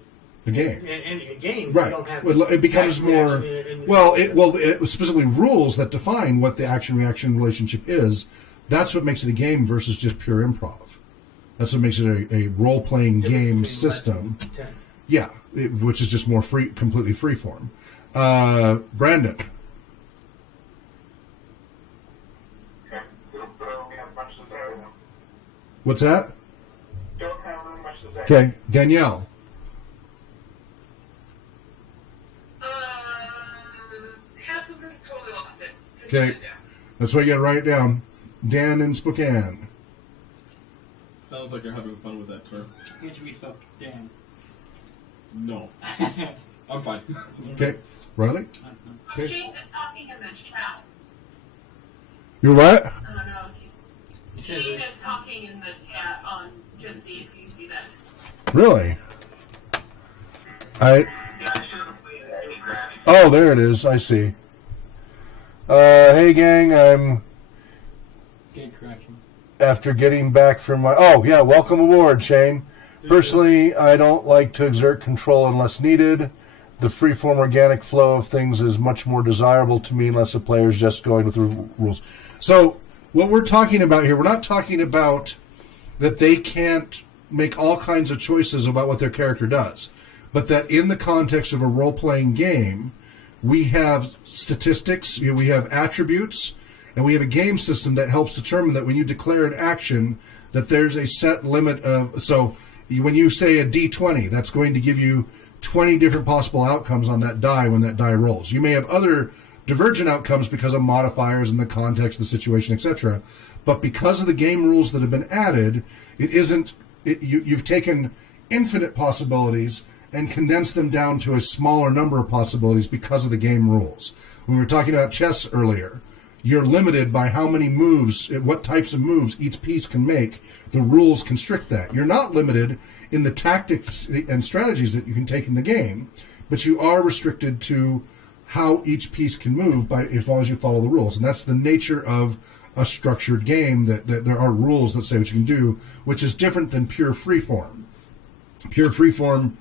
a game. A game. Right. You don't have it becomes more... It specifically rules that define what the action-reaction relationship is. That's what makes it a game versus just pure improv. That's what makes it a role-playing game system. Yeah, which is just more completely freeform. Brandon. What's that? Don't have really much to say. Okay, Danielle. Have something, totally lost it. Okay, that's why you got to write it down. Dan in Spokane. Sounds like you're having fun with that term. I think we spoke Dan. No. I'm fine. Okay, Riley? Okay. Shane is talking in the chat. You're what? I don't know if he's... Shane is talking in the chat on Gen Z, if you see that. Really? Oh, there it is. I see. Hey, gang. I'm... Gate correction. After getting back from my... Oh, yeah. Welcome aboard, Shane. Personally, I don't like to exert control unless needed. The free-form organic flow of things is much more desirable to me unless the player is just going with the rules. So, what we're talking about here, we're not talking about that they can't make all kinds of choices about what their character does, but that in the context of a role-playing game, we have statistics, we have attributes, and we have a game system that helps determine that when you declare an action, that there's a set limit of... So, when you say a D20, that's going to give you 20 different possible outcomes on that die when that die rolls. You may have other divergent outcomes because of modifiers in the context, the situation, etc. But because of the game rules that have been added, you've taken infinite possibilities and condensed them down to a smaller number of possibilities because of the game rules. When we were talking about chess earlier, you're limited by how many moves, what types of moves each piece can make. The rules constrict that. You're not limited in the tactics and strategies that you can take in the game, but you are restricted to how each piece can move as long as you follow the rules. And that's the nature of a structured game, that there are rules that say what you can do, which is different than pure freeform. Pure freeform,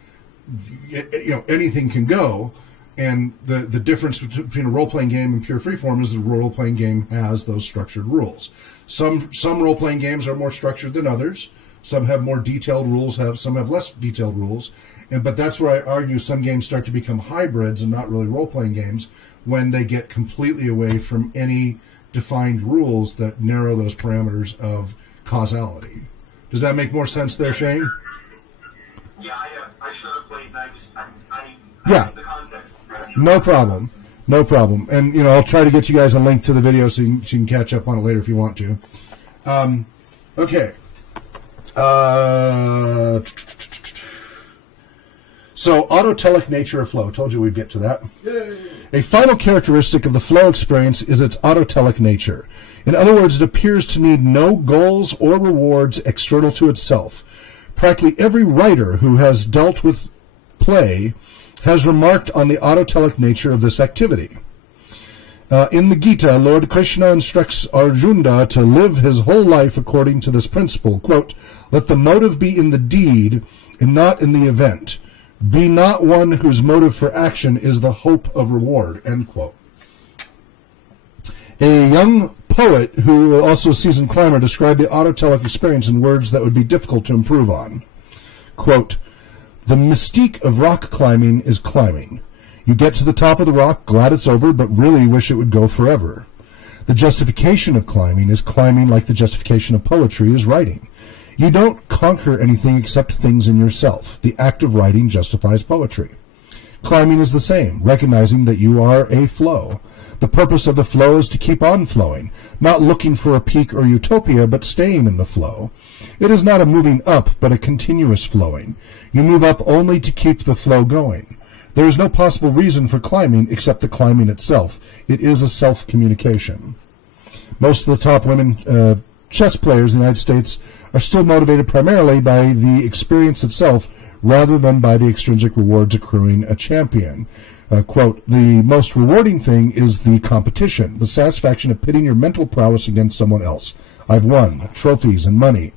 anything can go. And the difference between a role-playing game and pure freeform is the role-playing game has those structured rules. Some role-playing games are more structured than others. Some have more detailed rules, some have less detailed rules. But that's where I argue some games start to become hybrids and not really role-playing games when they get completely away from any defined rules that narrow those parameters of causality. Does that make more sense there, Shane? Yeah, I should have played, and I Yeah. missed the context. No problem. No problem. And, I'll try to get you guys a link to the video so you can catch up on it later if you want to. Okay. So, autotelic nature of flow. Told you we'd get to that. Yay. A final characteristic of the flow experience is its autotelic nature. In other words, it appears to need no goals or rewards external to itself. Practically every writer who has dealt with play has remarked on the autotelic nature of this activity. In the Gita, Lord Krishna instructs Arjuna to live his whole life according to this principle. Quote, let the motive be in the deed and not in the event. Be not one whose motive for action is the hope of reward. End quote. A young poet who also a seasoned climber described the autotelic experience in words that would be difficult to improve on. Quote, the mystique of rock climbing is climbing. You get to the top of the rock, glad it's over, but really wish it would go forever. The justification of climbing is climbing like the justification of poetry is writing. You don't conquer anything except things in yourself. The act of writing justifies poetry. Climbing is the same, recognizing that you are a flow. The purpose of the flow is to keep on flowing, not looking for a peak or utopia, but staying in the flow. It is not a moving up, but a continuous flowing. You move up only to keep the flow going. There is no possible reason for climbing except the climbing itself. It is a self-communication. Most of the top women chess players in the United States are still motivated primarily by the experience itself rather than by the extrinsic rewards accruing a champion. Quote, the most rewarding thing is the competition, the satisfaction of pitting your mental prowess against someone else. I've won, trophies and money.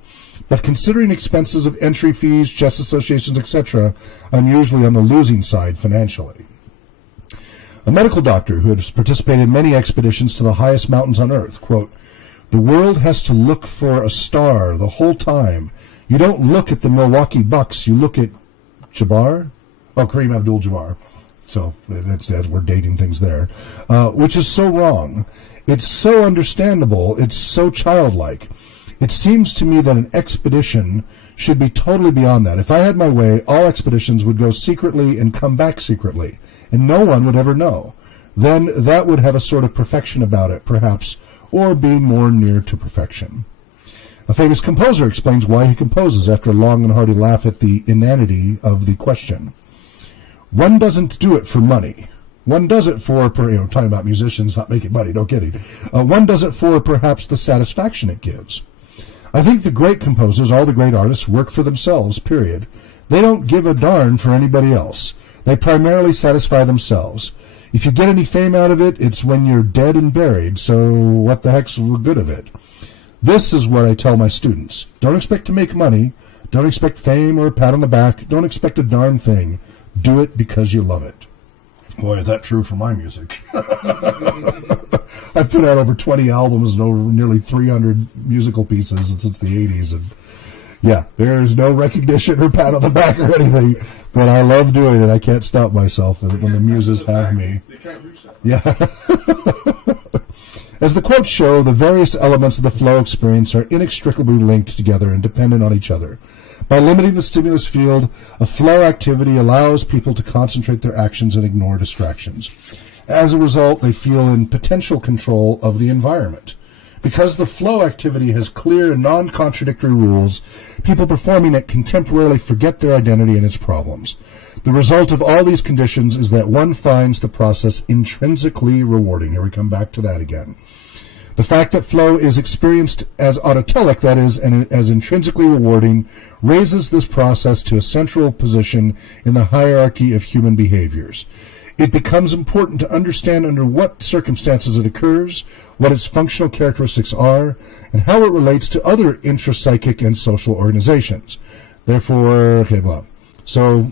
But considering expenses of entry fees, chess associations, etc., I'm usually on the losing side financially. A medical doctor who has participated in many expeditions to the highest mountains on Earth, quote, the world has to look for a star the whole time. You don't look at the Milwaukee Bucks, you look at Kareem Abdul-Jabbar. So that's we're dating things there, which is so wrong. It's so understandable. It's so childlike. It seems to me that an expedition should be totally beyond that. If I had my way, all expeditions would go secretly and come back secretly, and no one would ever know. Then that would have a sort of perfection about it, perhaps, or be more near to perfection. A famous composer explains why he composes after a long and hearty laugh at the inanity of the question. One doesn't do it for money. One does it for, talking about musicians not making money, no kidding. One does it for perhaps the satisfaction it gives. I think the great composers, all the great artists, work for themselves, period. They don't give a darn for anybody else. They primarily satisfy themselves. If you get any fame out of it, it's when you're dead and buried, so what the heck's the good of it? This is what I tell my students. Don't expect to make money. Don't expect fame or a pat on the back. Don't expect a darn thing. Do it because you love it. Boy, is that true for my music. I've put out over 20 albums and over nearly 300 musical pieces since the 80s. And yeah, there's no recognition or pat on the back or anything, but I love doing it. I can't stop myself when the muses have me. They can't reach that. Yeah. As the quotes show, the various elements of the flow experience are inextricably linked together and dependent on each other. By limiting the stimulus field, a flow activity allows people to concentrate their actions and ignore distractions. As a result, they feel in potential control of the environment. Because the flow activity has clear and non-contradictory rules, people performing it can temporarily forget their identity and its problems. The result of all these conditions is that one finds the process intrinsically rewarding. Here we come back to that again. The fact that flow is experienced as autotelic, that is, and as intrinsically rewarding, raises this process to a central position in the hierarchy of human behaviors. It becomes important to understand under what circumstances it occurs, what its functional characteristics are, and how it relates to other intrapsychic and social organizations. Therefore, okay, blah. So,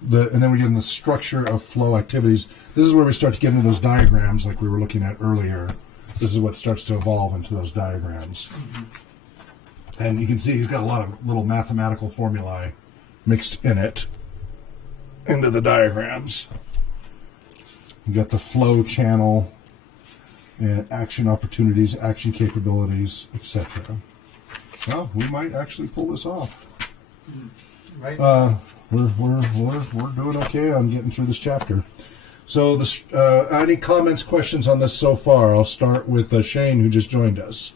and then we get in the structure of flow activities. This is where we start to get into those diagrams like we were looking at earlier. This is what starts to evolve into those diagrams. And you can see he's got a lot of little mathematical formulae mixed in it into the diagrams. You got the flow channel and action opportunities, action capabilities, etc. Well, we might actually pull this off. Right. We're doing okay on getting through this chapter. So, any comments, questions on this so far? I'll start with Shane, who just joined us.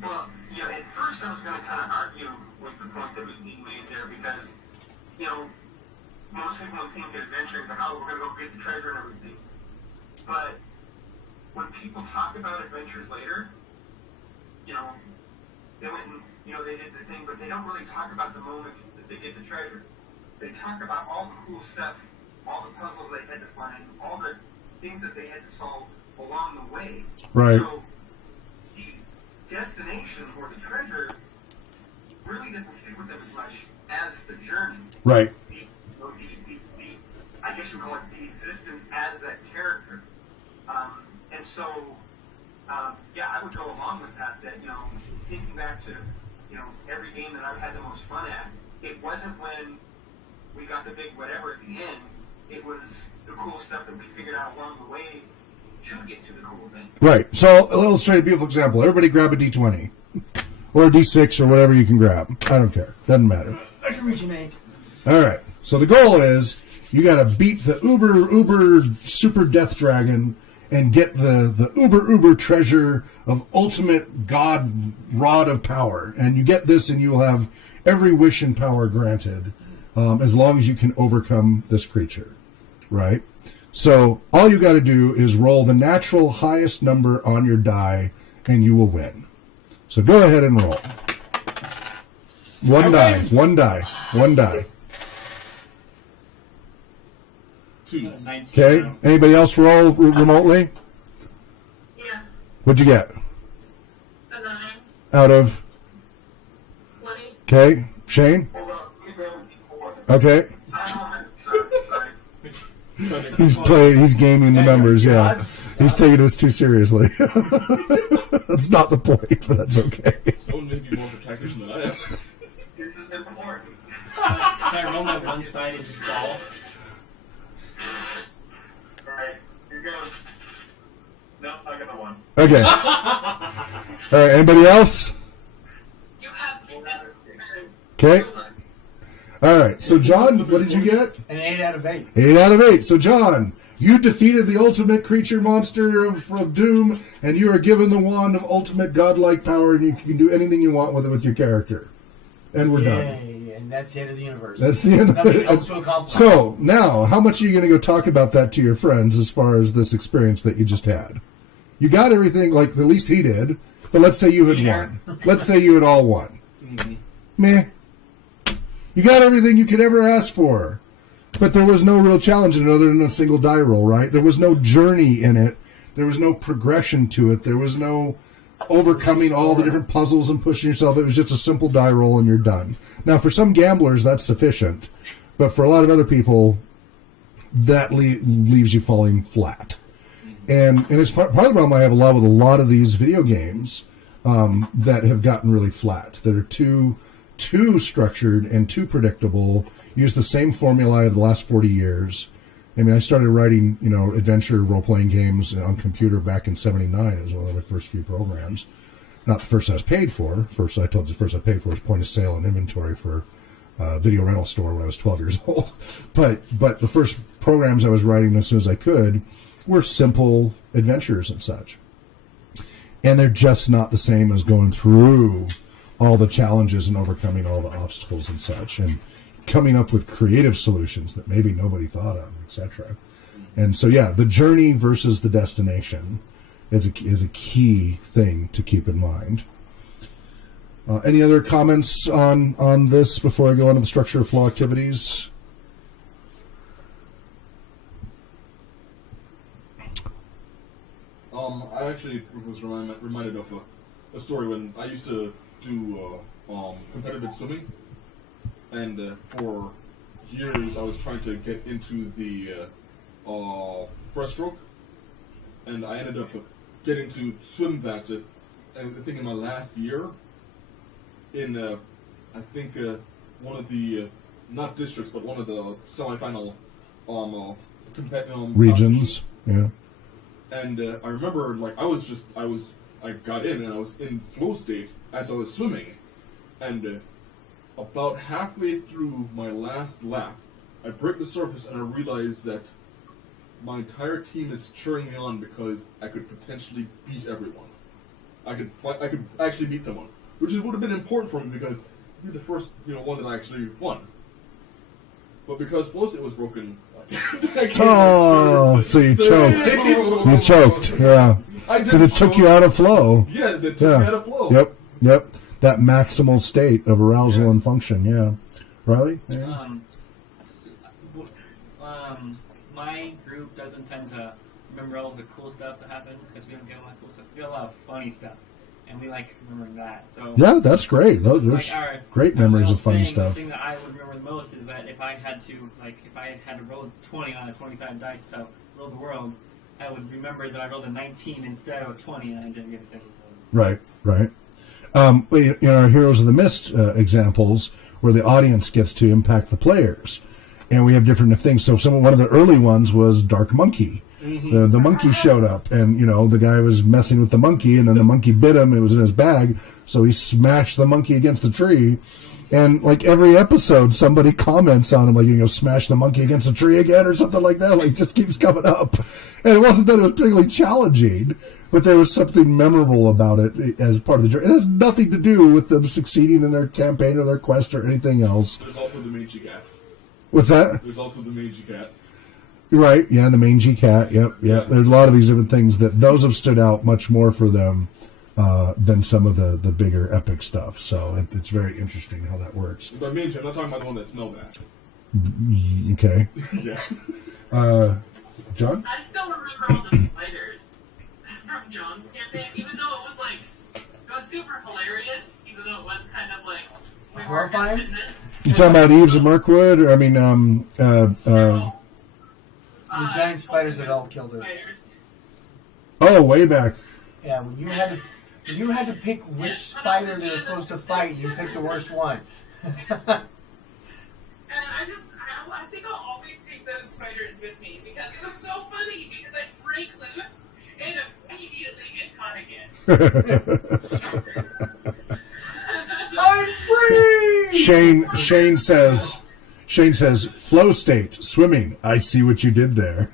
Well, at first I was going to kind of argue with the point that was being made there because, most people think that adventuring is like, oh, we're going to go get the treasure and everything. But when people talk about adventures later, they went and, they did the thing, but they don't really talk about the moment that they get the treasure. They talk about all the cool stuff, all the puzzles they had to find, all the things that they had to solve along the way. Right. So the destination or the treasure really doesn't stick with them as much as the journey. Right. I guess you call it the existence as that character. And so, I would go along with that, thinking back to, every game that I've had the most fun at, it wasn't when we got the big whatever at the end, it was the cool stuff that we figured out along the way to get to the cool thing. Right. So, I'll illustrate a beautiful example. Everybody grab a D20. Or a D6 or whatever you can grab. I don't care. Doesn't matter. I can originate. All right. So, the goal is you got to beat the uber super death dragon and get the uber treasure of ultimate god rod of power. And you get this and you will have every wish and power granted as long as you can overcome this creature. Right? So all you got to do is roll the natural highest number on your die and you will win. So go ahead and roll. One die. Okay. Anybody else roll remotely? Yeah. What'd you get? A 9. Out of? 20. Okay. Shane? Okay. He's gaming the numbers, yeah. He's taking this too seriously. That's not the point, but that's okay. Someone may be more protective than I am. This is important. Can I roll my one-sided ball? Alright, here goes. No, I got the 1. Okay. All right, anybody else? You have Okay. All right, so John, what did you get? An 8 out of 8. 8 out of 8. So John, you defeated the ultimate creature monster of Doom, and you are given the wand of ultimate godlike power, and you can do anything you want with it with your character. And we're done. Yay, and that's the end of the universe. That's the end of Nothing it. else to accomplish. So now, how much are you going to go talk about that to your friends as far as this experience that you just had? You got everything, like at least he did, but let's say you had won. Let's say you had all won. Meh. You got everything you could ever ask for. But there was no real challenge in it other than a single die roll, right? There was no journey in it. There was no progression to it. There was no overcoming all the different puzzles and pushing yourself. It was just a simple die roll and you're done. Now, for some gamblers, that's sufficient. But for a lot of other people, that leaves you falling flat. And it's part of the problem I have with a lot of these video games that have gotten really flat, that are too structured and too predictable, use the same formula of the last 40 years. I mean, I started writing, adventure role-playing games on computer back in '79. It was one of my first few programs. Not the first I was paid for. First I paid for was point of sale and inventory for a video rental store when I was 12 years old. But the first programs I was writing as soon as I could were simple adventures and such. And they're just not the same as going through all the challenges and overcoming all the obstacles and such, and coming up with creative solutions that maybe nobody thought of, etc. And so, yeah, the journey versus the destination is a key thing to keep in mind. Any other comments on this before I go on to the structure of flow activities? I actually was reminded of a story when I used to do competitive swimming, and for years I was trying to get into the breaststroke, and I ended up getting to swim that I think in my last year, in I think one of the not districts, but one of the semifinal regions. Yeah. And I remember, like, I got in and I was in flow state as I was swimming, and about halfway through my last lap, I break the surface and I realize that my entire team is cheering me on because I could potentially beat everyone. I could actually beat someone, which would have been important for me because I'd be the first, one that I actually won. But because flow state was broken, so you choked. You choked, yeah. Because it took you out of flow. Yeah, it took me out of flow. Yep. That maximal state of arousal and function, yeah. Riley? Yeah. My group doesn't tend to remember all of the cool stuff that happens because we don't get a lot of cool stuff. We get a lot of funny stuff, and we like remembering that. So yeah, that's great. Those are great memories of funny stuff. The thing that I would remember the most is that if I had to roll 20 on a 25 dice to roll the world, I would remember that I rolled a 19 instead of a 20, and I didn't get a single roll. Right. In our Heroes of the Mist examples, where the audience gets to impact the players, and we have different things. So one of the early ones was Dark Monkey. Mm-hmm. The monkey showed up, and the guy was messing with the monkey, and then the monkey bit him, and it was in his bag, so he smashed the monkey against the tree. And like every episode, somebody comments on him, like, smash the monkey against the tree again, or something like that. Like, it just keeps coming up. And it wasn't that it was particularly challenging, but there was something memorable about it as part of the journey. It has nothing to do with them succeeding in their campaign or their quest or anything else. There's also the Mangy Cat. What's that? There's also the Mangy Cat. Right, yeah, the Mangy Cat, yep. There's a lot of these different things that those have stood out much more for them than some of the bigger epic stuff. So it's very interesting how that works. But Mangy, I'm not talking about the one that smelled bad. Okay. Yeah. John? I still remember all the spiders from John's campaign, even though it was super hilarious, even though it was kind of like horrifying. You talking about Eves of Mirkwood, or the giant spiders that all killed her. Oh, way back. Yeah, when you had to pick which spider they were supposed to fight, you picked the worst one. And I think I'll always take those spiders with me because it was so funny because I break loose and immediately get caught again. I'm free! Shane says, flow state, swimming. I see what you did there.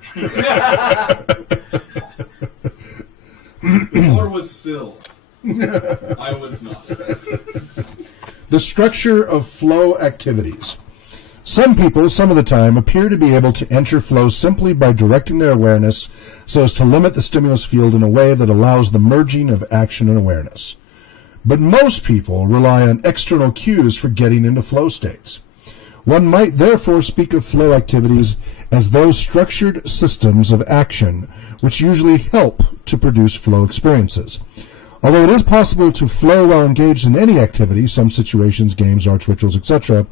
The water was still. I was not. The structure of flow activities. Some people, some of the time, appear to be able to enter flow simply by directing their awareness so as to limit the stimulus field in a way that allows the merging of action and awareness. But most people rely on external cues for getting into flow states. One might therefore speak of flow activities as those structured systems of action which usually help to produce flow experiences. Although it is possible to flow while engaged in any activity, some situations, games, arts, rituals, etc.,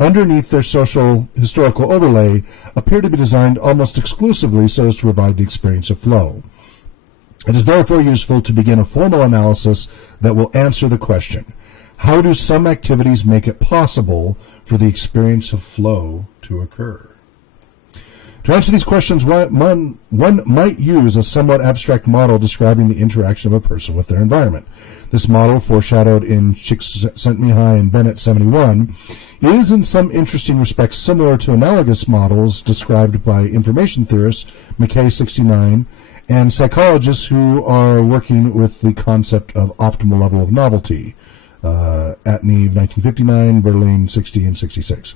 underneath their social historical overlay appear to be designed almost exclusively so as to provide the experience of flow. It is therefore useful to begin a formal analysis that will answer the question, how do some activities make it possible for the experience of flow to occur? To answer these questions, one might use a somewhat abstract model describing the interaction of a person with their environment. This model, foreshadowed in Csíkszentmihályi and Bennett 71, is in some interesting respects similar to analogous models described by information theorists, Mihály 69, and psychologists who are working with the concept of optimal level of novelty, at Neve 1959, Berlin 60 and 66.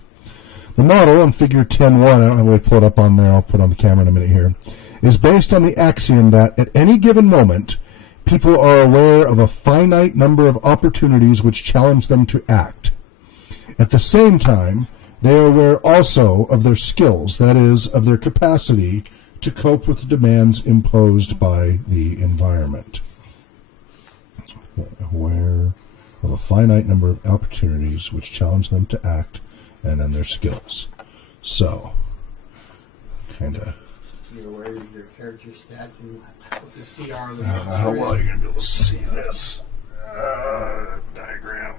The model in figure 10.1, I'm going to pull it up on there, I'll put it on the camera in a minute here, is based on the axiom that at any given moment, people are aware of a finite number of opportunities which challenge them to act. At the same time, they are aware also of their skills, that is, of their capacity to cope with the demands imposed by the environment. Aware of a finite number of opportunities which challenge them to act, and then their skills. So, kind of You're aware of your character stats and what the CR I don't know how well you're going to be able to see this diagram.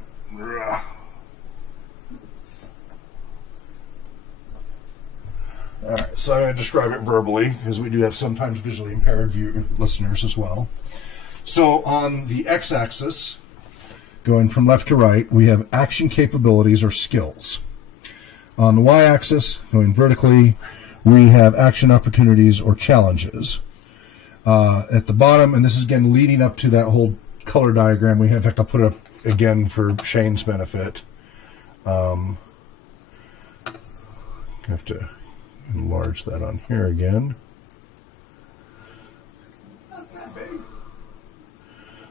All right, so I'm going to describe it verbally because we do have sometimes visually impaired listeners as well. So on the x-axis, going from left to right, we have action capabilities or skills. On the y-axis, going vertically, we have action opportunities or challenges. At the bottom, and this is again leading up to that whole color diagram we have. In fact, I'll put it up again for Shane's benefit. I have to enlarge that on here again.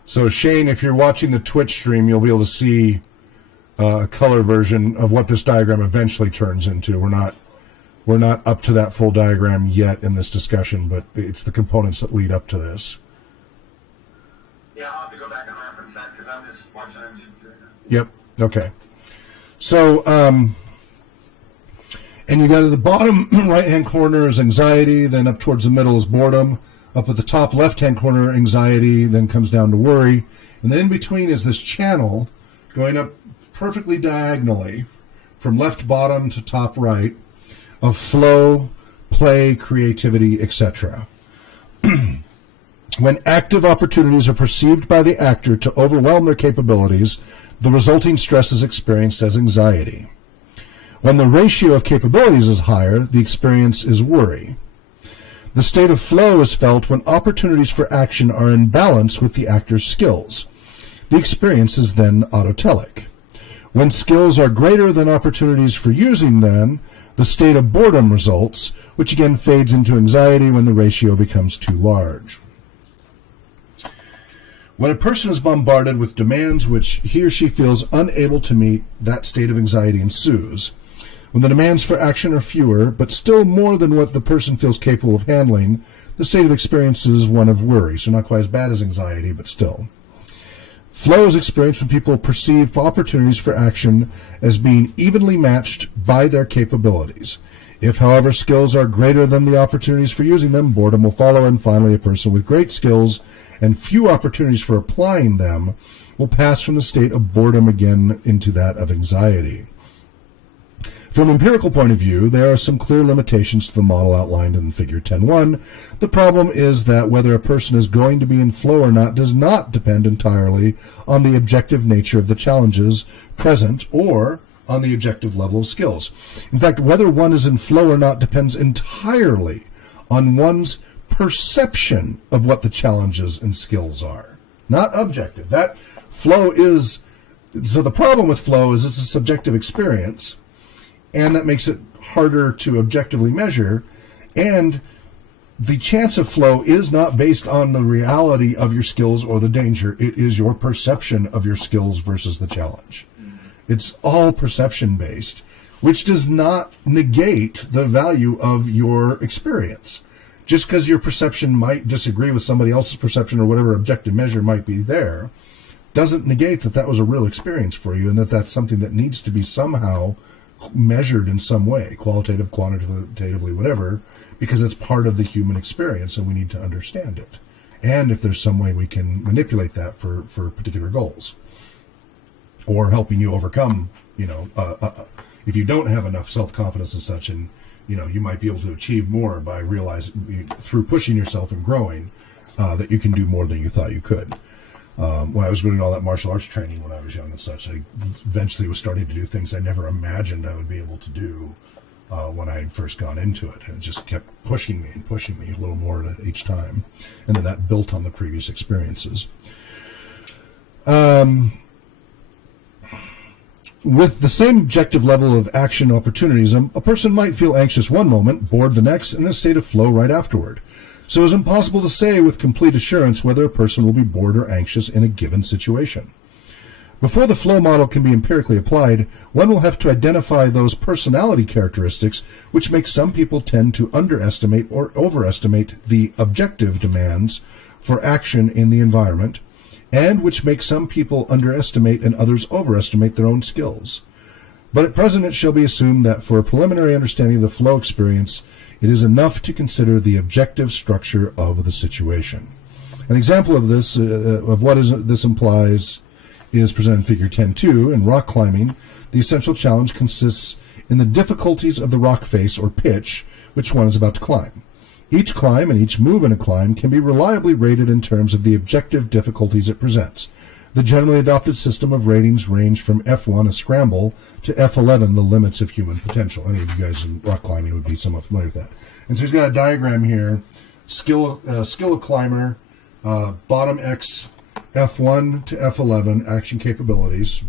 So Shane, if you're watching the Twitch stream, you'll be able to see a color version of what this diagram eventually turns into. We're not up to that full diagram yet in this discussion, but it's the components that lead up to this. Yeah, I'll have to go back and reference that because I'm just watching it right now. Yep. Okay. So, and you got at the bottom right-hand corner is anxiety, then up towards the middle is boredom. Up at the top left-hand corner, anxiety, then comes down to worry. And then in between is this channel going up perfectly diagonally from left bottom to top right of flow, play, creativity, etc. When active opportunities are perceived by the actor to overwhelm their capabilities, the resulting stress is experienced as anxiety. When the ratio of capabilities is higher, the experience is worry. The state of flow is felt when opportunities for action are in balance with the actor's skills. The experience is then autotelic. When skills are greater than opportunities for using them, the state of boredom results, which again fades into anxiety when the ratio becomes too large. When a person is bombarded with demands which he or she feels unable to meet, that state of anxiety ensues. When the demands for action are fewer, but still more than what the person feels capable of handling, the state of experience is one of worry, so not quite as bad as anxiety, but still. Flow is experienced when people perceive opportunities for action as being evenly matched by their capabilities. If, however, skills are greater than the opportunities for using them, boredom will follow, and finally a person with great skills and few opportunities for applying them will pass from the state of boredom again into that of anxiety. From an empirical point of view, there are some clear limitations to the model outlined in Figure 10.1. The problem is that whether a person is going to be in flow or not does not depend entirely on the objective nature of the challenges present or on the objective level of skills. In fact, whether one is in flow or not depends entirely on one's perception of what the challenges and skills are, not objective. That flow is, so the problem with flow is it's a subjective experience, and that makes it harder to objectively measure, and the chance of flow is not based on the reality of your skills or the danger. It is your perception of your skills versus the challenge. It's all perception-based, which does not negate the value of your experience. Just because your perception might disagree with somebody else's perception or whatever objective measure might be there, doesn't negate that that was a real experience for you and that that's something that needs to be somehow measured in some way, qualitative, quantitatively, whatever, because it's part of the human experience and we need to understand it. And if there's some way we can manipulate that for particular goals or helping you overcome, if you don't have enough self-confidence and such, and you might be able to achieve more by realizing through pushing yourself and growing that you can do more than you thought you could. When I was doing all that martial arts training when I was young and such, I eventually was starting to do things I never imagined I would be able to do when I had first gone into it. And it just kept pushing me a little more at each time. And then that built on the previous experiences. With the same objective level of action opportunities, a person might feel anxious one moment, bored the next, and in a state of flow right afterward. So it's impossible to say with complete assurance whether a person will be bored or anxious in a given situation. Before the flow model can be empirically applied, one will have to identify those personality characteristics which make some people tend to underestimate or overestimate the objective demands for action in the environment, and which make some people underestimate and others overestimate their own skills. But at present it shall be assumed that for a preliminary understanding of the flow experience, it is enough to consider the objective structure of the situation. An example of this, of what this implies, is presented in Figure 10.2. In rock climbing, the essential challenge consists in the difficulties of the rock face or pitch which one is about to climb. Each climb and each move in a climb can be reliably rated in terms of the objective difficulties it presents. The generally adopted system of ratings range from F1, a scramble, to F11, the limits of human potential. Any of you guys in rock climbing would be somewhat familiar with that. And so he's got a diagram here, skill of climber, bottom X, F1 to F11, action capabilities.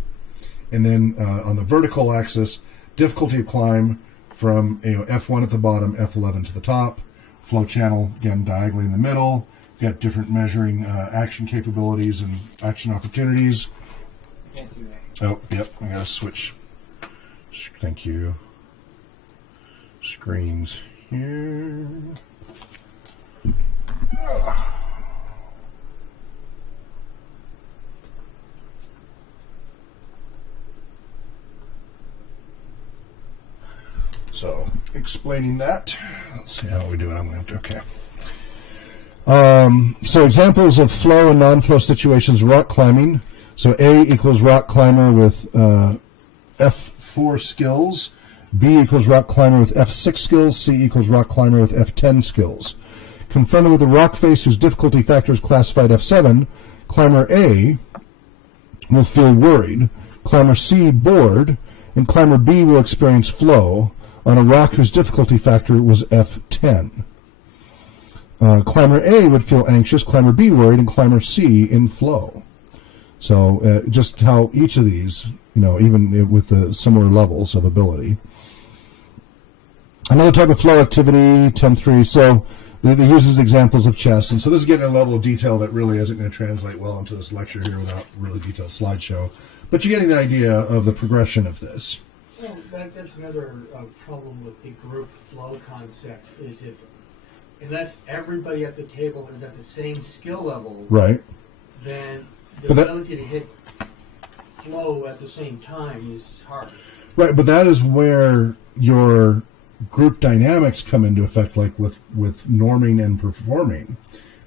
And then on the vertical axis, difficulty of climb from F1 at the bottom, F11 to the top. Flow channel, again, diagonally in the middle. You've got different measuring action capabilities and action opportunities. Can't see that. Oh, yep, I gotta switch. Thank you. Screens here. So, explaining that. Let's see how we're doing. Okay. So examples of flow and non-flow situations, rock climbing. So A equals rock climber with F4 skills. B equals rock climber with F6 skills. C equals rock climber with F10 skills. Confronted with a rock face whose difficulty factor is classified F7, climber A will feel worried, climber C bored, and climber B will experience flow on a rock whose difficulty factor was F10. Climber A would feel anxious, climber B worried, and climber C in flow. So just how each of these, even with the similar levels of ability. Another type of flow activity, 10.3. So it uses examples of chess. And so this is getting a level of detail that really isn't going to translate well into this lecture here without really detailed slideshow. But you're getting the idea of the progression of this. Well, that's another problem with the group flow concept is unless everybody at the table is at the same skill level, right, then the ability to hit flow at the same time is hard. Right, but that is where your group dynamics come into effect, like with norming and performing.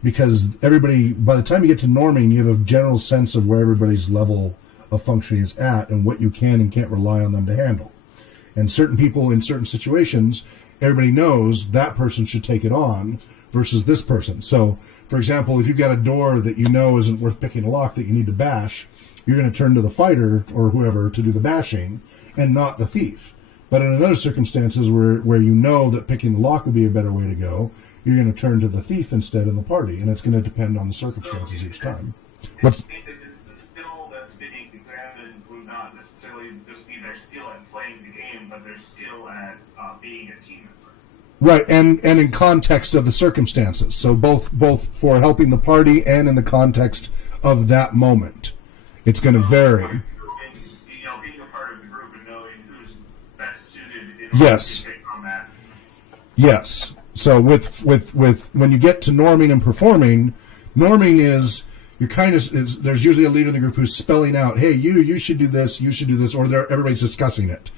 Because everybody, by the time you get to norming, you have a general sense of where everybody's level of functioning is at and what you can and can't rely on them to handle. And certain people in certain situations, everybody knows that person should take it on versus this person. So, for example, if you've got a door that you know isn't worth picking a lock that you need to bash, you're going to turn to the fighter or whoever to do the bashing and not the thief. But in other circumstances where you know that picking the lock would be a better way to go, you're going to turn to the thief instead in the party, and it's going to depend on the circumstances each time. It's the skill that's being examined would not necessarily just be their skill at playing the game, but their skill at being a team member. Right, and in context of the circumstances. So both for helping the party and in the context of that moment. It's going to vary. Being a part of the group and knowing who's best suited in order to take on that. Yes. So with when you get to norming and performing, norming is you're there's usually a leader in the group who's spelling out, hey, you should do this, or everybody's discussing it.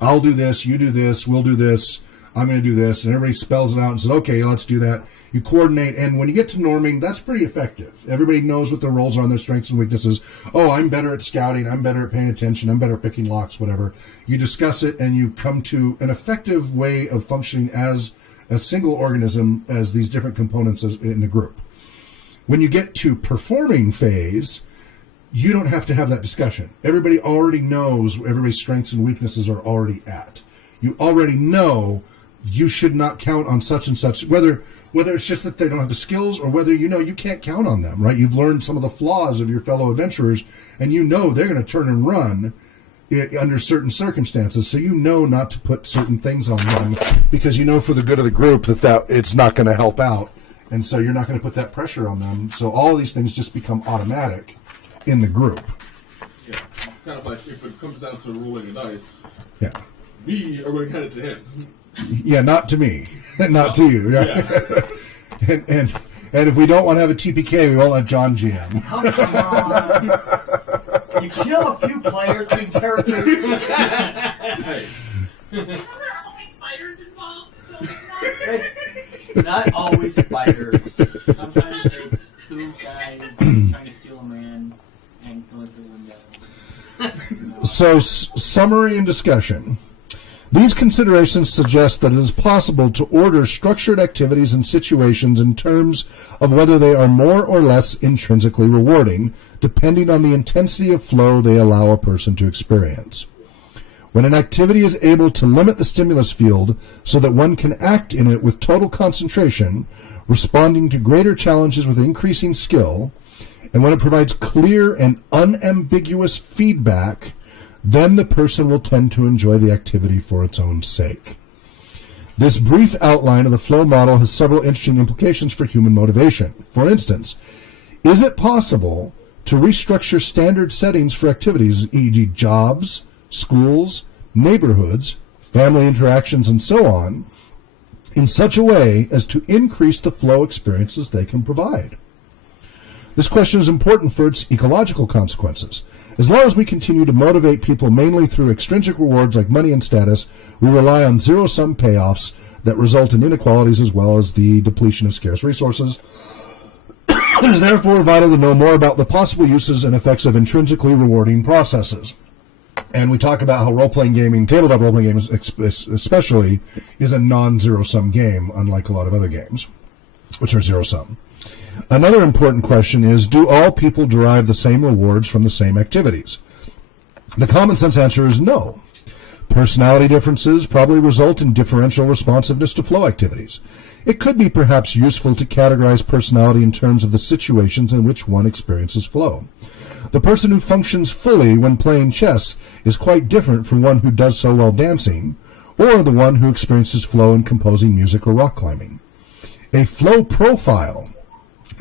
I'll do this, you do this, we'll do this, I'm going to do this, and everybody spells it out and says, okay, let's do that. You coordinate, and when you get to norming, that's pretty effective. Everybody knows what their roles are and their strengths and weaknesses. Oh, I'm better at scouting, I'm better at paying attention, I'm better at picking locks, whatever. You discuss it, and you come to an effective way of functioning as a single organism as these different components in the group. When you get to performing phase, you don't have to have that discussion. Everybody already knows where everybody's strengths and weaknesses are already at. You already know you should not count on such and such, whether it's just that they don't have the skills or whether you can't count on them, right? You've learned some of the flaws of your fellow adventurers, and you know they're going to turn and run under certain circumstances, so you know not to put certain things on them because you know for the good of the group that it's not going to help out, and so you're not going to put that pressure on them. So all of these things just become automatic in the group. Yeah, kind of like if it comes down to rolling the dice. Yeah. We are going to hand it to him. Yeah, not to me, not to you. Right? Yeah. and if we don't want to have a TPK, we won't let John GM. Come on. You kill a few players, I mean characters. Hey, Isn't there always spiders involved? So It's not always spiders. Sometimes it's two guys trying to steal a man and going through the window. So, summary and discussion. These considerations suggest that it is possible to order structured activities and situations in terms of whether they are more or less intrinsically rewarding, depending on the intensity of flow they allow a person to experience. When an activity is able to limit the stimulus field so that one can act in it with total concentration, responding to greater challenges with increasing skill, and when it provides clear and unambiguous feedback, then the person will tend to enjoy the activity for its own sake. This brief outline of the flow model has several interesting implications for human motivation. For instance, is it possible to restructure standard settings for activities, e.g. jobs, schools, neighborhoods, family interactions, and so on, in such a way as to increase the flow experiences they can provide? This question is important for its ecological consequences. As long as we continue to motivate people mainly through extrinsic rewards like money and status, we rely on zero-sum payoffs that result in inequalities as well as the depletion of scarce resources. It is therefore vital to know more about the possible uses and effects of intrinsically rewarding processes. And we talk about how role-playing gaming, tabletop role-playing games especially, is a non-zero-sum game, unlike a lot of other games, which are zero-sum. Another important question is, do all people derive the same rewards from the same activities? The common sense answer is no. Personality differences probably result in differential responsiveness to flow activities. It could be perhaps useful to categorize personality in terms of the situations in which one experiences flow. The person who functions fully when playing chess is quite different from one who does so while dancing, or the one who experiences flow in composing music or rock climbing. A flow profile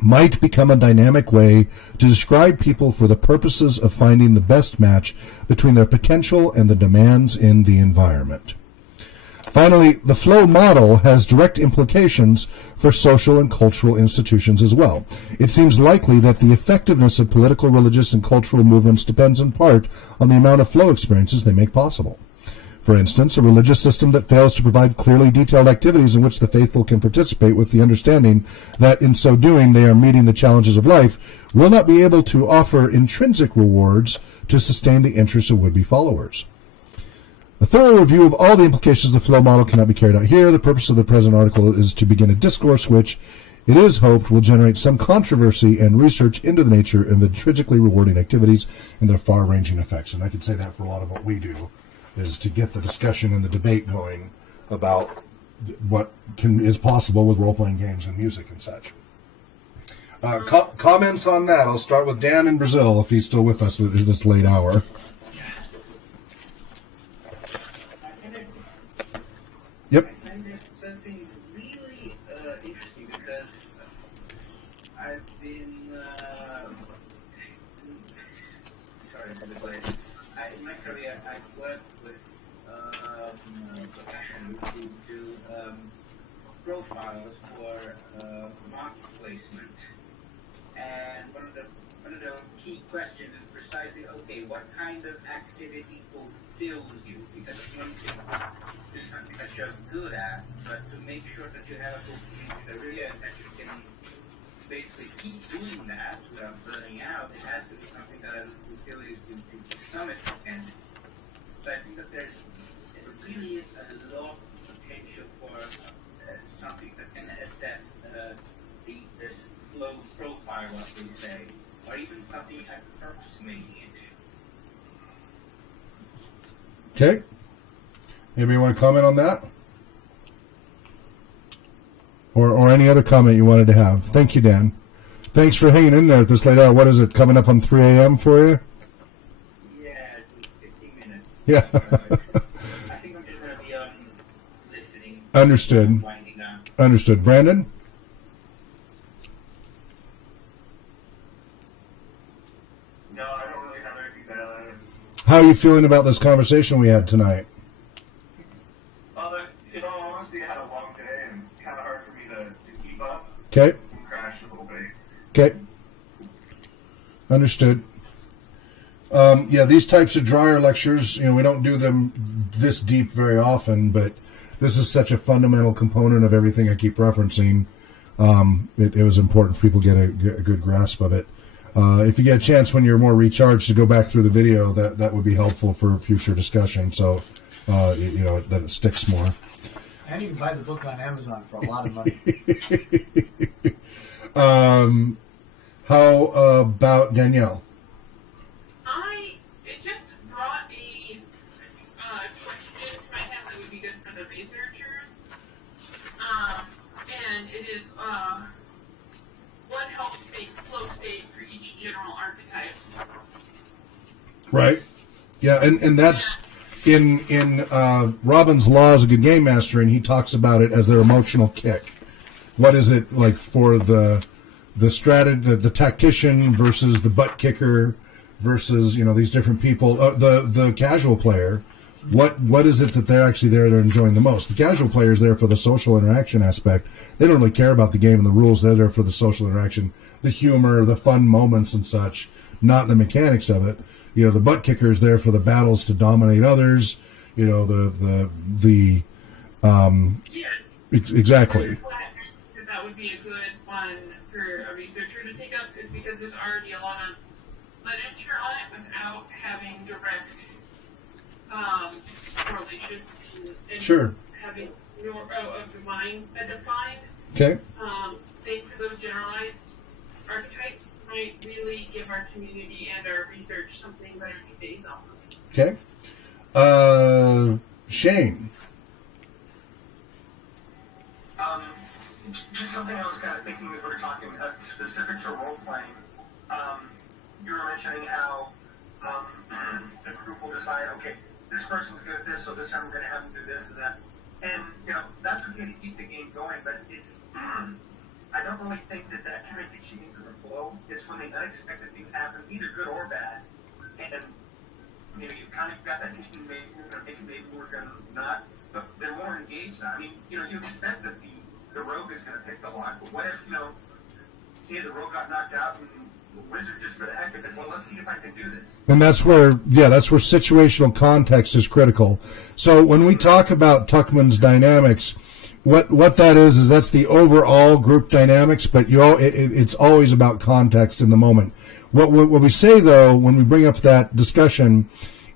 might become a dynamic way to describe people for the purposes of finding the best match between their potential and the demands in the environment. Finally, the flow model has direct implications for social and cultural institutions as well. It seems likely that the effectiveness of political, religious, and cultural movements depends in part on the amount of flow experiences they make possible. For instance, a religious system that fails to provide clearly detailed activities in which the faithful can participate with the understanding that in so doing they are meeting the challenges of life will not be able to offer intrinsic rewards to sustain the interests of would-be followers. A thorough review of all the implications of the flow model cannot be carried out here. The purpose of the present article is to begin a discourse which, it is hoped, will generate some controversy and research into the nature of intrinsically rewarding activities and their far-ranging effects. And I could say that for a lot of what we do, is to get the discussion and the debate going about what is possible with role-playing games and music and such. Comments on that? I'll start with Dan in Brazil, if he's still with us at this late hour. Yep. I find that something really interesting because I've been sorry for the delay. In my career, I've worked with professionals who do profiles for market placement, and one of the key questions is precisely, okay, what kind of activity fulfills you? Because if you want to do something that you're good at, but to make sure that you have a fulfilling career and that you can basically keep doing that without burning out, it has to be something that fulfills you to some extent. So I think that there really is a lot of potential for something that can assess this flow profile, what we say, or even something approximating it. Okay. Anybody want to comment on that? Or any other comment you wanted to have? Thank you, Dan. Thanks for hanging in there at this late hour. What is it, coming up on 3 a.m. for you? Yeah, 15 minutes. Yeah. I think I'm just going to be listening. Understood. Winding down. Understood. Brandon? No, I don't really have anything to add. How are you feeling about this conversation we had tonight? Well, in all honesty, I had a long day, and it's kind of hard for me to keep up. Okay. And crash a little bit. Okay. Understood. Yeah, these types of drier lectures, we don't do them this deep very often, but this is such a fundamental component of everything I keep referencing. It was important for people to get a good grasp of it. If you get a chance when you're more recharged to go back through the video, that would be helpful for future discussion. So, that it sticks more. And you can buy the book on Amazon for a lot of money. How about Danielle? It just brought a question to my head that would be good for the researchers. And it is, what helps make flow state for each general archetype? Right. Yeah, and that's in Robin's Laws of Good Game Mastering, he talks about it as their emotional kick. What is it like for the tactician versus the butt kicker versus these different people, the casual player? What is it that they're actually there to enjoying the most? The casual player is there for the social interaction aspect. They don't really care about the game and the rules. They're there for the social interaction, the humor, the fun moments and such, not the mechanics of it. The butt kicker is there for the battles to dominate others. Exactly. That would be a good one for a researcher to take up, is because there's already a lot of literature on it without having direct correlation and Sure. having of the mind defined. Okay. Think for those generalized archetypes might really give our community and our research something better to base off of. Okay. Shane. Just something I was kind of thinking as we were talking specific to role playing. You were mentioning how the group will decide, okay, this person's good at this, so this time we're going to have them do this and that. And, that's okay to keep the game going, but it's, I don't really think that kind of gets you into the flow. It's when the unexpected things happen, either good or bad. And, you've kind of got that tension, maybe you're going to make it, maybe we're going to not, but they're more engaged now. I mean, you expect that the rogue is going to pick the lock, but what if, say the rogue got knocked out and the wizard just for the heck of it, well, let's see if I can do this. And that's where situational context is critical. So when we talk about Tuckman's dynamics, what that is that's the overall group dynamics, but it's always about context in the moment. What we say, though, when we bring up that discussion,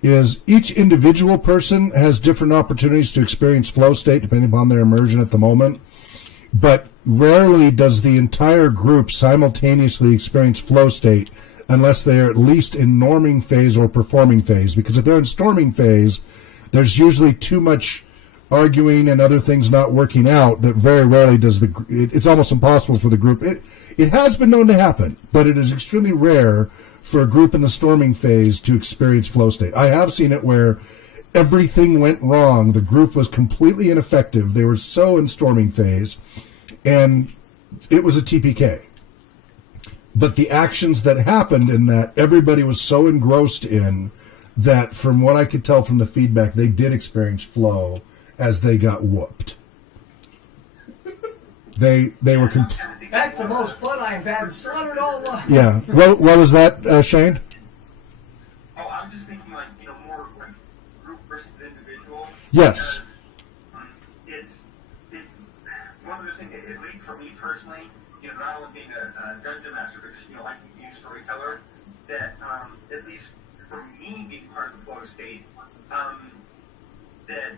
is each individual person has different opportunities to experience flow state depending upon their immersion at the moment. But rarely does the entire group simultaneously experience flow state unless they're at least in norming phase or performing phase. Because if they're in storming phase, there's usually too much arguing and other things not working out that very rarely does it's almost impossible for the group. It has been known to happen, but it is extremely rare for a group in the storming phase to experience flow state. I have seen it where everything went wrong. The group was completely ineffective. They were so in storming phase, and it was a TPK. But the actions that happened in that, everybody was so engrossed in that, from what I could tell from the feedback, they did experience flow as they got whooped. They were That's the most fun I've had slaughtered all life. Yeah. What was that, Shane? Oh, I'm just thinking more like group versus individual. Yes. It's one of the things, at least for me personally, not only being a dungeon master, but just like being a storyteller, that at least for me being part of the flow state, that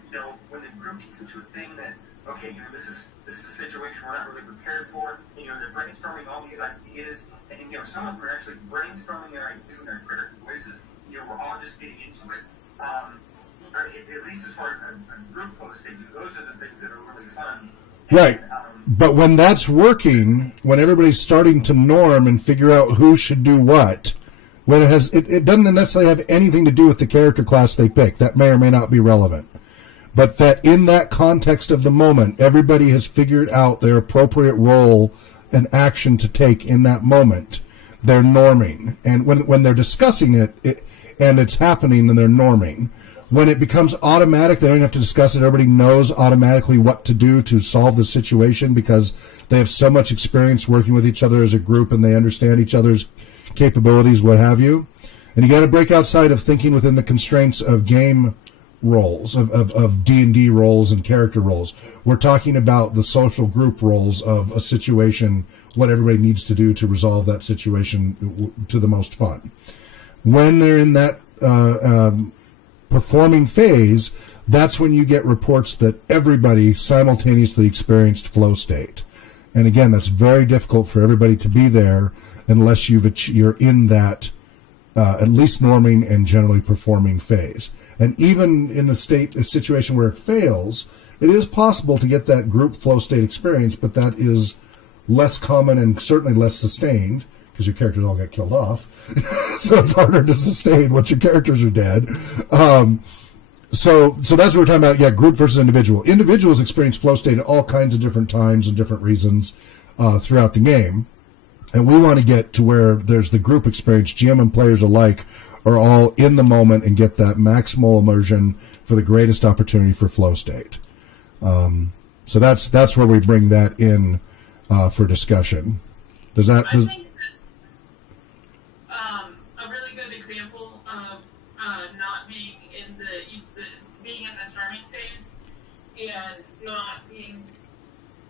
when the group gets into a thing that, okay, this is a situation we're not really prepared for, and they're brainstorming all these ideas, and some of them are actually brainstorming their ideas in their critical voices. We're all just getting into it. Or at least as far as a group flow state, those are the things that are really fun. Right. But when that's working, when everybody's starting to norm and figure out who should do what, when it doesn't necessarily have anything to do with the character class they pick. That may or may not be relevant. But that in that context of the moment, everybody has figured out their appropriate role and action to take in that moment. They're norming. And when they're discussing it and it's happening, then they're norming. When it becomes automatic, they don't have to discuss it. Everybody knows automatically what to do to solve the situation because they have so much experience working with each other as a group and they understand each other's capabilities, what have you. And you got to break outside of thinking within the constraints of game roles, of D&D roles and character roles. We're talking about the social group roles of a situation, what everybody needs to do to resolve that situation to the most fun. When they're in that performing phase, that's when you get reports that everybody simultaneously experienced flow state. And again, that's very difficult for everybody to be there unless you're in that at least norming and generally performing phase. And even in a situation where it fails, it is possible to get that group flow state experience, but that is less common and certainly less sustained because your characters all get killed off. So it's harder to sustain once your characters are dead. So that's what we're talking about. Yeah, group versus individual. Individuals experience flow state at all kinds of different times and different reasons throughout the game. And we want to get to where there's the group experience. GM and players alike are all in the moment and get that maximal immersion for the greatest opportunity for flow state. So that's where we bring that in for discussion. I think that a really good example of not being in being in the storming phase and not being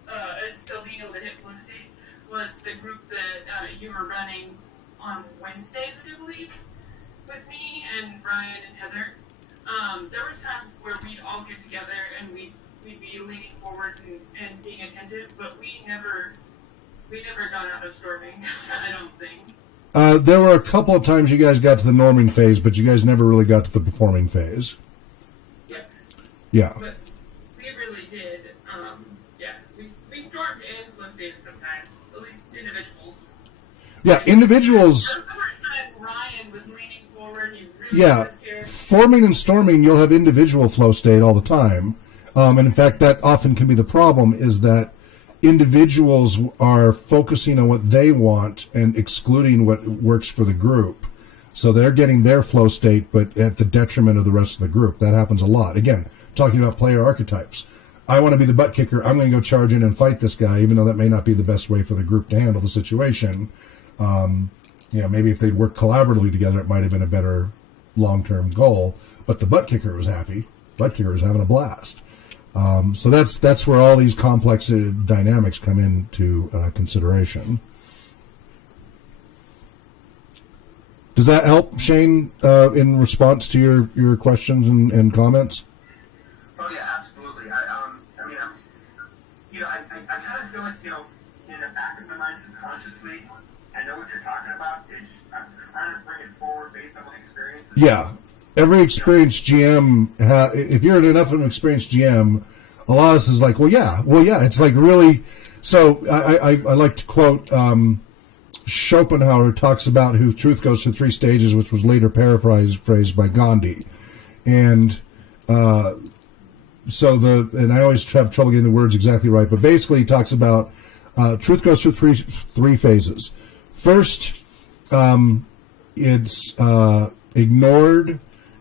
and still being able to hit flow state was the group that you were running on Wednesdays, I believe, with me and Brian and Heather. There was times where we'd all get together and we'd be leaning forward and being attentive, but we never got out of storming. I don't think. There were a couple of times you guys got to the norming phase, but you guys never really got to the performing phase. Yeah. But we really did. We stormed and flow stated sometimes, at least individuals. Yeah, individuals. There were times Ryan was leaning forward. He really was scared. Forming and storming, you'll have individual flow state all the time. And in fact, that often can be the problem, is that individuals are focusing on what they want and excluding what works for the group. So they're getting their flow state, but at the detriment of the rest of the group. That happens a lot. Again, talking about player archetypes. I want to be the butt kicker. I'm going to go charge in and fight this guy, even though that may not be the best way for the group to handle the situation. Maybe if they'd worked collaboratively together, it might have been a better long-term goal. But the butt kicker was happy. Butt kicker was having a blast. So that's where all these complex dynamics come into consideration. Does that help, Shane, in response to your questions and comments? Oh yeah, absolutely. I kind of feel like, in the back of my mind subconsciously, I know what you're talking about. It's just, I'm trying to bring it forward based on my experiences. Yeah. Every experienced GM, if you're enough of an experienced GM, a lot of this is like, well, yeah. It's like really. So I like to quote Schopenhauer talks about who truth goes through three stages, which was later paraphrased by Gandhi, and and I always have trouble getting the words exactly right, but basically he talks about truth goes through three phases. First, it's ignored.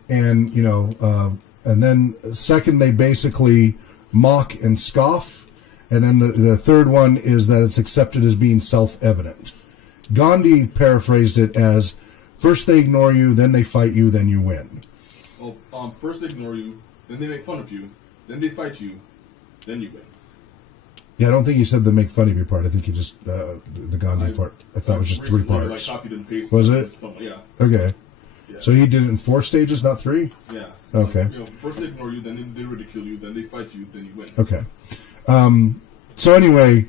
And and then second, they basically mock and scoff, and then the third one is that it's accepted as being self-evident. Gandhi paraphrased it as: first they ignore you, then they fight you, then you win. Well, first they ignore you, then they make fun of you, then they fight you, then you win. Yeah, I don't think he said the make fun of you part. I think he just the Gandhi part. I thought it was just three parts. Copied and pasted. Was it? Yeah. Okay. Yeah. So he did it in 4 stages, not 3? Yeah. Okay. First they ignore you, then they ridicule you, then they fight you, then you win. Okay. So anyway,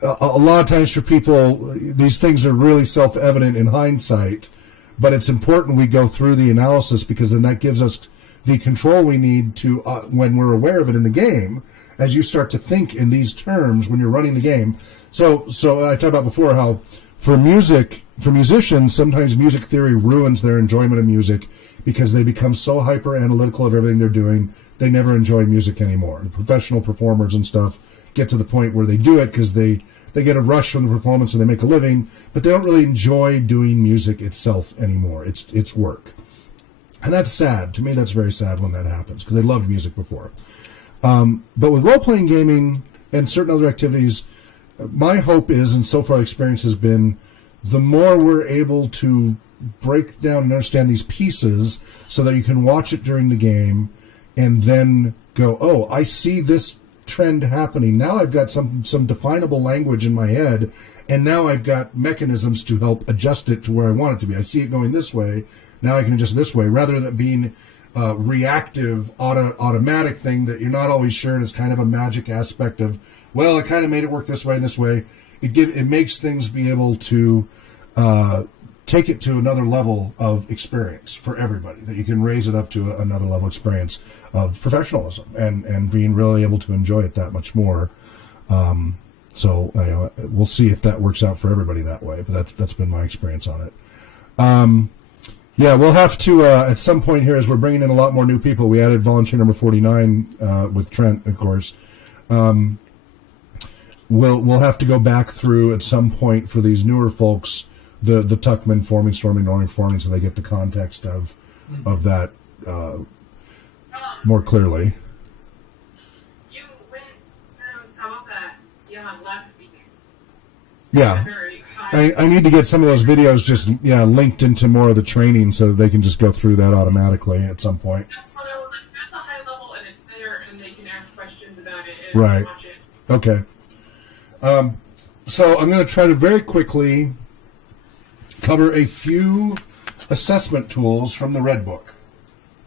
a lot of times for people, these things are really self-evident in hindsight, but it's important we go through the analysis, because then that gives us the control we need to, when we're aware of it in the game, as you start to think in these terms when you're running the game. So I talked about before how for musicians, sometimes music theory ruins their enjoyment of music because they become so hyper-analytical of everything they're doing, they never enjoy music anymore. The professional performers and stuff get to the point where they do it because they get a rush from the performance and they make a living, but they don't really enjoy doing music itself anymore. It's work. And that's sad. To me, that's very sad when that happens, because they loved music before. But with role-playing gaming and certain other activities, my hope is, and so far experience has been, the more we're able to break down and understand these pieces so that you can watch it during the game and then go, oh, I see this trend happening. Now I've got some definable language in my head, and now I've got mechanisms to help adjust it to where I want it to be. I see it going this way. Now I can adjust it this way, rather than being reactive, automatic thing that you're not always sure, and it's kind of a magic aspect of, well, I kind of made it work this way and this way. It makes things be able to take it to another level of experience for everybody, that you can raise it up to another level experience of professionalism and being really able to enjoy it that much more. So we'll see if that works out for everybody that way, but that's been my experience on it. Yeah, we'll have to, at some point here, as we're bringing in a lot more new people, we added volunteer number 49 with Trent, of course. We'll have to go back through at some point for these newer folks, the Tuckman forming, storming, norming, forming, so they get the context of that more clearly. You went through some of that, left week. Yeah. I need to get some of those videos just linked into more of the training so that they can just go through that automatically at some point. That's a high level, and it's there, and they can ask questions about it and right. watch it. Okay. So I'm going to try to very quickly cover a few assessment tools from the Red Book.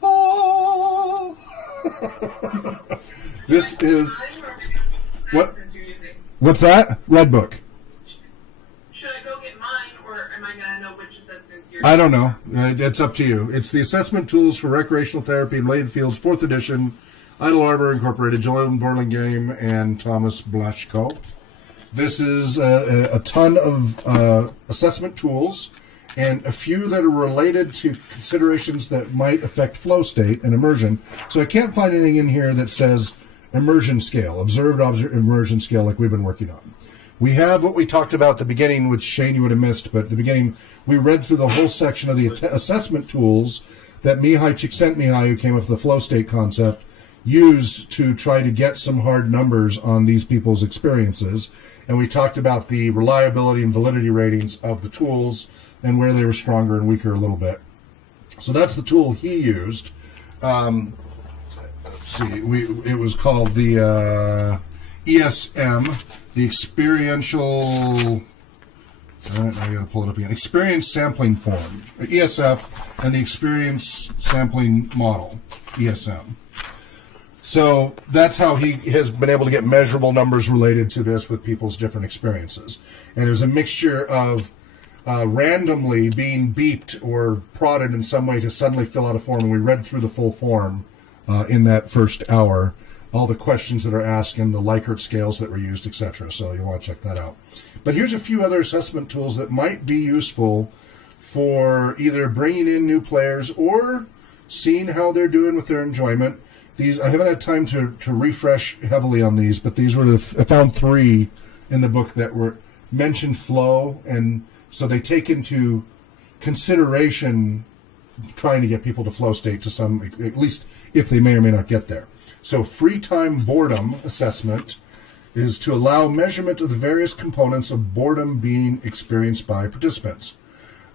Oh! This is... What? What's that? Red Book. Should I go get mine, or am I going to know which assessments you're... I don't know. It's up to you. It's the Assessment Tools for Recreational Therapy in Related Fields, 4th edition, Idle Arbor Incorporated, Joel Burlingame, and Thomas Blaschko. This is a ton of assessment tools, and a few that are related to considerations that might affect flow state and immersion. So I can't find anything in here that says immersion scale, observed immersion scale like we've been working on. We have what we talked about at the beginning, which Shane you would have missed, but at the beginning we read through the whole section of the assessment tools that Mihály Csíkszentmihályi, who came up with the flow state concept, used to try to get some hard numbers on these people's experiences. And we talked about the reliability and validity ratings of the tools and where they were stronger and weaker a little bit. So that's the tool he used. Let's see, it was called the ESM, the Experiential... I got to pull it up again. Experience Sampling Form, ESF, and the Experience Sampling Model, ESM. So that's how he has been able to get measurable numbers related to this with people's different experiences. And there's a mixture of randomly being beeped or prodded in some way to suddenly fill out a form. And we read through the full form in that first hour, all the questions that are asked and the Likert scales that were used, etc. So you'll want to check that out. But here's a few other assessment tools that might be useful for either bringing in new players or seeing how they're doing with their enjoyment. These I haven't had time to refresh heavily on these, but these were I found 3 in the book that were mentioned flow, and so they take into consideration trying to get people to flow state to some, at least if they may or may not get there. So free time boredom assessment is to allow measurement of the various components of boredom being experienced by participants.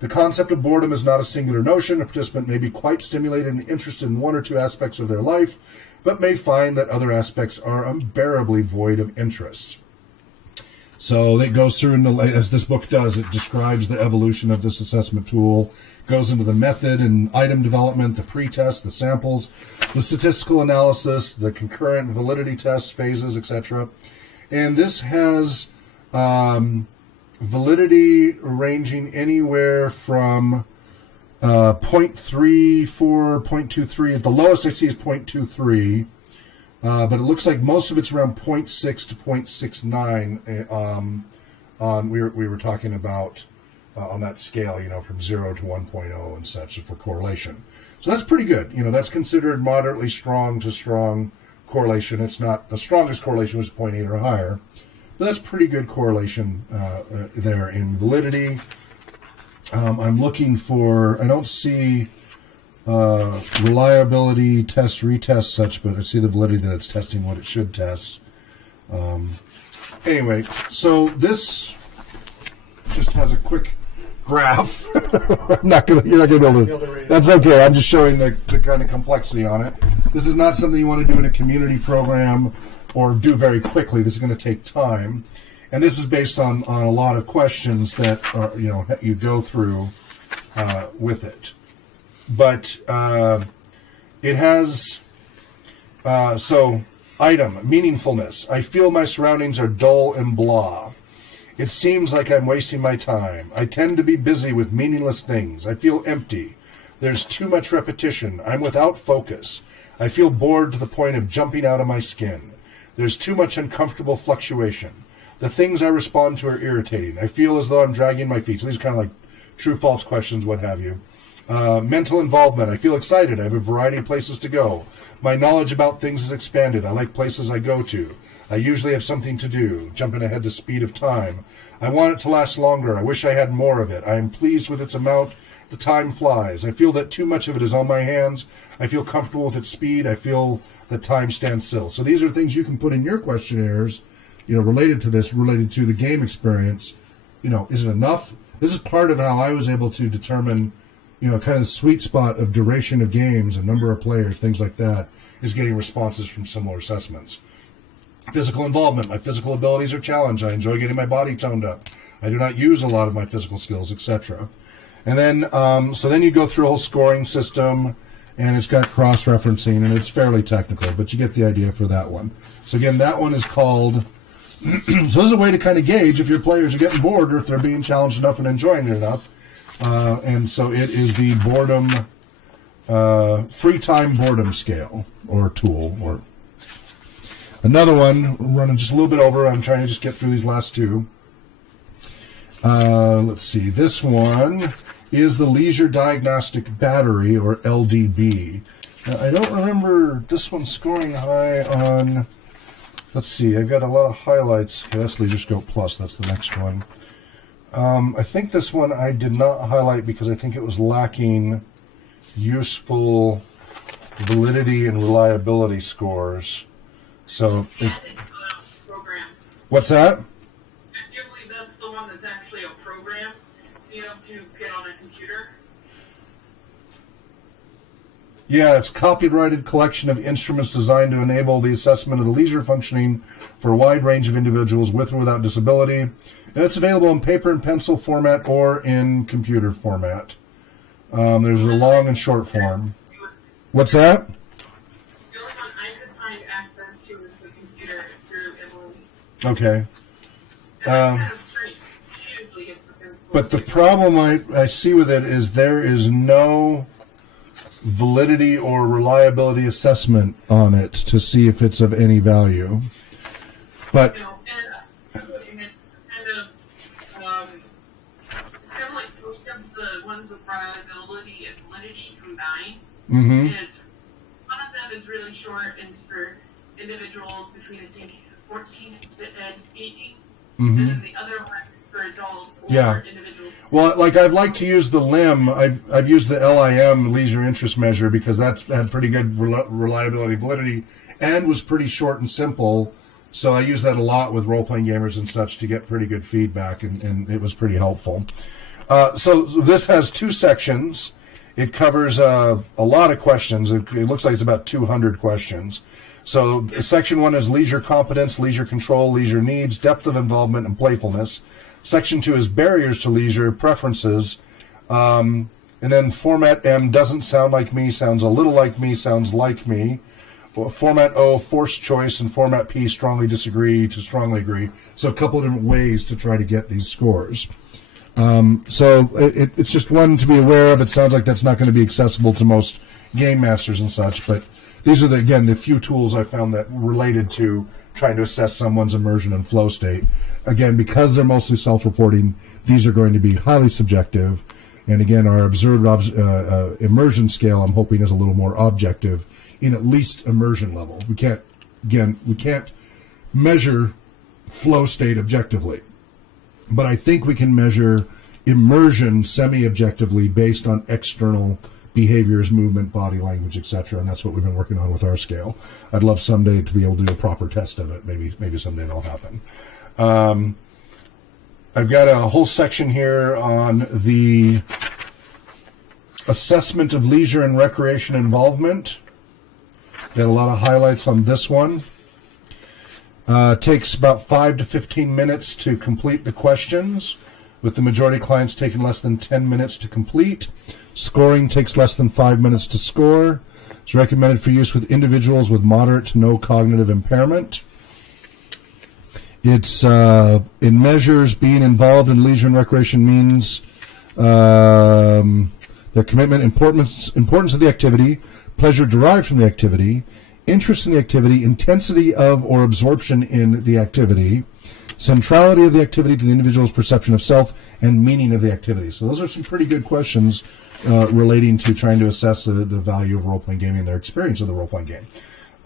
The concept of boredom is not a singular notion. A participant may be quite stimulated and interested in one or two aspects of their life, but may find that other aspects are unbearably void of interest. So it goes through, as this book does, it describes the evolution of this assessment tool, goes into the method and item development, the pre-test, the samples, the statistical analysis, the concurrent validity test phases, etc. And this has validity ranging anywhere from 0.34, 0.23. At the lowest I see is 0.23. But it looks like most of it's around 0.6 to 0.69 on we were talking about on that scale, from 0 to 1.0 and such for correlation. So that's pretty good. That's considered moderately strong to strong correlation. It's not the strongest correlation, was 0.8 or higher, but that's pretty good correlation there in validity. I'm looking for, I don't see reliability, test, retest, such, but I see the validity that it's testing what it should test. Anyway, so this just has a quick graph. You're not going to be able to. That's okay. I'm just showing the kind of complexity on it. This is not something you want to do in a community program or do very quickly. This is going to take time, and this is based on a lot of questions that are, you go through with it. But it has item meaningfulness. I feel my surroundings are dull and blah. It seems like I'm wasting my time. I tend to be busy with meaningless things. I feel empty. There's too much repetition. I'm without focus. I feel bored to the point of jumping out of my skin. There's too much uncomfortable fluctuation. The things I respond to are irritating. I feel as though I'm dragging my feet. So these are kind of like true-false questions, what have you. Mental involvement. I feel excited. I have a variety of places to go. My knowledge about things has expanded. I like places I go to. I usually have something to do. Jumping ahead to speed of time. I want it to last longer. I wish I had more of it. I am pleased with its amount. The time flies. I feel that too much of it is on my hands. I feel comfortable with its speed. I feel that time stands still. So these are things you can put in your questionnaires, related to this, related to the game experience. Is it enough? This is part of how I was able to determine, kind of the sweet spot of duration of games and number of players, things like that, is getting responses from similar assessments. Physical involvement. My physical abilities are challenged. I enjoy getting my body toned up. I do not use a lot of my physical skills, etc. And then, so then you go through a whole scoring system, and it's got cross-referencing, and it's fairly technical, but you get the idea for that one. So again, that one is called, so this is a way to kind of gauge if your players are getting bored or if they're being challenged enough and enjoying it enough. And so it is the boredom, free time boredom scale, or tool, or another one, running just a little bit over. I'm trying to just get through these last two. Let's see. This one is the Leisure Diagnostic Battery, or LDB. Now, I don't remember this one scoring high on... Let's see. I've got a lot of highlights. Okay, that's Leisure Scope Plus. That's the next one. I think this one I did not highlight because I think it was lacking useful validity and reliability scores. So, program. What's that? I do believe that's the one that's actually a program, so you have to get on a computer. Yeah, it's a copyrighted collection of instruments designed to enable the assessment of the leisure functioning for a wide range of individuals with or without disability. And it's available in paper and pencil format or in computer format. There's a long and short form. What's that? The only one I could find access to is the computer through Emily. Okay. Kind of strange. She usually gets the But the problem I see with it is there is no validity or reliability assessment on it to see if it's of any value. But and it's kind of like three of the ones with reliability and validity combined. mm-hmm. And one of them is really short and it's for individuals between I think 14 and 18, Mm-hmm. and then the other one is for adults or individuals. Well, like I'd like to use the LIM. I've used the LIM, Leisure Interest Measure, because that's had pretty good reliability, validity, and was pretty short and simple. So I use that a lot with role-playing gamers and such to get pretty good feedback, and it was pretty helpful. So this has two sections. It covers a lot of questions. It looks like it's about 200 questions. So section 1 is leisure competence, leisure control, leisure needs, depth of involvement, and playfulness. Section 2 is barriers to leisure, preferences. And then format M, doesn't sound like me, sounds a little like me, sounds like me. Format O, forced choice, and format P, strongly disagree to strongly agree. So a couple of different ways to try to get these scores. So it's just one to be aware of. It sounds like that's not going to be accessible to most game masters and such, but these are, the few tools I found that related to trying to assess someone's immersion and flow state. Again, because they're mostly self-reporting, these are going to be highly subjective. And again, our observed immersion scale, I'm hoping, is a little more objective in at least immersion level. We can't measure flow state objectively. But I think we can measure immersion semi-objectively based on external behaviors, movement, body language, etc. And that's what we've been working on with our scale. I'd love someday to be able to do a proper test of it. Maybe someday that'll happen. I've got a whole section here on the assessment of leisure and recreation involvement. Got a lot of highlights on this one. Takes about 5 to 15 minutes to complete the questions, with the majority of clients taking less than 10 minutes to complete. Scoring takes less than 5 minutes to score. It's recommended for use with individuals with moderate to no cognitive impairment. It's in measures being involved in leisure and recreation means their commitment, importance of the activity, pleasure derived from the activity, interest in the activity, intensity of or absorption in the activity, centrality of the activity to the individual's perception of self, and meaning of the activity. So those are some pretty good questions relating to trying to assess the value of role-playing gaming and their experience of the role-playing game.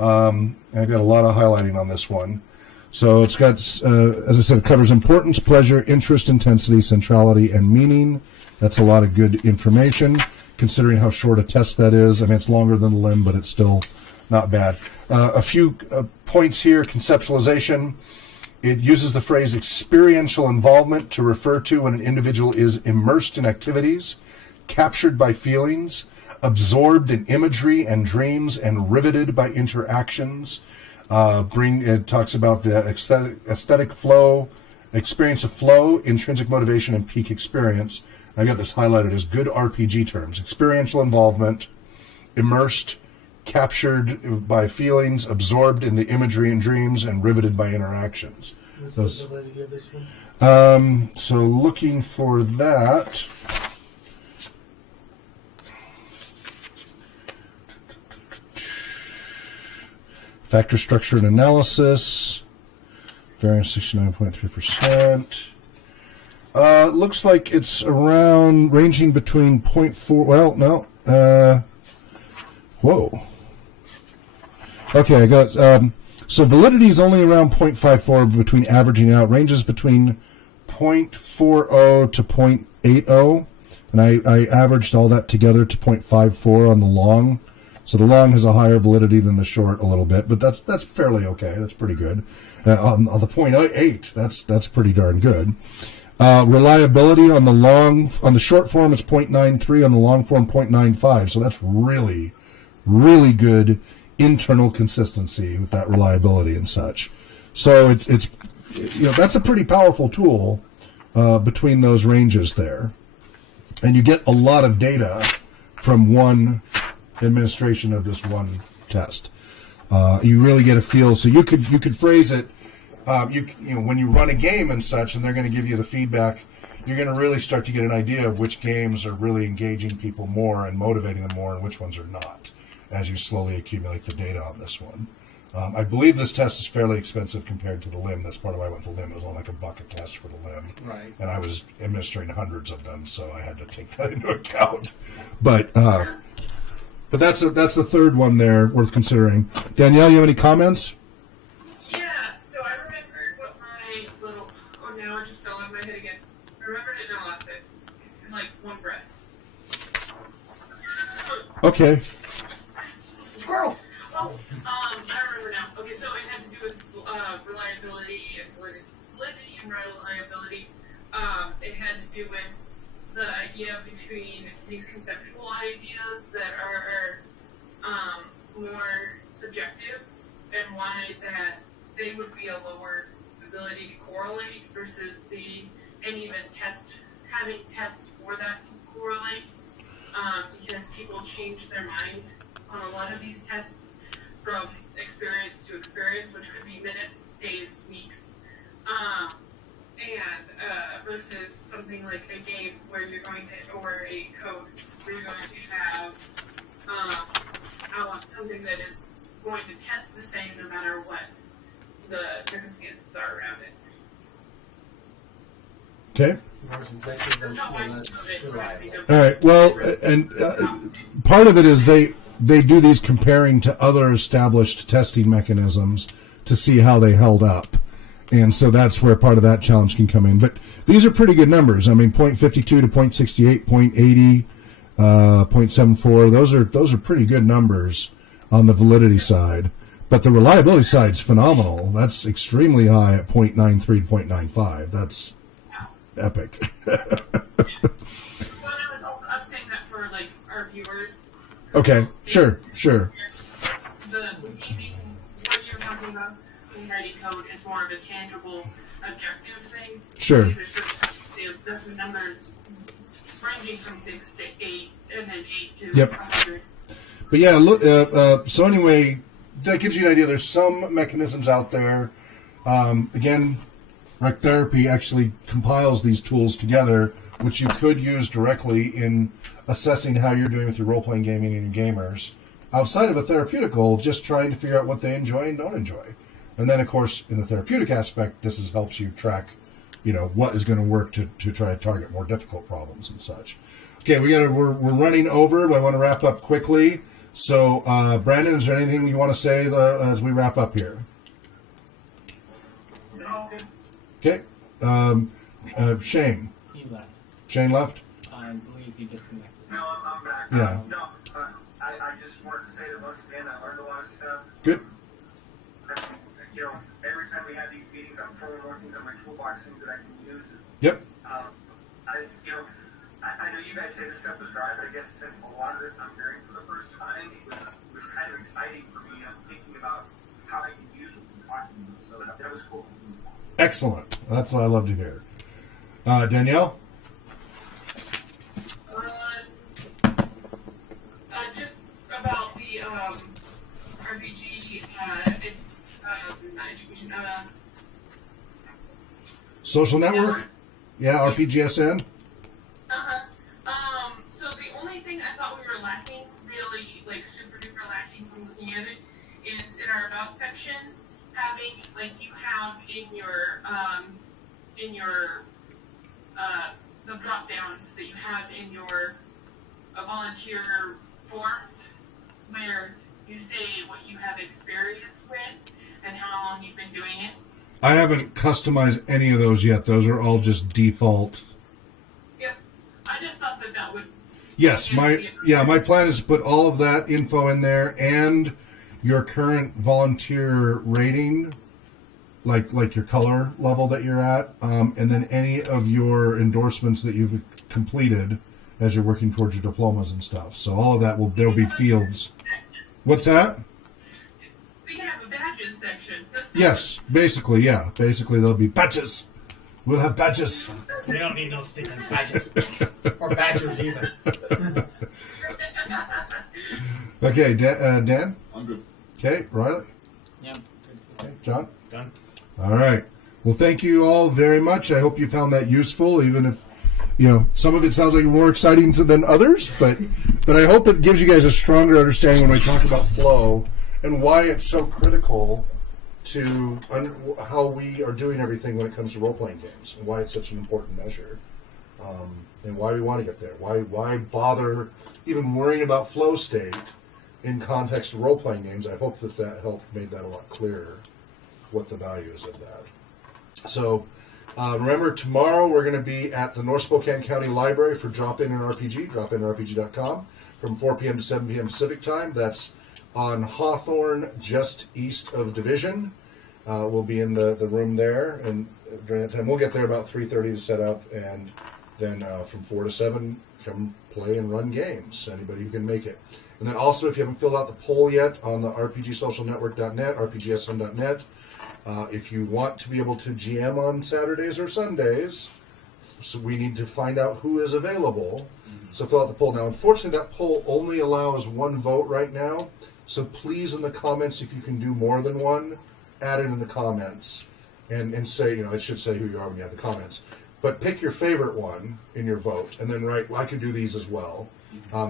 I've got a lot of highlighting on this one. So it's got, as I said, it covers importance, pleasure, interest, intensity, centrality, and meaning. That's a lot of good information, considering how short a test that is. I mean, it's longer than the limb, but it's still not bad. A few points here. Conceptualization. It uses the phrase experiential involvement to refer to when an individual is immersed in activities, captured by feelings, absorbed in imagery and dreams, and riveted by interactions. It talks about the aesthetic flow, experience of flow, intrinsic motivation, and peak experience. I got this highlighted as good RPG terms: experiential involvement, immersed, captured by feelings, absorbed in the imagery and dreams, and riveted by interactions. What's the validity of this one? So looking for that. Factor structure and analysis, variance 69.3%. Looks like it's around, ranging between 0.4, well, no, whoa. Okay, I got, so validity is only around 0.54 between averaging out, ranges between 0.40 to 0.80, and I averaged all that together to 0.54 on the long. So the long has a higher validity than the short a little bit, but that's fairly okay. That's pretty good. On the 0.8, that's pretty darn good. Reliability on the long, on the short form it's 0.93, on the long form 0.95. So that's really, really good internal consistency with that reliability and such. So it's that's a pretty powerful tool between those ranges there, and you get a lot of data from one administration of this one test. You really get a feel. So you could phrase it. When you run a game and such, and they're going to give you the feedback, you're going to really start to get an idea of which games are really engaging people more and motivating them more, and which ones are not, as you slowly accumulate the data on this one. I believe this test is fairly expensive compared to the limb. That's part of why I went to limb. It was only like $1 a test for the limb, right? And I was administering hundreds of them, so I had to take that into account. But that's the third one there worth considering. Danielle, you have any comments? Yeah, so I remembered what my little, oh now it just fell out of my head again. I remembered it and I lost it. In like one breath. Okay. Squirrel! Oh, I remember now. Okay, so it had to do with reliability and validity and reliability. It had to do with the idea between these conceptual ideas that are more subjective, and why that they would be a lower ability to correlate versus even having tests for that to correlate, because people change their mind on a lot of these tests from experience to experience, which could be minutes, days, weeks, versus something like a game where you're going to, or a code where you're going to have something that is going to test the same no matter what the circumstances are around it. Okay. That's not why it's reliable. All right. Well, and part of it is they do these comparing to other established testing mechanisms to see how they held up. And so that's where part of that challenge can come in. But these are pretty good numbers. I mean, 0.52 to 0.68, 0.80, 0.74. Those are pretty good numbers on the validity side. But the reliability side is phenomenal. That's extremely high at 0.93 to 0.95. epic. Well, I'm saying that for like our viewers. Okay, sure. The gaming, what you're talking about in writing code is more of a tangible, objective thing. Sure. These are sort of the numbers ranging from 6 to 8, and then 8 to Yep. 100. But yeah, look. So anyway, that gives you an idea. There's some mechanisms out there. Again, Rec Therapy actually compiles these tools together, which you could use directly in assessing how you're doing with your role-playing gaming and your gamers. Outside of a therapeutic goal, just trying to figure out what they enjoy and don't enjoy. And then, of course, in the therapeutic aspect, this helps you track, what is going to work to try to target more difficult problems and such. Okay, we're running over, but I want to wrap up quickly. So, Brandon, is there anything you want to say as we wrap up here? No. Okay. Shane. He left. Shane left? I believe he disconnected. No, I'm back. Yeah. No, I just wanted to say that once again, I learned a lot of stuff. Good. Every time we have these meetings, I'm throwing more things on my toolbox, things that I can use. Yep. I know you guys say this stuff was dry, but I guess since a lot of this I'm hearing for the first time, it was kind of exciting for me. I'm thinking about how I can use what we're talking about. So that was cool for me. Excellent. That's what I love to hear. Danielle? Just about the RPG, not education, Social network? Yeah, RPGSN? So the only thing I thought we were lacking, really, like super duper lacking from looking at it, is in our about section, having, like you have in your the drop downs that you have in your volunteer forms, where you say what you have experience with and how long you've been doing it. I haven't customized any of those yet. Those are all just default. Yep. I just thought that would. Yes, my plan is to put all of that info in there and your current volunteer rating, like your color level that you're at, and then any of your endorsements that you've completed as you're working towards your diplomas and stuff. So all of that there'll be fields. What's that? We can have a badges section. Yes, basically, yeah. Basically, there'll be badges. We'll have badges. We don't need no stinking badges. Or badgers either. Okay, Dan? I'm good. Okay, Riley? Yeah. Okay, John? Done. All right. Well, thank you all very much. I hope you found that useful, even if, some of it sounds like more exciting than others, but I hope it gives you guys a stronger understanding when we talk about flow and why it's so critical to how we are doing everything when it comes to role-playing games, and why it's such an important measure, and why we want to get there. Why bother even worrying about flow state in context of role-playing games? I hope that helped made that a lot clearer, what the value is of that. So remember, tomorrow we're going to be at the North Spokane County Library for Drop-In and RPG, dropinrpg.com, from 4 p.m. to 7 p.m. Pacific Time. That's on Hawthorne, just east of Division. We'll be in the room there, and during that time, we'll get there about 3:30 to set up, and then from 4 to 7, come play and run games, anybody who can make it. And then also, if you haven't filled out the poll yet on the rpgsocialnetwork.net, rpgsn.net, if you want to be able to GM on Saturdays or Sundays, so we need to find out who is available. So fill out the poll. Now, unfortunately, that poll only allows one vote right now. So please, in the comments, if you can do more than one, add it in the comments and say, it should say who you are when you have the comments. But pick your favorite one in your vote, and then write, I could do these as well.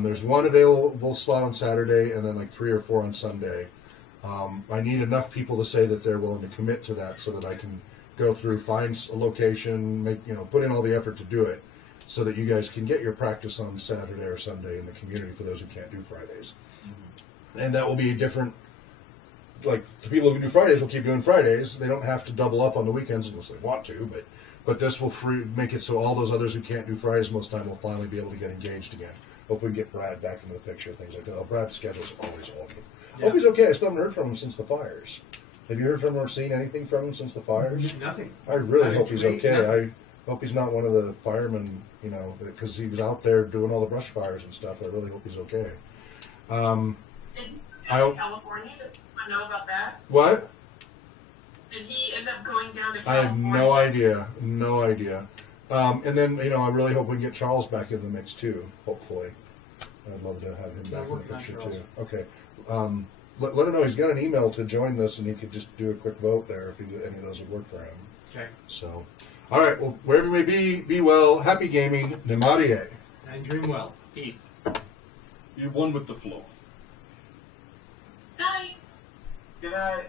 There's one available slot on Saturday, and then like 3 or 4 on Sunday. I need enough people to say that they're willing to commit to that so that I can go through, find a location, put in all the effort to do it, so that you guys can get your practice on Saturday or Sunday in the community for those who can't do Fridays. And that will be different. Like, the people who can do Fridays will keep doing Fridays. They don't have to double up on the weekends unless they want to, but this will make it so all those others who can't do Fridays most of the time will finally be able to get engaged again. Hope we can get Brad back into the picture, things like that. Oh, Brad's schedule's always altered. Yeah. Hope he's okay. I still haven't heard from him since the fires. Have you heard from him or seen anything from him since the fires? Nothing. I really hope he's okay. Hope he's not one of the firemen, you know, because he was out there doing all the brush fires and stuff. I really hope he's okay. Did he go to California? Does anyone know about that? What? Did he end up going down to I have California? no idea. No idea. And then, you know, I really hope we can get Charles back in the mix, too, hopefully. I'd love to have him back in the working on picture, Charles. too. Okay. Let him know he's got an email to join this, and he could just do a quick vote there if any of those would work for him. Okay. So, all right. Well, wherever you may be well. Happy gaming. Namarie. And dream well. Peace. You're one with the flow. Night. Good night.